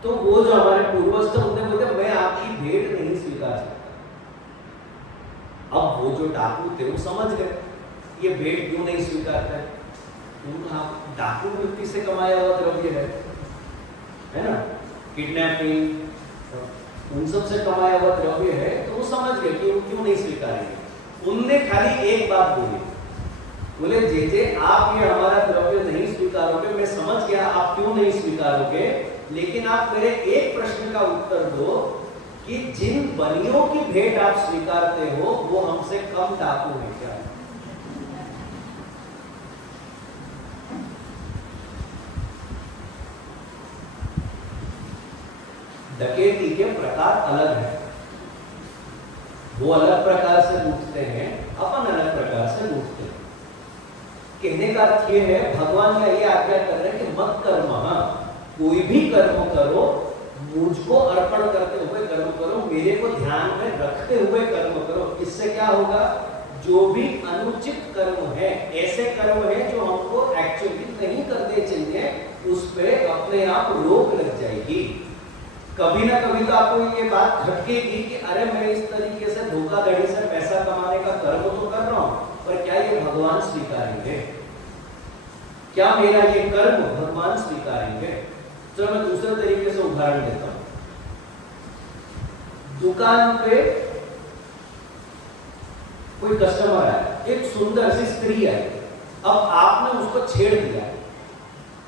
तो वो जो हमारे पूर्वज थे उन्होंने बोले मैं आपकी भेंट नहीं स्वीकार सकता। अब वो जो डाकू थे वो समझ गए ये भेंट क्यों नहीं स्वीकारता है। उनका डाकू वृत्ति से कमाया हुआ द्रव्य है ना, किडनैपिंग उन सब से कमाया हुआ द्रव्य है, तो वो समझ गए कि वो क्यों नहीं स्वीकारेंगे। उनने खाली एक बात बोली, बोले जे आप ये हमारा द्रव्य नहीं स्वीकारोगे, मैं समझ गया आप क्यों नहीं स्वीकारोगे, लेकिन आप मेरे एक प्रश्न का उत्तर दो कि जिन बलियों की भेंट आप स्वीकारते हो वो हमसे कम डाकू है क्या? डकैती के प्रकार अलग है। वो अलग प्रकार से लूटते हैं, अपन अलग प्रकार से लूटते हैं। कहने का अर्थ ये है, भगवान का ये आज्ञा कर रहे हैं कि मत कर्म, कोई भी कर्म करो मुझको अर्पण करते हुए कर्म करो, मेरे को ध्यान में रखते हुए कर्म करो। इससे क्या होगा, जो भी अनुचित कर्म है, ऐसे कर्म है जो हमको एक्चुअली नहीं करने चाहिए, उस पे अपने आप रोक लग जाएगी। कभी ना कभी तो आपको ये बात खटकेगी कि अरे मैं इस तरीके से धोखाधड़ी से पैसा कमाने का कर्म तो कर रहा हूं, पर क्या ये भगवान स्वीकारेंगे? क्या मेरा ये कर्म भगवान स्वीकारेंगे? चलो मैं दूसरे तरीके से उदाहरण देता हूं। दुकान पे कोई कस्टमर आया, एक सुंदर सी स्त्री आई, अब आपने उसको छेड़ दिया।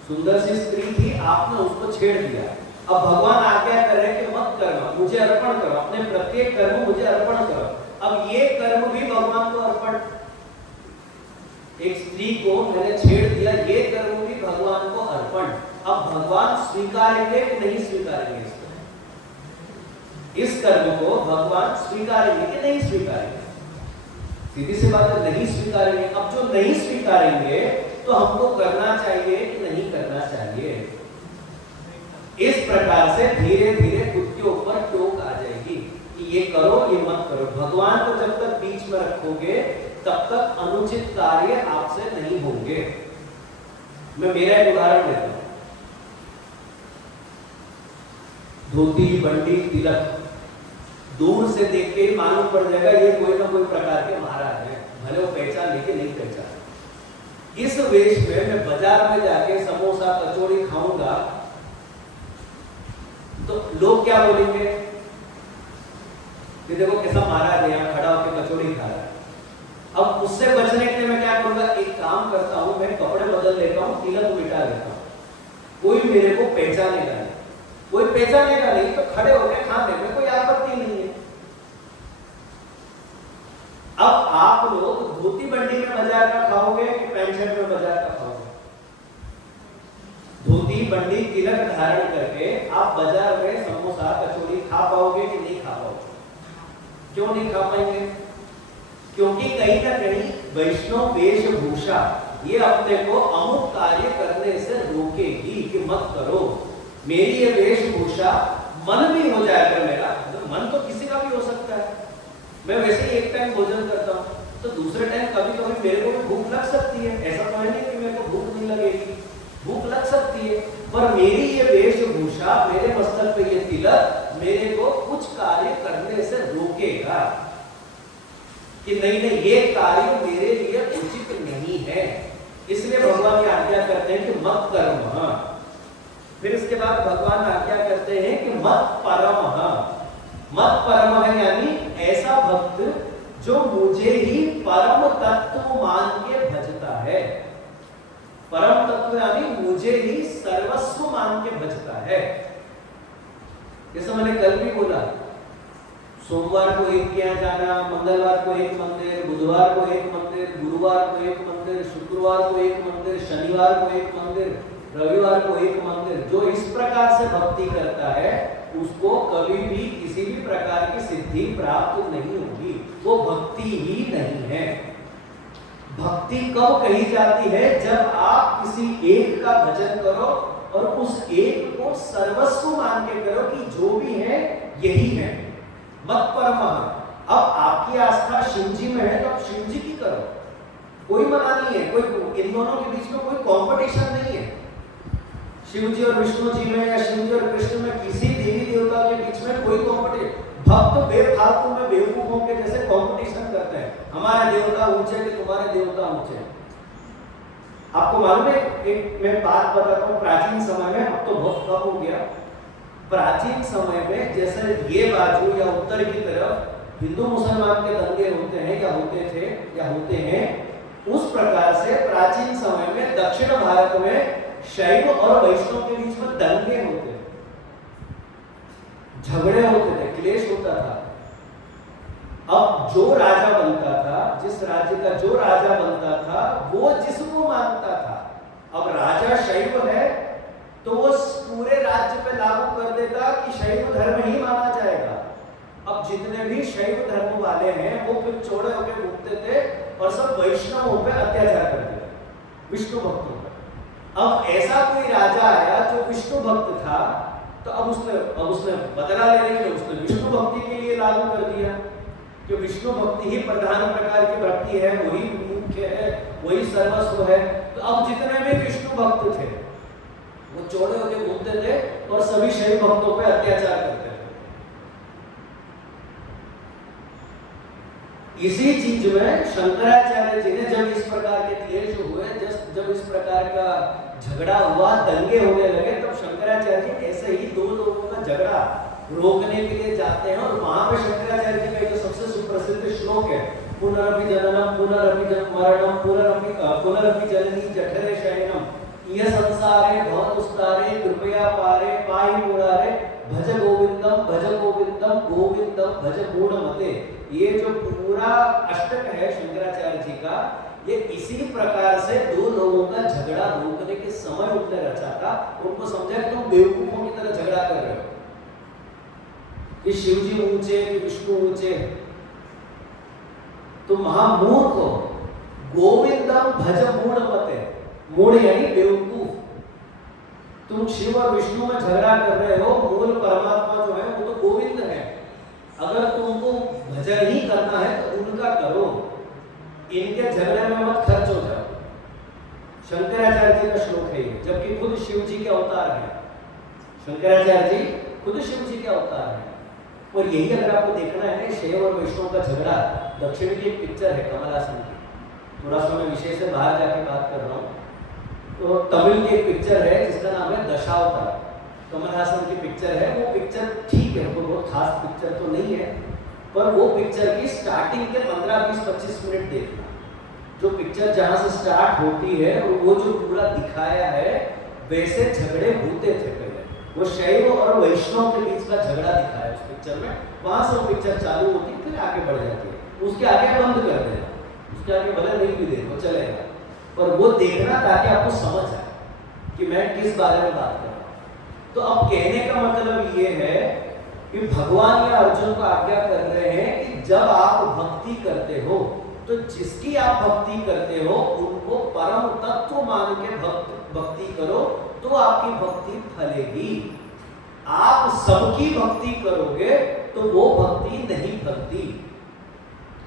सुंदर सी स्त्री थी, आपने उसको छेड़ दिया। अब भगवान आज्ञा कर रहे हैं कि मत कर्म, मुझे अर्पण करो, अपने प्रत्येक कर्म मुझे अर्पण करो। अब ये कर्म भी भगवान को अर्पण, एक स्त्री को मैंने छेड़ दिया, ये कर्म भी भगवान को अर्पण। अब भगवान स्वीकारेंगे कि नहीं स्वीकारेंगे? इस कर्म को भगवान स्वीकारेंगे कि नहीं स्वीकारेंगे? सीधी सी बात है, नहीं स्वीकारेंगे। अब जो नहीं स्वीकारेंगे तो हमको करना चाहिए कि नहीं करना चाहिए? इस प्रकार से धीरे धीरे खुद के ऊपर टोक आ जाएगी कि ये करो, ये मत करो। भगवान को जब तक बीच में रखोगे तब तक अनुचित कार्य आपसे नहीं होंगे। मैं मेरा एक उदाहरण देता हूं। धोती, बंडी, तिलक, दूर से देख के मालूम पड़ जाएगा ये कोई ना कोई प्रकार के महाराज हैं, भले वो पहचान लेके नहीं पहचान। इस वेश में मैं बाजार में जाके समोसा कचौड़ी खाऊंगा तो लोग क्या बोलेंगे कि देखो कैसा महाराज है, यहाँ खड़ा होकर कचौड़ी खा रहा है। अब उससे बचने के लिए मैं क्या करूंगा, एक काम करता हूं, मैं कपड़े बदल लेता हूं, तिलक मिटा लेता हूं, कोई मेरे को पहचानेगा नहीं। कोई पहचानेगा नहीं तो खड़े होकर खाने में कोई आपत्ति नहीं है। अब आप लोग धोती बंडी में बाजार का खाओगे कि पैंट शर्ट में बाजार का खाओगे? धोती बंडी तिलक धारण करके आप बाजार में समोसा कचौड़ी खा पाओगे कि नहीं खा पाओगे? क्यों नहीं खा पाएंगे? क्योंकि कहीं ना कहीं वैष्णव वेशभूषा ये अपने को अमुक कार्य करने से रोकेगी कि मत करो। मेरी ये वेशभूषा मन भी हो जाएगा मेरा, मन तो किसी का भी हो सकता है। मैं वैसे ही एक टाइम भोजन करता हूँ तो दूसरे टाइम कभी कभी मेरे को भी भूख लग सकती है। ऐसा तो है नहीं कि मेरे को भूख नहीं लगेगी, भूख लग सकती है। पर मेरी ये वेशभूषा, मेरे मस्तक पे ये तिलक मेरे को कुछ कार्य करने से रोकेगा कि नहीं नहीं ये कार्य मेरे लिए उचित नहीं है। इसलिए भगवान ये आज्ञा करते हैं कि मत कर्म। फिर इसके बाद भगवान आज्ञा करते हैं कि मत परम। मत परम है यानी ऐसा भक्त जो मुझे ही परम तत्व मान के भजता है। परम तत्व यानी मुझे ही सर्वस्व मान के भजता है। जैसे मैंने कल भी बोला, सोमवार को एक के यहाँ जाना, मंगलवार को एक मंदिर, बुधवार को एक मंदिर, गुरुवार को एक मंदिर, शुक्रवार को एक मंदिर, शनिवार को एक मंदिर, रविवार को एक मंदिर। जो इस प्रकार से भक्ति करता है उसको कभी भी किसी भी प्रकार की सिद्धि प्राप्त नहीं होगी। वो भक्ति ही नहीं है। भक्ति कब कही जाती है? जब आप किसी एक का भजन करो और उस एक को सर्वस्व मान के करो कि जो भी है यही है। मत परम। अब आपकी आस्था शिव जी में है तो आप शिव जी की करो, कोई मना नहीं है। कोई इन दोनों के बीच में कोई कंपटीशन नहीं है। शिव जी और विष्णु जी में या शिव जी और कृष्ण में किसी देवी देवता के बीच में कोई कंपटीशन। भक्त बेफालतू में बेवकूफों के जैसे कंपटीशन करते हैं, हमारे देवता ऊंचे कि तुम्हारे देवता ऊंचे। आपको मालूम है, एक मैं बात बताता हूँ। प्राचीन समय में, अब तो बहुत कम हो गया, प्राचीन समय में जैसे ये बाजू या उत्तर की तरफ हिंदू मुसलमान के दंगे होते हैं या होते थे या होते हैं, उस प्रकार से प्राचीन समय में दक्षिण भारत में शैव और वैष्णव के बीच में दंगे होते थे, झगड़े होते थे, क्लेश होता था। अब जो राजा बनता था, जिस राज्य का जो राजा बनता था, वो जिसको मानता था। अब राजा शैव है तो वो पूरे राज्य पे लागू कर देता कि शैव धर्म ही माना जाएगा। अब जितने भी शैव धर्म वाले हैं वो फिर चौड़े होकर घूमते थे और सब वैष्णवों पे अत्याचार करते थे, विष्णु भक्तों पर। अब ऐसा कोई राजा आया जो विष्णु भक्त था, तो अब उसने बदला लेने के लिए उसने विष्णु भक्ति के लिए लागू कर दिया कि विष्णु भक्ति ही प्रधान प्रकार की भक्ति है, वही मुख्य है, वही सर्वस्व है। तो अब जितने भी विष्णु भक्त थे वो चौड़े होकर घूमते थे और सभी शैव भक्तों पे अत्याचार करते थे। इसी चीज में शंकराचार्य जी ने जब इस प्रकार के क्लेश हुए, जब इस प्रकार का झगड़ा हुआ, दंगे होने लगे, तब शंकराचार्य जी ऐसे ही दो लोगों का झगड़ा रोकने के लिए जाते हैं और वहां पे शंकराचार्य जी का जो सबसे सुप्रसिद्ध श्लोक है, पुनरपि जननम पुनरपि मरणम पुनरपि जननी जठरे शयनम ये संसारे भवतुस्तारे कृपया पारे पाहि मुरारे भज गोविंदम गोविंदम भज मूढ़मते। ये जो पूरा अष्टक है शंकराचार्य जी का, ये इसी प्रकार से दो लोगों का झगड़ा रोकने के समय उनने रचा था। उनको समझा कि तुम बेवकूफों की तरह झगड़ा कर रहे हो कि शिव जी ऊंचे कि विष्णु ऊंचे, तुम महामूर्ख हो। गोविंदम भज मूढ़मते, मूढ़ यानी बेवकूफ। तुम शिव और विष्णु में झगड़ा कर रहे हो, मूल परमात्मा जो है वो तो गोविंद है। अगर तुमको भजन ही करना है तो उनका करो, इनके झगड़े में मत खर्च हो जाओ। शंकराचार्य जी का श्लोक है ये, जबकि खुद शिव जी के अवतार हैं। शंकराचार्य जी खुद शिव जी के अवतार हैं। और यही अगर आपको देखना है, शैव और वैष्णव का झगड़ा, दक्षिण की एक पिक्चर है कमल हासन की, थोड़ा सा मैं विषय से बाहर जाके बात कर रहा हूँ। तो तमिल की एक पिक्चर है जिसका नाम है दशावतार, कमल हासन की पिक्चर है। वो पिक्चर ठीक है, वो बहुत खास पिक्चर तो नहीं है, पर वो पिक्चर की स्टार्टिंग के 15, 20, 25 मिनट देखना। जो पिक्चर जहाँ से स्टार्ट होती है और वो जो पूरा दिखाया है, वैसे झगड़े होते थे पहले। वो शैव और वैष्णव के बीच का झगड़ा दिखाया है उस पिक्चर में। वहां से वो पिक्चर चालू होती है, फिर आगे बढ़ जाती है। उसके आगे बंद कर देना, उसके आगे भले नहीं भी देखो चलेगा, पर वो देखना ताकि आपको समझ आए कि मैं किस बारे में बात कर रहा हूँ। तो अब कहने का मतलब ये है कि भगवान या अर्जुन को आज्ञा कर रहे हैं कि जब आप भक्ति करते हो तो जिसकी आप भक्ति करते हो उनको परम तत्व मान के भक्ति करो, तो आपकी भक्ति फलेगी। आप सबकी भक्ति करोगे तो वो भक्ति नहीं फलती।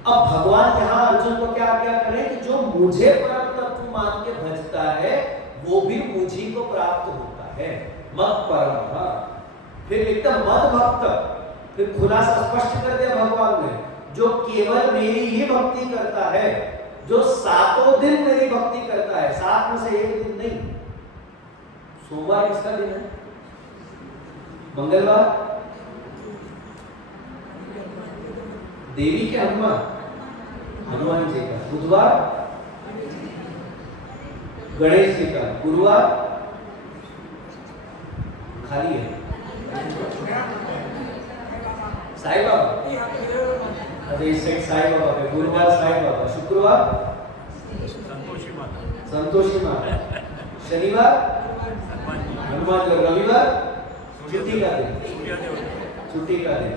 अब भगवान यहाँ अर्जुन को क्या आज्ञा करें कि जो मुझे परम तत्व मान के भजता है वो भी मुझी को प्राप्त होता है। मत परम, फिर एकदम मत भक्त, फिर खुलासा स्पष्ट कर दिया भगवान ने, जो केवल मेरी ही भक्ति करता है, जो सातों दिन मेरी भक्ति करता है, 7 में से एक दिन नहीं। सोमवार किसका दिन है? मंगलवार देवी के हनुमान जी का, बुधवार गणेश जी का, गुरुवार खाली है साई बाबा, अरे इस साइड साई बाबा पे, गुरुवार साई बाबा, शुक्रवार संतोषी माता, शनिवार हनुमान जी, रविवार छुट्टी का दिन।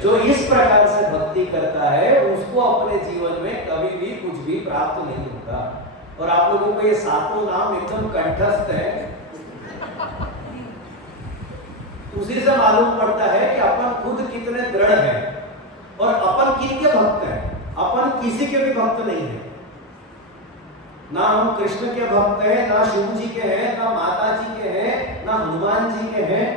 जो इस प्रकार से भक्ति करता है उसको अपने जीवन में कभी भी कुछ भी प्राप्त नहीं होता। और आप लोगों को ये सातों नाम एकदम कंठस्थ है, उसी से मालूम पड़ता है कि अपन खुद कितने दृढ़ हैं और अपन किनके भक्त हैं। अपन किसी के भी भक्त नहीं है, ना हम कृष्ण के भक्त हैं, ना शिव जी के हैं, ना माता जी के हैं, ना हनुमान जी के हैं।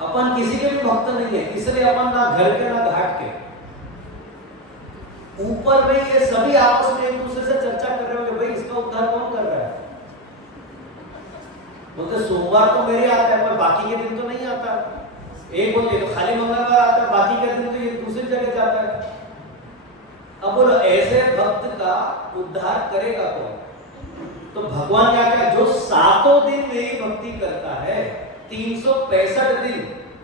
अपन किसी के भी भक्त नहीं है, इसलिए अपन ना घर के ना घाट के। ऊपर में ये सभी आपस में एक दूसरे से चर्चा कर रहे होंगे, भाई इसका उद्धार कौन कर रहा है? बोलते सोमवार तो मेरे आता है पर बाकी के दिन तो नहीं आता। एक बोलते तो खाली मंगलवार आता है, बाकी के दिन तो ये दूसरी जगह जाता है। अब बोलो ऐसे भक्त का उद्धार करेगा कौन? तो भगवान क्या क्या, जो सातों दिन मेरी भक्ति करता है, 365 दिन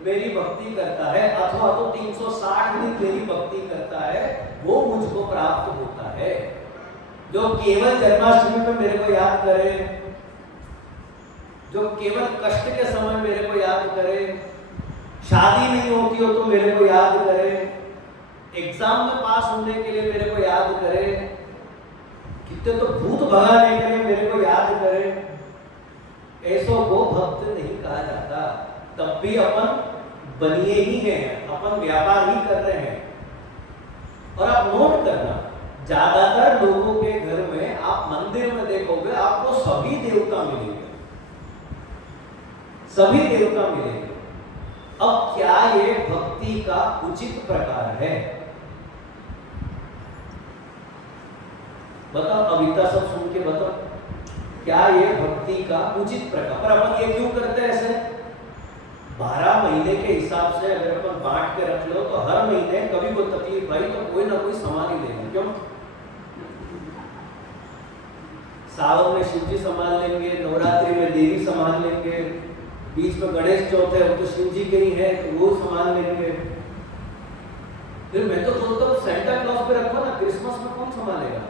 मेरी भक्ति करता है, अथवा तो 360 दिन मेरी भक्ति करता है, वो मुझको प्राप्त होता है। जो केवल जन्माष्टमी में मेरे को याद करे, जो केवल कष्ट के समय मेरे को याद करे, शादी नहीं होती हो तो मेरे को याद करे, एग्जाम में पास होने के लिए मेरे को याद करे, कितने तो भूत भगाने के लिए मेरे को याद करे, ऐसो को भक्त नहीं कहा जाता। तब भी अपन बनिए ही हैं, अपन व्यापार ही कर रहे हैं। और आप नोट करना, ज्यादातर लोगों के घर में आप मंदिर में देखोगे आपको सभी देवता मिलेंगे, सभी देवता मिलेंगे। अब क्या ये भक्ति का उचित प्रकार है? बताओ, अविता सब सुन के बताओ, क्या ये भक्ति का उचित प्रकार? पर अपन ये क्यों करते हैं ऐसे? 12 महीने के हिसाब से अगर अपन बांट के रख लो तो हर महीने कभी कोई तकलीफ भाई तो कोई ना कोई सामान ही लेगा। क्यों? सावन में शिव जी संभाल लेंगे, नवरात्रि में देवी संभाल लेंगे, बीच में गणेश चौथ है वो तो शिव जी के ही है तो वो संभाल लेंगे। फिर मैं तो बोलता हूँ सेंटा क्लॉज पे रखो ना, क्रिसमस में कौन संभालेगा?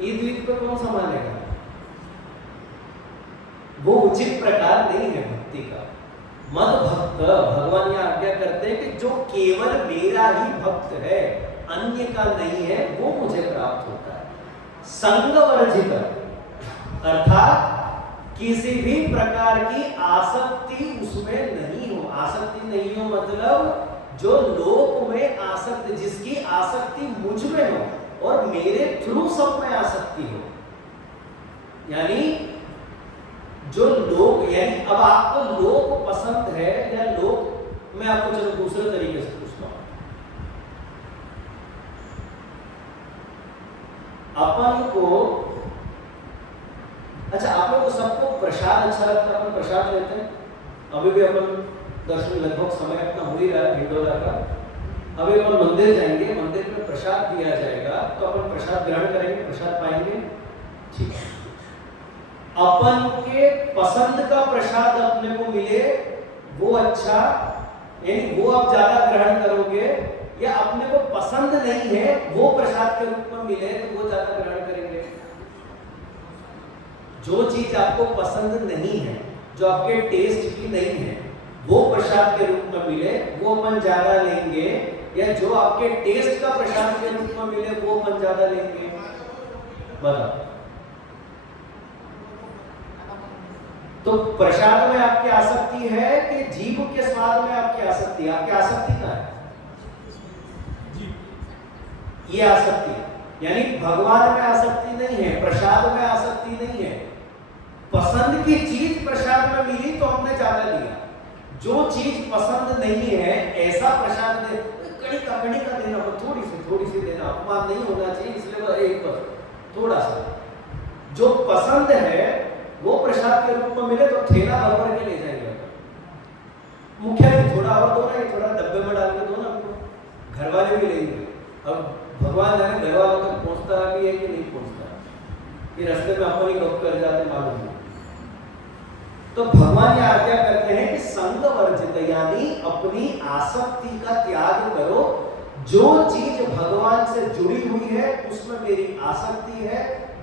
ईद पे कौन संभालेगा? वो उचित प्रकार नहीं है भक्ति का। मद भक्त, भगवान यह आज्ञा करते हैं कि जो केवल मेरा ही भक्त है, अन्य का नहीं है, वो मुझे प्राप्त होता है। संग वर्जित अर्थात किसी भी प्रकार की आसक्ति उसमें नहीं हो। आसक्ति नहीं हो मतलब जो लोक में आसक्ति, जिसकी आसक्ति मुझ में हो और मेरे थ्रू सब में आसक्ति हो। यानी जो लोग, यानी अब आपको लोग पसंद है या लोग, मैं आपको चलो दूसरे तरीके से पूछता हूं। अपन को, अच्छा आप लोगों को सबको प्रसाद अच्छा लगता है? अपन प्रसाद लेते हैं। अभी भी अपन दर्शन लगभग समय अपना हो ही रहा है हिंडोला का। अभी अपन मंदिर जाएंगे, मंदिर में प्रसाद दिया जाएगा तो अपन प्रसाद ग्रहण करेंगे, प्रसाद पाएंगे, ठीक है। अपन के पसंद का प्रसाद अपने को मिले वो अच्छा, यानी वो आप ज्यादा ग्रहण करोगे, या अपने को पसंद नहीं है वो प्रसाद के रूप में मिले तो वो ज्यादा ग्रहण करेंगे। जो चीज आपको पसंद नहीं है, जो आपके टेस्ट की नहीं है, वो प्रसाद के रूप में मिले वो अपन ज्यादा लेंगे, या जो आपके टेस्ट का प्रसाद के रूप में मिले वो अपन ज्यादा लेंगे? बताओ। तो प्रसाद में आपकी आसक्ति है कि जीभ के स्वाद में आपकी आसक्ति है? आपकी आसक्ति कहां है? ये आसक्ति है। यानी भगवान में आसक्ति नहीं है, प्रसाद में आसक्ति नहीं है। पसंद की चीज प्रसाद में मिली तो हमने ज्यादा लिया। जो चीज पसंद नहीं है ऐसा प्रसाद दे, कणिका देना, थोड़ी सी देना, अपमान नहीं होना चाहिए, इसलिए एक बस थोड़ा सा। जो पसंद है वो प्रसाद के रूप में मिले तो ठेला भर भर के ले जाएंगे। मुखिया जी थोड़ा और दो ना, ये थोड़ा डब्बे में डाल के दो ना हमको, घर वाले भी लेंगे। अब भगवान जाने घर वालों तक पहुंचता भी है कि नहीं पहुंचता, कि रास्ते में अपन ही गप कर जाते मालूम नहीं। तो भगवान ये आज्ञा करते हैं कि संग वर्जित, यानी अपनी आसक्ति का त्याग करो। जो चीज भगवान से जुड़ी हुई है उसमें मेरी आसक्ति है,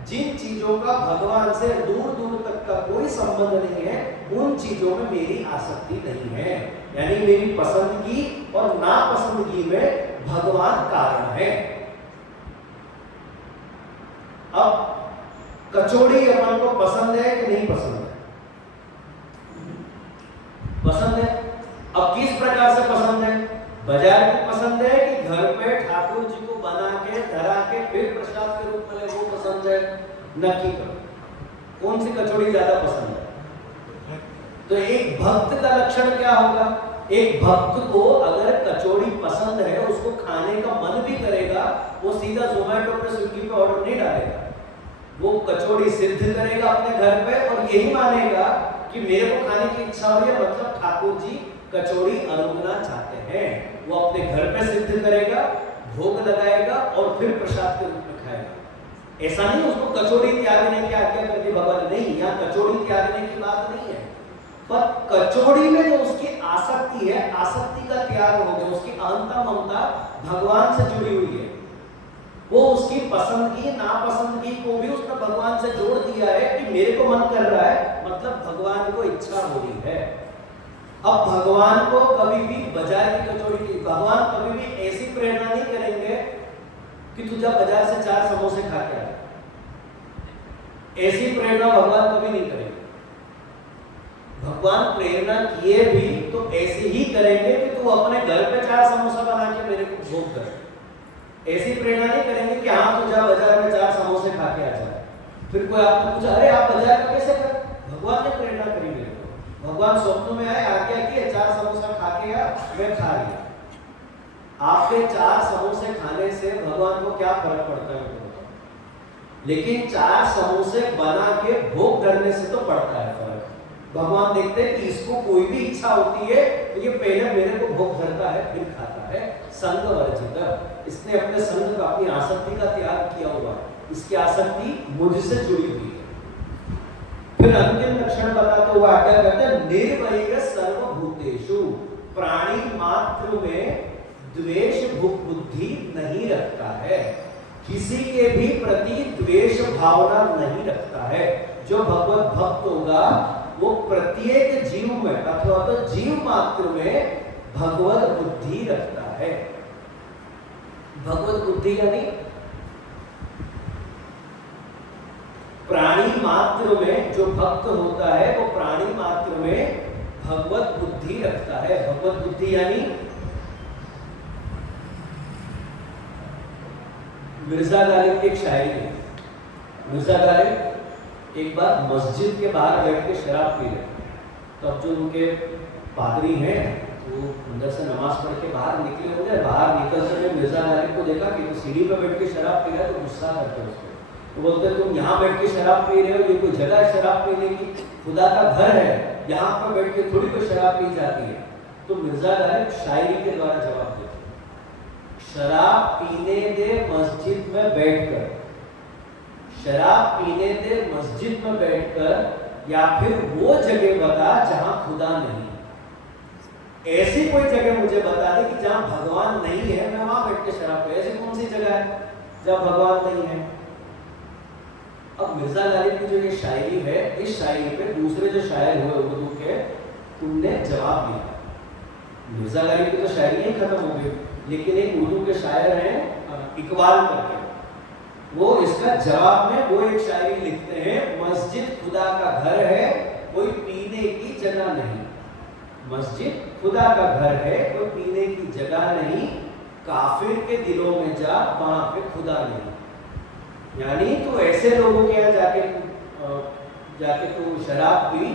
जिन चीजों का भगवान से दूर दूर तक का कोई संबंध नहीं है उन चीजों में मेरी आसक्ति नहीं है। यानी मेरी पसंदगी और नापसंदगी में भगवान कारण है। अब कचौड़ी अपन को पसंद है कि नहीं पसंद है? पसंद है। अब किस प्रकार से पसंद है? बाजार की पसंद है कि घर पे ठाकुर जी को बना के धरा के फिर प्रसाद के रूप में वो पसंद है? नक्की करो कौन सी कचौड़ी ज्यादा पसंद है। तो एक भक्त का लक्षण क्या होगा? एक भक्त को अगर कचौड़ी पसंद है, उसको खाने का मन भी करेगा, वो सीधा जोमेटो पे स्विगी पे ऑर्डर नहीं डालेगा, वो कचौड़ी सिद्ध करेगा अपने घर पे और यही मानेगा कि मेरे को खाने की इच्छा हो रही है, मतलब ठाकुर जी कचौड़ी अरुगना चाहते हैं। वो अपने घर पे सिद्ध करेगा, भोग लगाएगा और फिर प्रसाद के रूप में खाएगा। ऐसा नहीं उसको कचौड़ी त्यागने की आज्ञा कर दी भगवान, नहीं, यहाँ कचौड़ी त्यागने की बात नहीं है, पर कचौड़ी में जो उसकी आसक्ति है, आसक्ति का त्याग हो गया, उसकी अहंता ममता भगवान से जुड़ी हुई है, वो उसकी पसंदगी नापसंदगी को भी उसने भगवान से जोड़ दिया है कि मेरे को मन कर रहा है, मतलब भगवान को इच्छा हो रही है। अब भगवान को कभी भी बाजार की कचौड़ी की, भगवान कभी भी ऐसी प्रेरणा नहीं करेंगे कि तू जा बाजार से 4 समोसे खा के आ। ऐसी प्रेरणा भगवान कभी नहीं करेंगे। भगवान प्रेरणा किए भी तो ऐसे ही करेंगे कि तू अपने घर पे 4 समोसा बना के मेरे को भोग कर। ऐसी प्रेरणा नहीं करेंगे कि हाँ तू जा बाजार में 4 समोसे खा के आ जा। फिर कोई आपको पूछा अरे आप बाजार में कैसे कर? भगवान ने प्रेरणा करी मेरे को। भगवान स्वप्न में आए, आज्ञा की 4 समोसा खा के आ, मैं खा लिया। आपके 4 समोसे खाने से भगवान को क्या फर्क पड़ता है? लेकिन 4 समोसे बना के भोग करने से तो पड़ता है फर्क। भगवान देखते हैं कि इसको कोई भी इच्छा होती है तो ये पहले मेरे को भोग धरता है फिर खाता है। संग वर्जित, इसने अपने संग का, अपनी आसक्ति का त्याग किया हुआ है। इसकी आसक्ति मुझसे जुड़ी हुई है। फिर अंतिम लक्षण बताते हुए आज्ञा करते हैं निर्वैर सर्वभूतेषु, प्राणी मात्र में द्वेष बुद्धि नहीं रखता है, किसी के भी प्रति द्वेष भावना नहीं रखता है। जो भगवत भक्त होगा वो प्रत्येक जीव में अथवा तो जीव मात्र में भगवत बुद्धि रखता है। भगवत बुद्धि यानी प्राणी मात्र में जो भक्त होता है वो प्राणी मात्र में भगवत बुद्धि रखता है। भगवत बुद्धि यानी मिर्जा गालिब की एक शायरी है। मिर्जा गालिब एक बार मस्जिद के बाहर बैठ के शराब पी रहे, तो अब जो उनके पादरी हैं वो अंदर से नमाज पढ़ के बाहर निकले होंगे। बाहर निकलते हुए मिर्जा गालिब को देखा कि वो सीढ़ी पर बैठ के शराब पी रहा है, तो गुस्सा करते हैं उसको। तो बोलते तुम यहाँ बैठ के शराब पी रहे हो, ये कोई जगह है शराब पीने की? खुदा का घर है, यहाँ पर बैठ के थोड़ी कोई शराब पी जाती है। तो मिर्जा गालिब शायरी के द्वारा जवाब देते, शराब पीने दे मस्जिद में बैठकर, शराब पीने दे मस्जिद में बैठकर, या फिर वो जगह बता जहां खुदा नहीं। ऐसी कोई जगह मुझे बता दे कि जहां भगवान नहीं है, मैं वहां बैठ के शराब पी। ऐसी कौन सी जगह है जहां भगवान नहीं है? अब मिर्जा गालिब की जो ये शायरी है, इस शायरी पे दूसरे जो शायर हुए उर्दू के, उनने जवाब दिया। मिर्जा गालिब की तो शायरी ही खत्म हो गई, लेकिन एक उर्दू के शायर हैं इकबाल करके, वो इसका जवाब में वो एक शायरी लिखते हैं, मस्जिद खुदा का घर है कोई पीने की जगह नहीं। मस्जिद खुदा का घर है कोई पीने की जगह नहीं, काफिर के दिलों में जा वहां पे खुदा नहीं। यानी तो ऐसे लोगों के यहाँ जाके तो शराब पी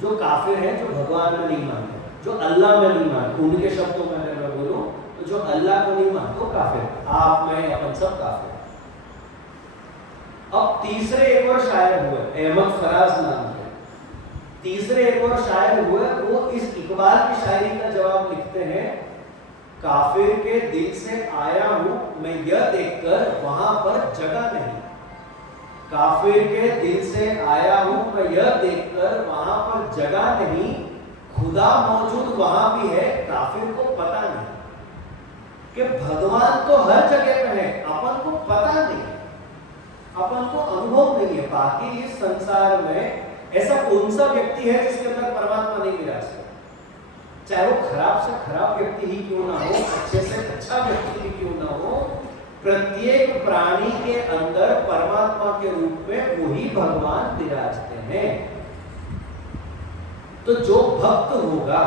जो काफिर हैं, जो भगवान में नहीं मानते, जो अल्लाह में नहीं मानते। उनके शब्दों में अगर मैं बोलूं तो जो अल्लाह को नहीं मानते वो काफिर, आप मैं अपन सब काफिर। अब तीसरे एक और शायर हुए अहमद फराज नाम के, तीसरे एक और शायर हुए, वो इस इकबाल की शायरी का जवाब लिखते हैं, काफिर के दिल से आया हूं मैं यह देखकर वहां पर जगह नहीं। काफिर के दिल से आया हूं मैं यह देखकर वहां पर जगह नहीं, खुदा मौजूद वहां भी है काफिर को पता नहीं। कि भगवान तो हर जगह पे है, अपन को पता नहीं, अपन को अनुभव नहीं है। बाकी इस संसार में ऐसा कौन सा व्यक्ति है जिसके अंदर परमात्मा नहीं विराज है? चाहे वो खराब से खराब व्यक्ति ही क्यों ना हो, अच्छे से अच्छा व्यक्ति ही क्यों ना हो, प्रत्येक प्राणी के अंदर परमात्मा के रूप में वही भगवान विराजते हैं। तो जो भक्त होगा,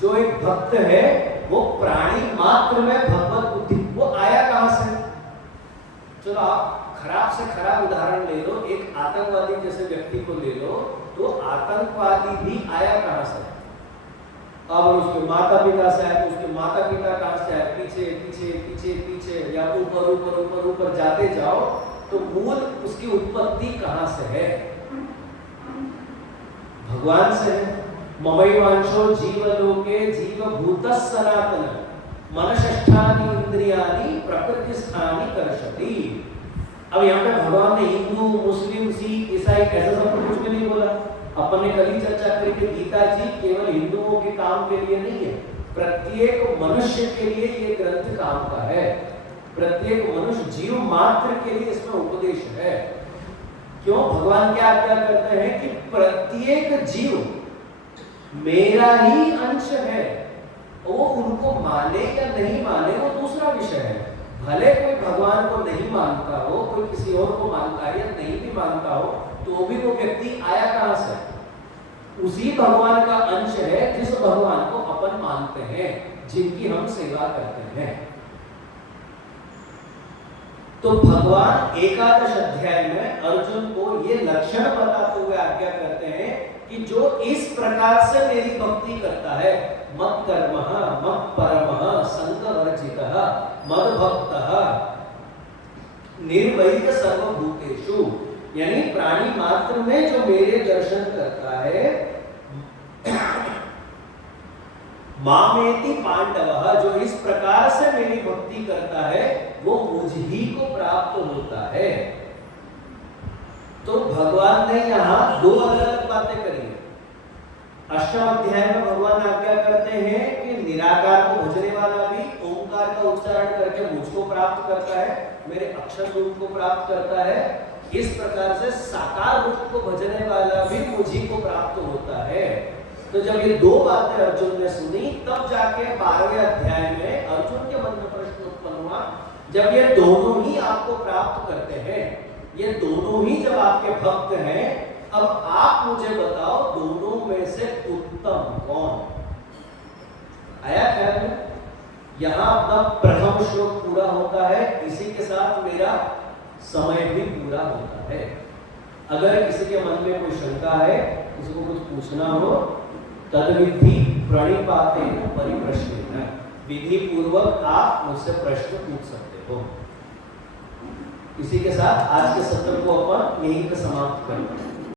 जो एक भक्त है, वो प्राणी मात्र में भगवत बुद्धि, वो आया कहां से? चलो आप खराब से खराब उदाहरण ले लो, एक आतंकवादी जैसे व्यक्ति को ले लो, तो आतंकवादी भी आया कहां से? अब उसके माता पिता से आए, तो उसके माता पिता कहां से आए? पीछे पीछे पीछे पीछे, या ऊपर ऊपर ऊपर ऊपर जाते जाओ तो मूल उसकी उत्पत्ति कहां से है? भगवान से है। ममैवांशो जीवलोके जीवभूतः सनातन मनषष्ठानि इंद्रियाणि प्रकृतिस्थानि कर्षति। अब यहाँ पे भगवान ने हिंदू, मुस्लिम, सिख, ईसाई ऐसा सब कुछ भी नहीं बोला। अपन ने कल ही चर्चा करी कि गीता जी केवल हिंदुओं के काम के लिए नहीं है, प्रत्येक मनुष्य के लिए ये ग्रंथ काम का है। प्रत्येक मनुष्य जीव मात्र के लिए इसमें उपदेश है। क्यों? भगवान क्या आज्ञा करते हैं कि प्रत्येक जीव मेरा ही अंश है। वो उनको माने या नहीं माने वो दूसरा विषय है। भले कोई भगवान को नहीं मानता हो, कोई किसी और को मानता है या नहीं भी मानता हो, तो भी वो व्यक्ति आया कहां से? उसी भगवान का अंश है जिस भगवान को अपन मानते हैं, जिनकी हम सेवा करते हैं। तो भगवान एकादश अध्याय में अर्जुन को ये लक्षण बताते हुए आज्ञा करते हैं कि जो इस प्रकार से मेरी भक्ति करता है, मत कर्मः मत परमः संगवर्जितः मद भक्तः निर्वैर सर्वभूतेषु, यानी प्राणी मात्र में जो मेरे दर्शन करता है, मामेति पांडवः, जो इस प्रकार से मेरी भक्ति करता है वो मुझ ही को प्राप्त होता है। तो भगवान ने यहाँ दो अलग बातें करी है। अष्टम अध्याय में भगवान आज्ञा करते हैं कि निराकार को भजने वाला भी ओंकार का उच्चारण करके मुझको प्राप्त करता है, मेरे अक्षर रूप को प्राप्त करता है। इस प्रकार से साकार रूप को भजने वाला भी मुझी को प्राप्त होता है। तो जब ये दो बातें अर्जुन ने सुनी, तब जाके 12वें अध्याय में अर्जुन के मन में प्रश्न उत्पन्न हुआ, जब ये दोनों ही आपको प्राप्त करते हैं, ये दोनों ही जब आपके भक्त हैं, अब आप मुझे बताओ दोनों में से उत्तम कौन? आया ख्याल में? यहां अपना प्रथम श्लोक पूरा होता है, इसी के साथ मेरा समय भी पूरा होता है। अगर किसी के मन में कोई शंका है, किसी को कुछ पूछना हो, तद्विधि प्रणिपातेन परिप्रश्नेन, विधि पूर्वक आप मुझसे प्रश्न पूछ सकते हो। इसी के साथ आज के सत्र को अपन यहीं पे समाप्त करते हैं।